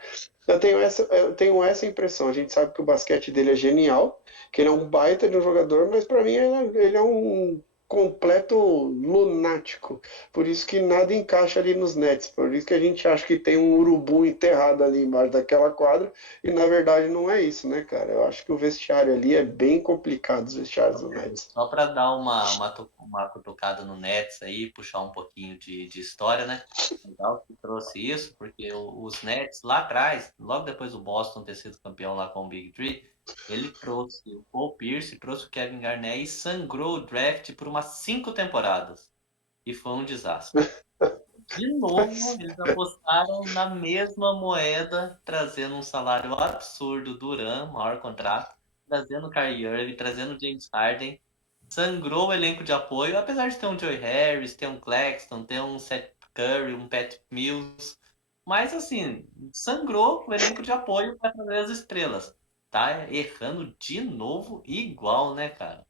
Eu tenho essa impressão. A gente sabe que o basquete dele é genial, que ele é um baita de um jogador, mas para mim ele é um completo lunático. Por isso que nada encaixa ali nos Nets. Por isso que a gente acha que tem um urubu enterrado ali embaixo daquela quadra, e na verdade não é isso, né, cara? Eu acho que o vestiário ali é bem complicado, os vestiários do Nets. só para dar uma cutucada no Nets aí, puxar um pouquinho de história, né? Legal que trouxe isso, porque os Nets lá atrás, logo depois do Boston ter sido campeão lá com o Big Three, ele trouxe o Paul Pierce, trouxe o Kevin Garnett e sangrou o draft por umas 5 temporadas. E foi um desastre. De novo, eles apostaram na mesma moeda, trazendo um salário absurdo, Duran, maior contrato, trazendo o Kyrie Irving, trazendo o James Harden, sangrou o elenco de apoio, apesar de ter um Joe Harris, ter um Claxton, ter um Seth Curry, um Pat Mills, mas assim, sangrou o elenco de apoio para trazer as estrelas. Tá errando de novo igual, né, cara?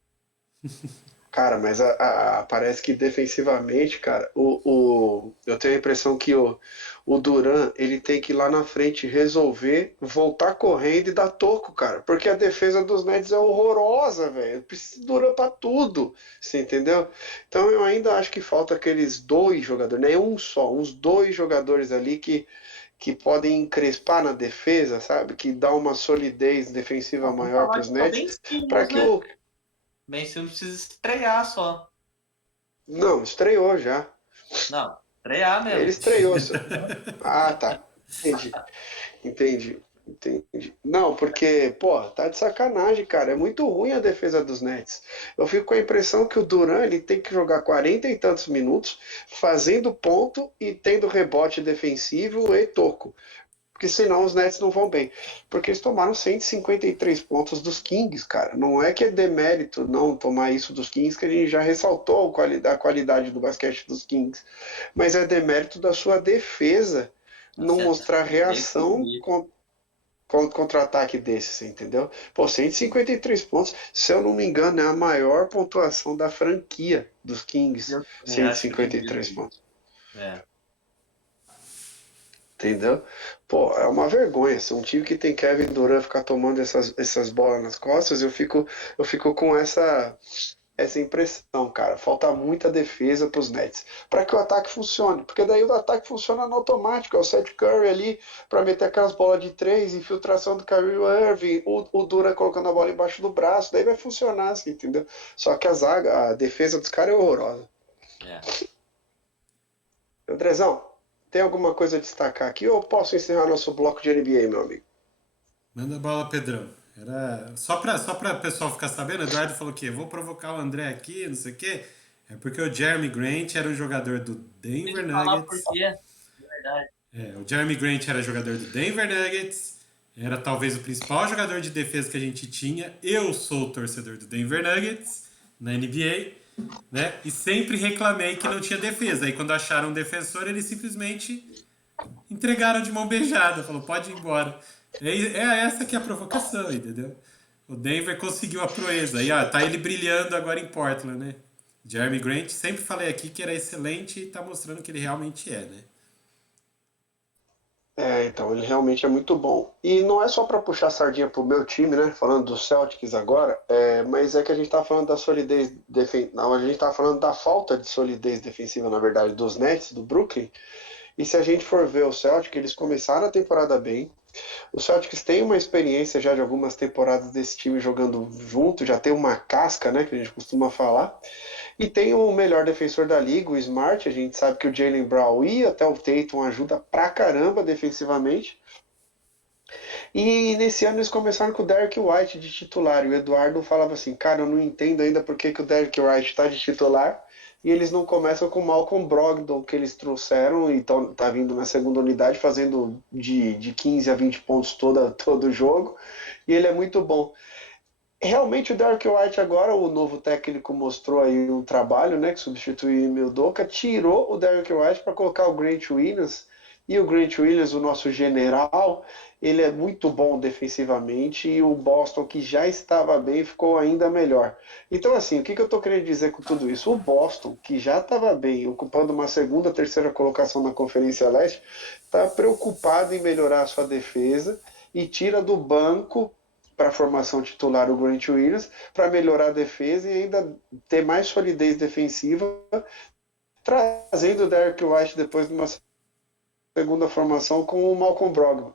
Cara, mas parece que defensivamente, cara, eu tenho a impressão que o Duran ele tem que ir lá na frente resolver, voltar correndo e dar toco, cara. Porque a defesa dos Nets é horrorosa, velho. Precisa do Duran pra tudo, você entendeu? Então eu ainda acho que falta aqueles dois jogadores, nem um só, uns dois jogadores ali que podem encrespar na defesa, sabe? Que dá uma solidez defensiva Vamos maior falar para que os é o Nets, Ben para Simmons, que né? o. Ben Simmons precisa estrear só. Não, estreou já. Não, estrear Ele mesmo. estreou. Ah, tá. Entendi. Entendi. Entendi. Não, porque, pô, tá de sacanagem, cara. É muito ruim a defesa dos Nets. Eu fico com a impressão que o Duran ele tem que jogar 40 e tantos minutos, fazendo ponto e tendo rebote defensivo e toco. Porque senão os Nets não vão bem. Porque eles tomaram 153 pontos dos Kings, cara. Não é que é demérito não tomar isso dos Kings, que a gente já ressaltou a qualidade do basquete dos Kings. Mas é demérito da sua defesa não Você mostrar reação definir. contra-ataque desse, entendeu? Pô, 153 pontos, se eu não me engano, é a maior pontuação da franquia dos Kings. Eu também cento e acho que cinquenta tem e vindo três aí. pontos. É. Entendeu? Pô, é uma vergonha. Se um time que tem Kevin Durant ficar tomando essas bolas nas costas, eu fico com essa impressão, cara. Falta muita defesa para os Nets para que o ataque funcione, porque daí o ataque funciona no automático. É o Seth Curry ali para meter aquelas bolas de três, infiltração do Kyrie Irving, o Dura colocando a bola embaixo do braço, daí vai funcionar, assim, entendeu? Só que a defesa dos caras é horrorosa. É. Andrezão, tem alguma coisa a destacar aqui ou posso encerrar nosso bloco de NBA, meu amigo? Manda bala, Pedrão. Era só pra pessoal ficar sabendo, o Eduardo falou que vou provocar o André aqui, não sei o quê. É porque o Jeremy Grant era um jogador do Deixa Denver eu falar por Nuggets. quê, é verdade. O Jeremy Grant era jogador do Denver Nuggets. Era talvez o principal jogador de defesa que a gente tinha. Eu sou o torcedor do Denver Nuggets na NBA, né? E sempre reclamei que não tinha defesa. Aí quando acharam um defensor, eles simplesmente entregaram de mão beijada. Falou, pode ir embora. É essa que é a provocação, entendeu? O Denver conseguiu a proeza. E ó, tá ele brilhando agora em Portland, né? Jeremy Grant, sempre falei aqui que era excelente e tá mostrando que ele realmente é, né? Então, ele realmente é muito bom. E não é só para puxar a sardinha pro meu time, né? Falando do Celtics agora, mas é que a gente tá falando da solidez defensiva. Não, a gente tá falando da falta de solidez defensiva, na verdade, dos Nets, do Brooklyn. E se a gente for ver o Celtics, eles começaram a temporada bem. O Celtics tem uma experiência já de algumas temporadas desse time jogando junto, já tem uma casca, né, que a gente costuma falar. E tem o melhor defensor da liga, o Smart. A gente sabe que o Jaylen Brown e até o Tatum ajuda pra caramba defensivamente. E nesse ano eles começaram com o Derek White de titular. E o Eduardo falava assim: cara, eu não entendo ainda por que o Derek White está de titular. E eles não começam com o Malcolm Brogdon, que eles trouxeram, e tá vindo na segunda unidade, fazendo de 15 a 20 pontos todo o jogo. E ele é muito bom. Realmente o Derek White agora, o novo técnico mostrou aí um trabalho, né, que substituiu o Udoka, tirou o Derek White para colocar o Grant Williams, e o Grant Williams, o nosso general, ele é muito bom defensivamente, e o Boston, que já estava bem, ficou ainda melhor. Então, assim, o que eu estou querendo dizer com tudo isso? O Boston, que já estava bem, ocupando uma segunda, terceira colocação na Conferência Leste, está preocupado em melhorar a sua defesa, e tira do banco para a formação titular o Grant Williams, para melhorar a defesa e ainda ter mais solidez defensiva, trazendo o Derek White depois de uma segunda formação com o Malcolm Brogdon.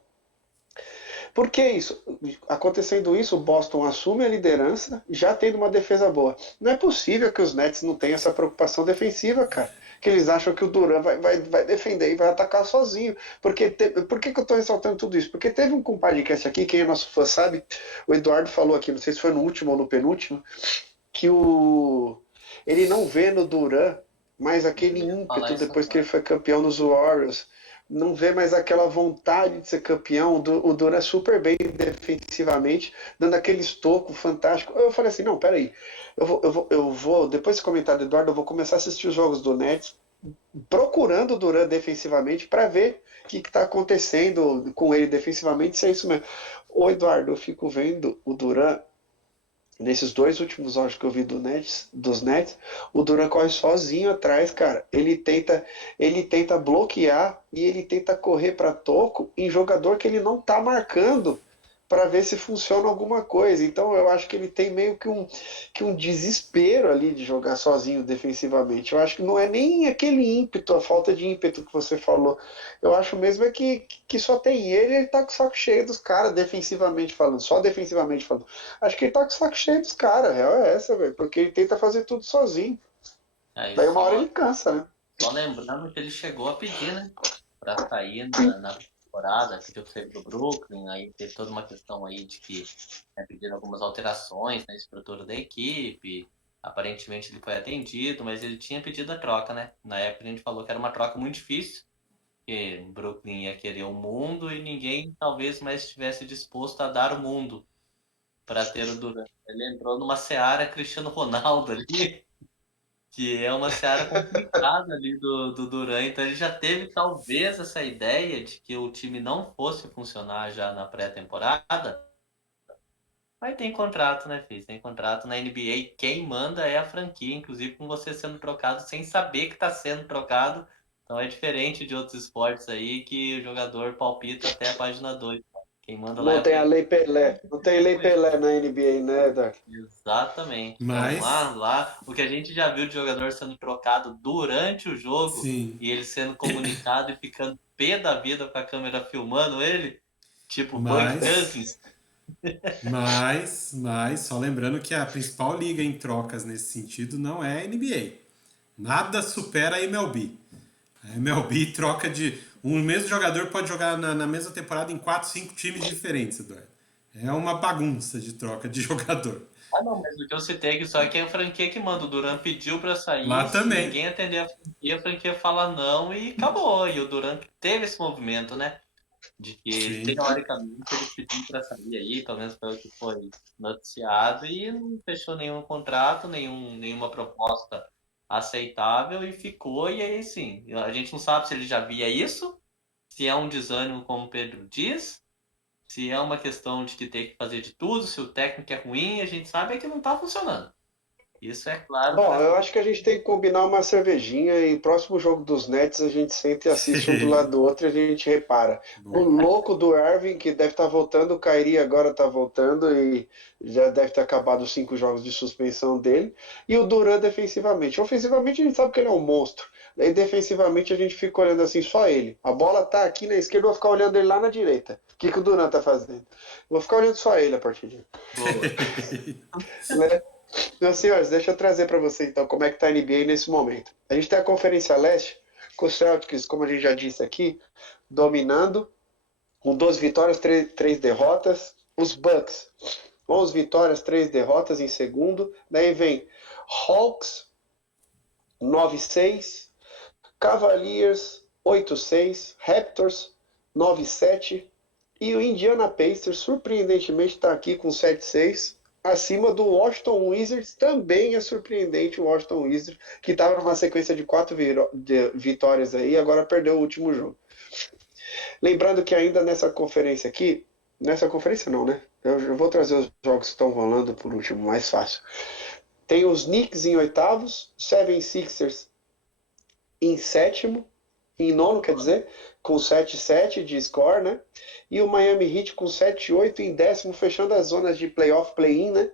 Por que isso? Acontecendo isso, o Boston assume a liderança, já tendo uma defesa boa. Não é possível que os Nets não tenham essa preocupação defensiva, cara. Que eles acham que o Durant vai defender e vai atacar sozinho. Por que eu estou ressaltando tudo isso? Porque teve um podcast aqui, quem é nosso fã sabe, o Eduardo falou aqui, não sei se foi no último ou no penúltimo, que ele não vê no Durant mais aquele Eu ia falar ímpeto isso depois que agora. ele foi campeão nos Warriors, não vê mais aquela vontade de ser campeão. O Dura é super bem defensivamente, dando aquele estoco fantástico. Eu falei assim, não, peraí, eu vou depois desse comentário do Eduardo, eu vou começar a assistir os jogos do Nets, procurando o Duran defensivamente para ver o que está acontecendo com ele defensivamente, se é isso mesmo. Ô Eduardo, eu fico vendo o Duran nesses dois últimos jogos que eu vi dos Nets, o Duran corre sozinho atrás, cara. Ele tenta bloquear e ele tenta correr para toco em jogador que ele não tá marcando para ver se funciona alguma coisa. Então eu acho que ele tem meio que um desespero ali de jogar sozinho defensivamente. Eu acho que não é nem aquele ímpeto, a falta de ímpeto que você falou. Eu acho mesmo é que só tem ele e ele tá com o saco cheio dos caras, defensivamente falando, só defensivamente falando. Acho que ele tá com o saco cheio dos caras, a real é essa, velho, porque ele tenta fazer tudo sozinho. Aí Daí uma hora ele cansa, né? só lembrando que ele chegou a pedir, né? Pra sair na temporada, pediu pra sair pro Brooklyn, aí teve toda uma questão aí de que pediram algumas alterações na estrutura da equipe. Aparentemente ele foi atendido, mas ele tinha pedido a troca, né? Na época a gente falou que era uma troca muito difícil, que o Brooklyn ia querer o mundo e ninguém talvez mais estivesse disposto a dar o mundo para ter o Durant. Ele entrou numa seara Cristiano Ronaldo ali, que é uma seara complicada ali do Duran. Então ele já teve talvez essa ideia de que o time não fosse funcionar já na pré-temporada. Mas tem contrato, né, filho? Tem contrato na NBA. Quem manda é a franquia, inclusive com você sendo trocado sem saber que está sendo trocado. Então é diferente de outros esportes aí que o jogador palpita até a página 2. Quem manda lá é Não a tem a franquia. Lei Pelé. Não tem Lei Pelé na NBA, né, Dark? Exatamente. Então Mas, o que a gente já viu de jogador sendo trocado durante o jogo sim. e ele sendo comunicado e ficando pé da vida com a câmera filmando ele, tipo Bug Mas, Cousins. só lembrando que a principal liga em trocas nesse sentido não é a NBA. Nada supera a MLB. A MLB troca de. Um mesmo jogador pode jogar na mesma temporada em 4, 5 times diferentes, Eduardo. É uma bagunça de troca de jogador. Ah, não, mas o que eu citei aqui só é que é a franquia que manda. O Duran pediu pra sair, Lá se também. ninguém atender a franquia fala não e acabou. E o Duran teve esse movimento, né? De que Sim. teoricamente ele pediu para sair aí, pelo menos pelo que foi noticiado, e não fechou nenhum contrato, nenhuma proposta aceitável e ficou. E aí sim, a gente não sabe se ele já via isso, se é um desânimo, como o Pedro diz, se é uma questão de que tem que fazer de tudo, se o técnico é ruim, a gente sabe é que não está funcionando. Isso é claro Bom, para eu acho que a gente tem que combinar uma cervejinha e próximo jogo dos Nets a gente senta e assiste um do lado do outro e a gente repara. O Bom, louco do Irving, que deve estar voltando, o Kyrie agora está voltando e já deve ter acabado os 5 jogos de suspensão dele. E o Durant defensivamente. Ofensivamente a gente sabe que ele é um monstro. Daí defensivamente a gente fica olhando assim, só ele. A bola tá aqui na esquerda, eu vou ficar olhando ele lá na direita. O que o Durant tá fazendo? Eu vou ficar olhando só ele a partir de boa. né? Meus senhores, deixa eu trazer para você então como é que tá a NBA nesse momento. A gente tem a Conferência Leste, com os Celtics, como a gente já disse aqui, dominando, com 12 vitórias, 3 derrotas. Os Bucks, 11 vitórias, 3 derrotas em segundo. Daí vem Hawks, 9-6. Cavaliers, 8-6. Raptors, 9-7. E o Indiana Pacers, surpreendentemente, está aqui com 7-6, acima do Washington Wizards. Também é surpreendente o Washington Wizards, que estava numa sequência de 4 vitórias aí, e agora perdeu o último jogo. Lembrando que ainda nessa conferência aqui, nessa conferência não, né? Eu vou trazer os jogos que estão rolando por último, mais fácil. Tem os Knicks em oitavos, 76ers em sétimo, em nono, quer dizer, com 7-7 de score, né? E o Miami Heat com 7-8 em décimo, fechando as zonas de playoff, play-in, né?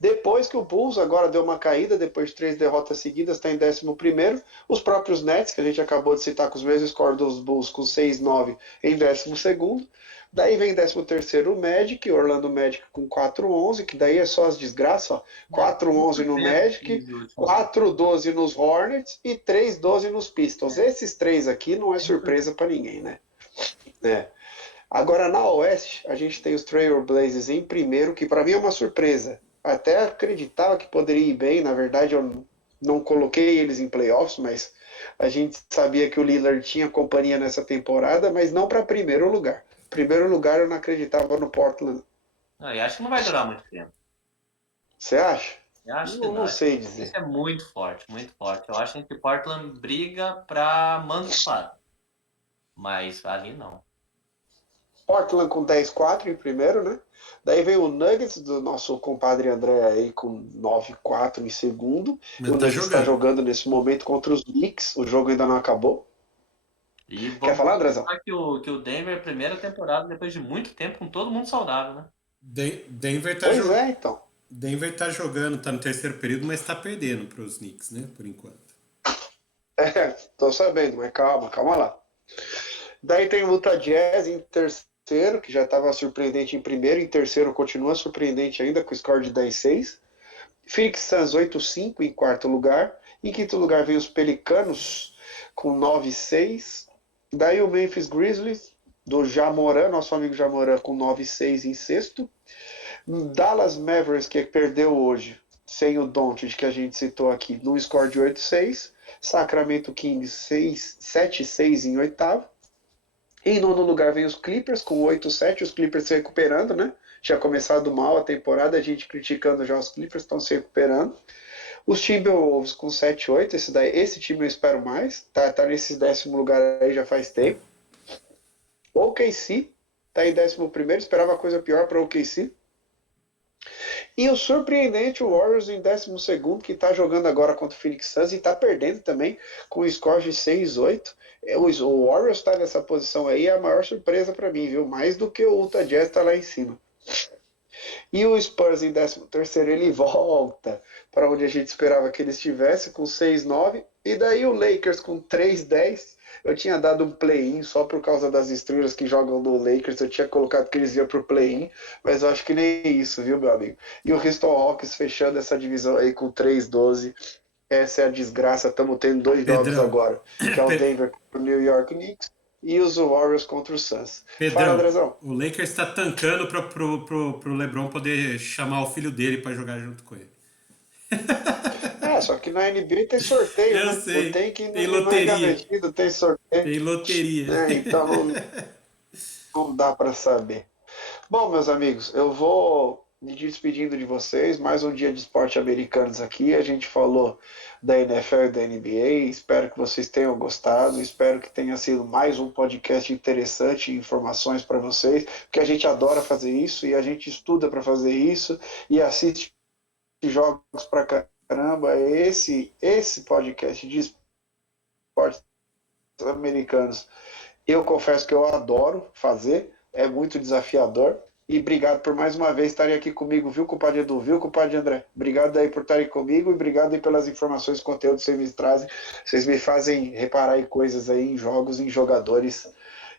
Depois que o Bulls agora deu uma caída, depois de 3 derrotas seguidas, está em 11º. Os próprios Nets, que a gente acabou de citar com os mesmos scores dos Bulls, com 6-9 em 12º. Daí vem 13º o Magic, Orlando Magic com 4-11, que daí é só as desgraças, ó. 4-11 no Magic, 4-12 nos Hornets e 3-12 nos Pistons. Esses três aqui não é surpresa para ninguém, né? É. Agora na Oeste, a gente tem os Trail Blazers em primeiro, que para mim é uma surpresa. Até acreditava que poderia ir bem, na verdade eu não coloquei eles em playoffs, mas a gente sabia que o Lillard tinha companhia nessa temporada, mas não para primeiro lugar. Primeiro lugar eu não acreditava no Portland. Não, eu acho que não vai durar muito tempo. Você acha? Eu acho que Não, não. não Acho sei que dizer. esse é muito forte, muito forte. Eu acho que Portland briga pra mando, claro. Mas ali não. Portland com 10-4 em primeiro, né? Daí vem o Nuggets do nosso compadre André aí com 9-4 em segundo. O Mas tá Nuggets está jogando. jogando nesse momento contra os Knicks. O jogo ainda não acabou. E Quer vamos falar, Andrezão? lembrar que o Denver, é a primeira temporada, depois de muito tempo, com todo mundo saudável, né? Denver tá, Pois é, então. Denver tá jogando, tá no terceiro período, mas tá perdendo pros Knicks, né? Por enquanto. Tô sabendo, mas calma, calma lá. Daí tem o Utah Jazz em terceiro, que já estava surpreendente em primeiro. Em terceiro continua surpreendente ainda, com score de 10-6. Phoenix Suns 8-5 em quarto lugar. Em quinto lugar vem os Pelicanos com 9-6. Daí o Memphis Grizzlies, do Jamoran, nosso amigo Jamoran, com 9-6 em sexto. Dallas Mavericks, que perdeu hoje, sem o Doncic, que a gente citou aqui, no score de 8-6. Sacramento Kings 7-6 em oitavo. Em nono lugar vem os Clippers com 8-7, os Clippers se recuperando, né? Tinha começado mal a temporada, a gente criticando já os Clippers, estão se recuperando. Os Timberwolves com 7-8, esse time eu espero mais, tá nesse 10º lugar aí já faz tempo. O OKC tá em 11º, esperava coisa pior para o OKC. E o surpreendente, o Warriors em 12º, que está jogando agora contra o Phoenix Suns e está perdendo também com o score de 6-8. O Warriors está nessa posição aí, é a maior surpresa para mim, viu? Mais do que o Utah Jazz está lá em cima. E o Spurs em 13º, ele volta para onde a gente esperava que ele estivesse, com 6-9. E daí o Lakers com 3-10. Eu tinha dado um play-in só por causa das estrelas que jogam no Lakers. Eu tinha colocado que eles iam pro play-in, mas eu acho que nem isso, viu, meu amigo? E o Houston Hawks fechando essa divisão aí com 3-12. Essa é a desgraça. Estamos tendo 2 jogos Pedrão, agora, que é o Denver contra o New York Knicks e os Warriors contra o Suns. Fala, Pedrão, Andrezão. o Lakers está tancando pro LeBron poder chamar o filho dele para jogar junto com ele. Só que na NBA tem sorteio, Eu né? O sei, tem que tem não é loteria, garantido, tem sorteio. tem loteria. Então não dá para saber. Bom, meus amigos, eu vou me despedindo de vocês. Mais um dia de esporte americanos aqui. A gente falou da NFL e da NBA. Espero que vocês tenham gostado. Espero que tenha sido mais um podcast interessante e informações para vocês, porque a gente adora fazer isso e a gente estuda para fazer isso e assiste jogos para caramba. Esse podcast de esportes americanos, eu confesso que eu adoro fazer, é muito desafiador. E obrigado por mais uma vez estarem aqui comigo, viu, compadre Edu, viu, compadre André? Obrigado aí por estarem comigo e obrigado aí pelas informações, conteúdo que vocês me trazem. Vocês me fazem reparar em coisas aí, em jogos, em jogadores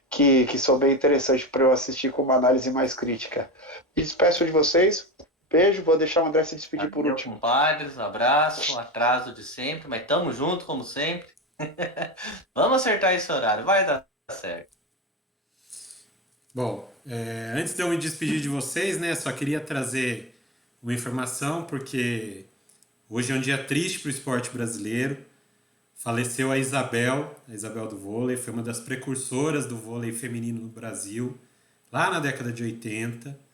que são bem interessantes para eu assistir com uma análise mais crítica. Me despeço de vocês. Beijo, vou deixar o André se despedir por último. Compadres, abraço, atraso de sempre, mas tamo junto como sempre. Vamos acertar esse horário, vai dar certo. Bom, antes de eu me despedir de vocês, né, só queria trazer uma informação, porque hoje é um dia triste para o esporte brasileiro. Faleceu a Isabel do vôlei, foi uma das precursoras do vôlei feminino no Brasil, lá na década de 80.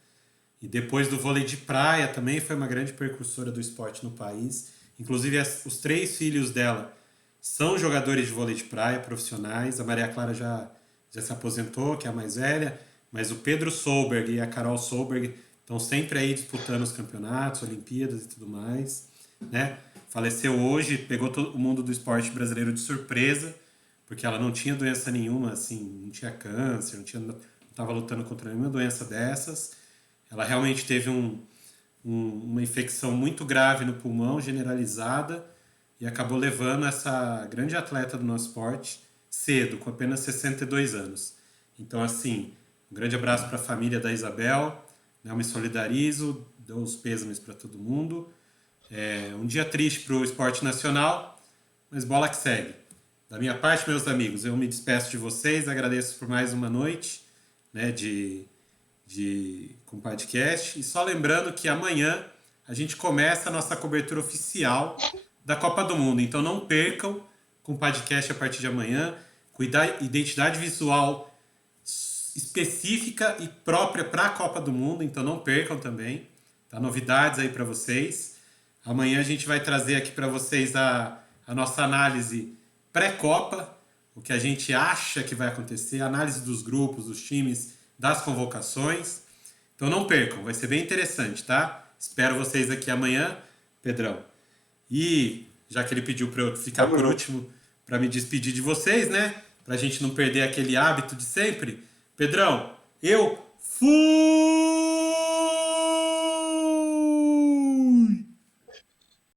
E depois do vôlei de praia também foi uma grande precursora do esporte no país. Inclusive, os 3 filhos dela são jogadores de vôlei de praia profissionais. A Maria Clara já se aposentou, que é a mais velha, mas o Pedro Solberg e a Carol Solberg estão sempre aí disputando os campeonatos, Olimpíadas e tudo mais, né? Faleceu hoje, pegou todo o mundo do esporte brasileiro de surpresa, porque ela não tinha doença nenhuma, assim, não tinha câncer, não estava lutando contra nenhuma doença dessas. Ela realmente teve uma infecção muito grave no pulmão, generalizada, e acabou levando essa grande atleta do nosso esporte cedo, com apenas 62 anos. Então, assim, um grande abraço para a família da Isabel, né? Eu me solidarizo, dou os pêsames para todo mundo. Um dia triste para o esporte nacional, mas bola que segue. Da minha parte, meus amigos, eu me despeço de vocês, agradeço por mais uma noite, né, com podcast. E só lembrando que amanhã a gente começa a nossa cobertura oficial da Copa do Mundo. Então não percam com o podcast a partir de amanhã, com identidade visual específica e própria para a Copa do Mundo. Então não percam também. Tá? Novidades aí para vocês. Amanhã a gente vai trazer aqui para vocês a nossa análise pré-Copa, o que a gente acha que vai acontecer, a análise dos grupos, dos times, das convocações. Então não percam, vai ser bem interessante, tá? Espero vocês aqui amanhã, Pedrão. E já que ele pediu para eu ficar por último, para me despedir de vocês, né? Pra gente não perder aquele hábito de sempre. Pedrão, eu fui!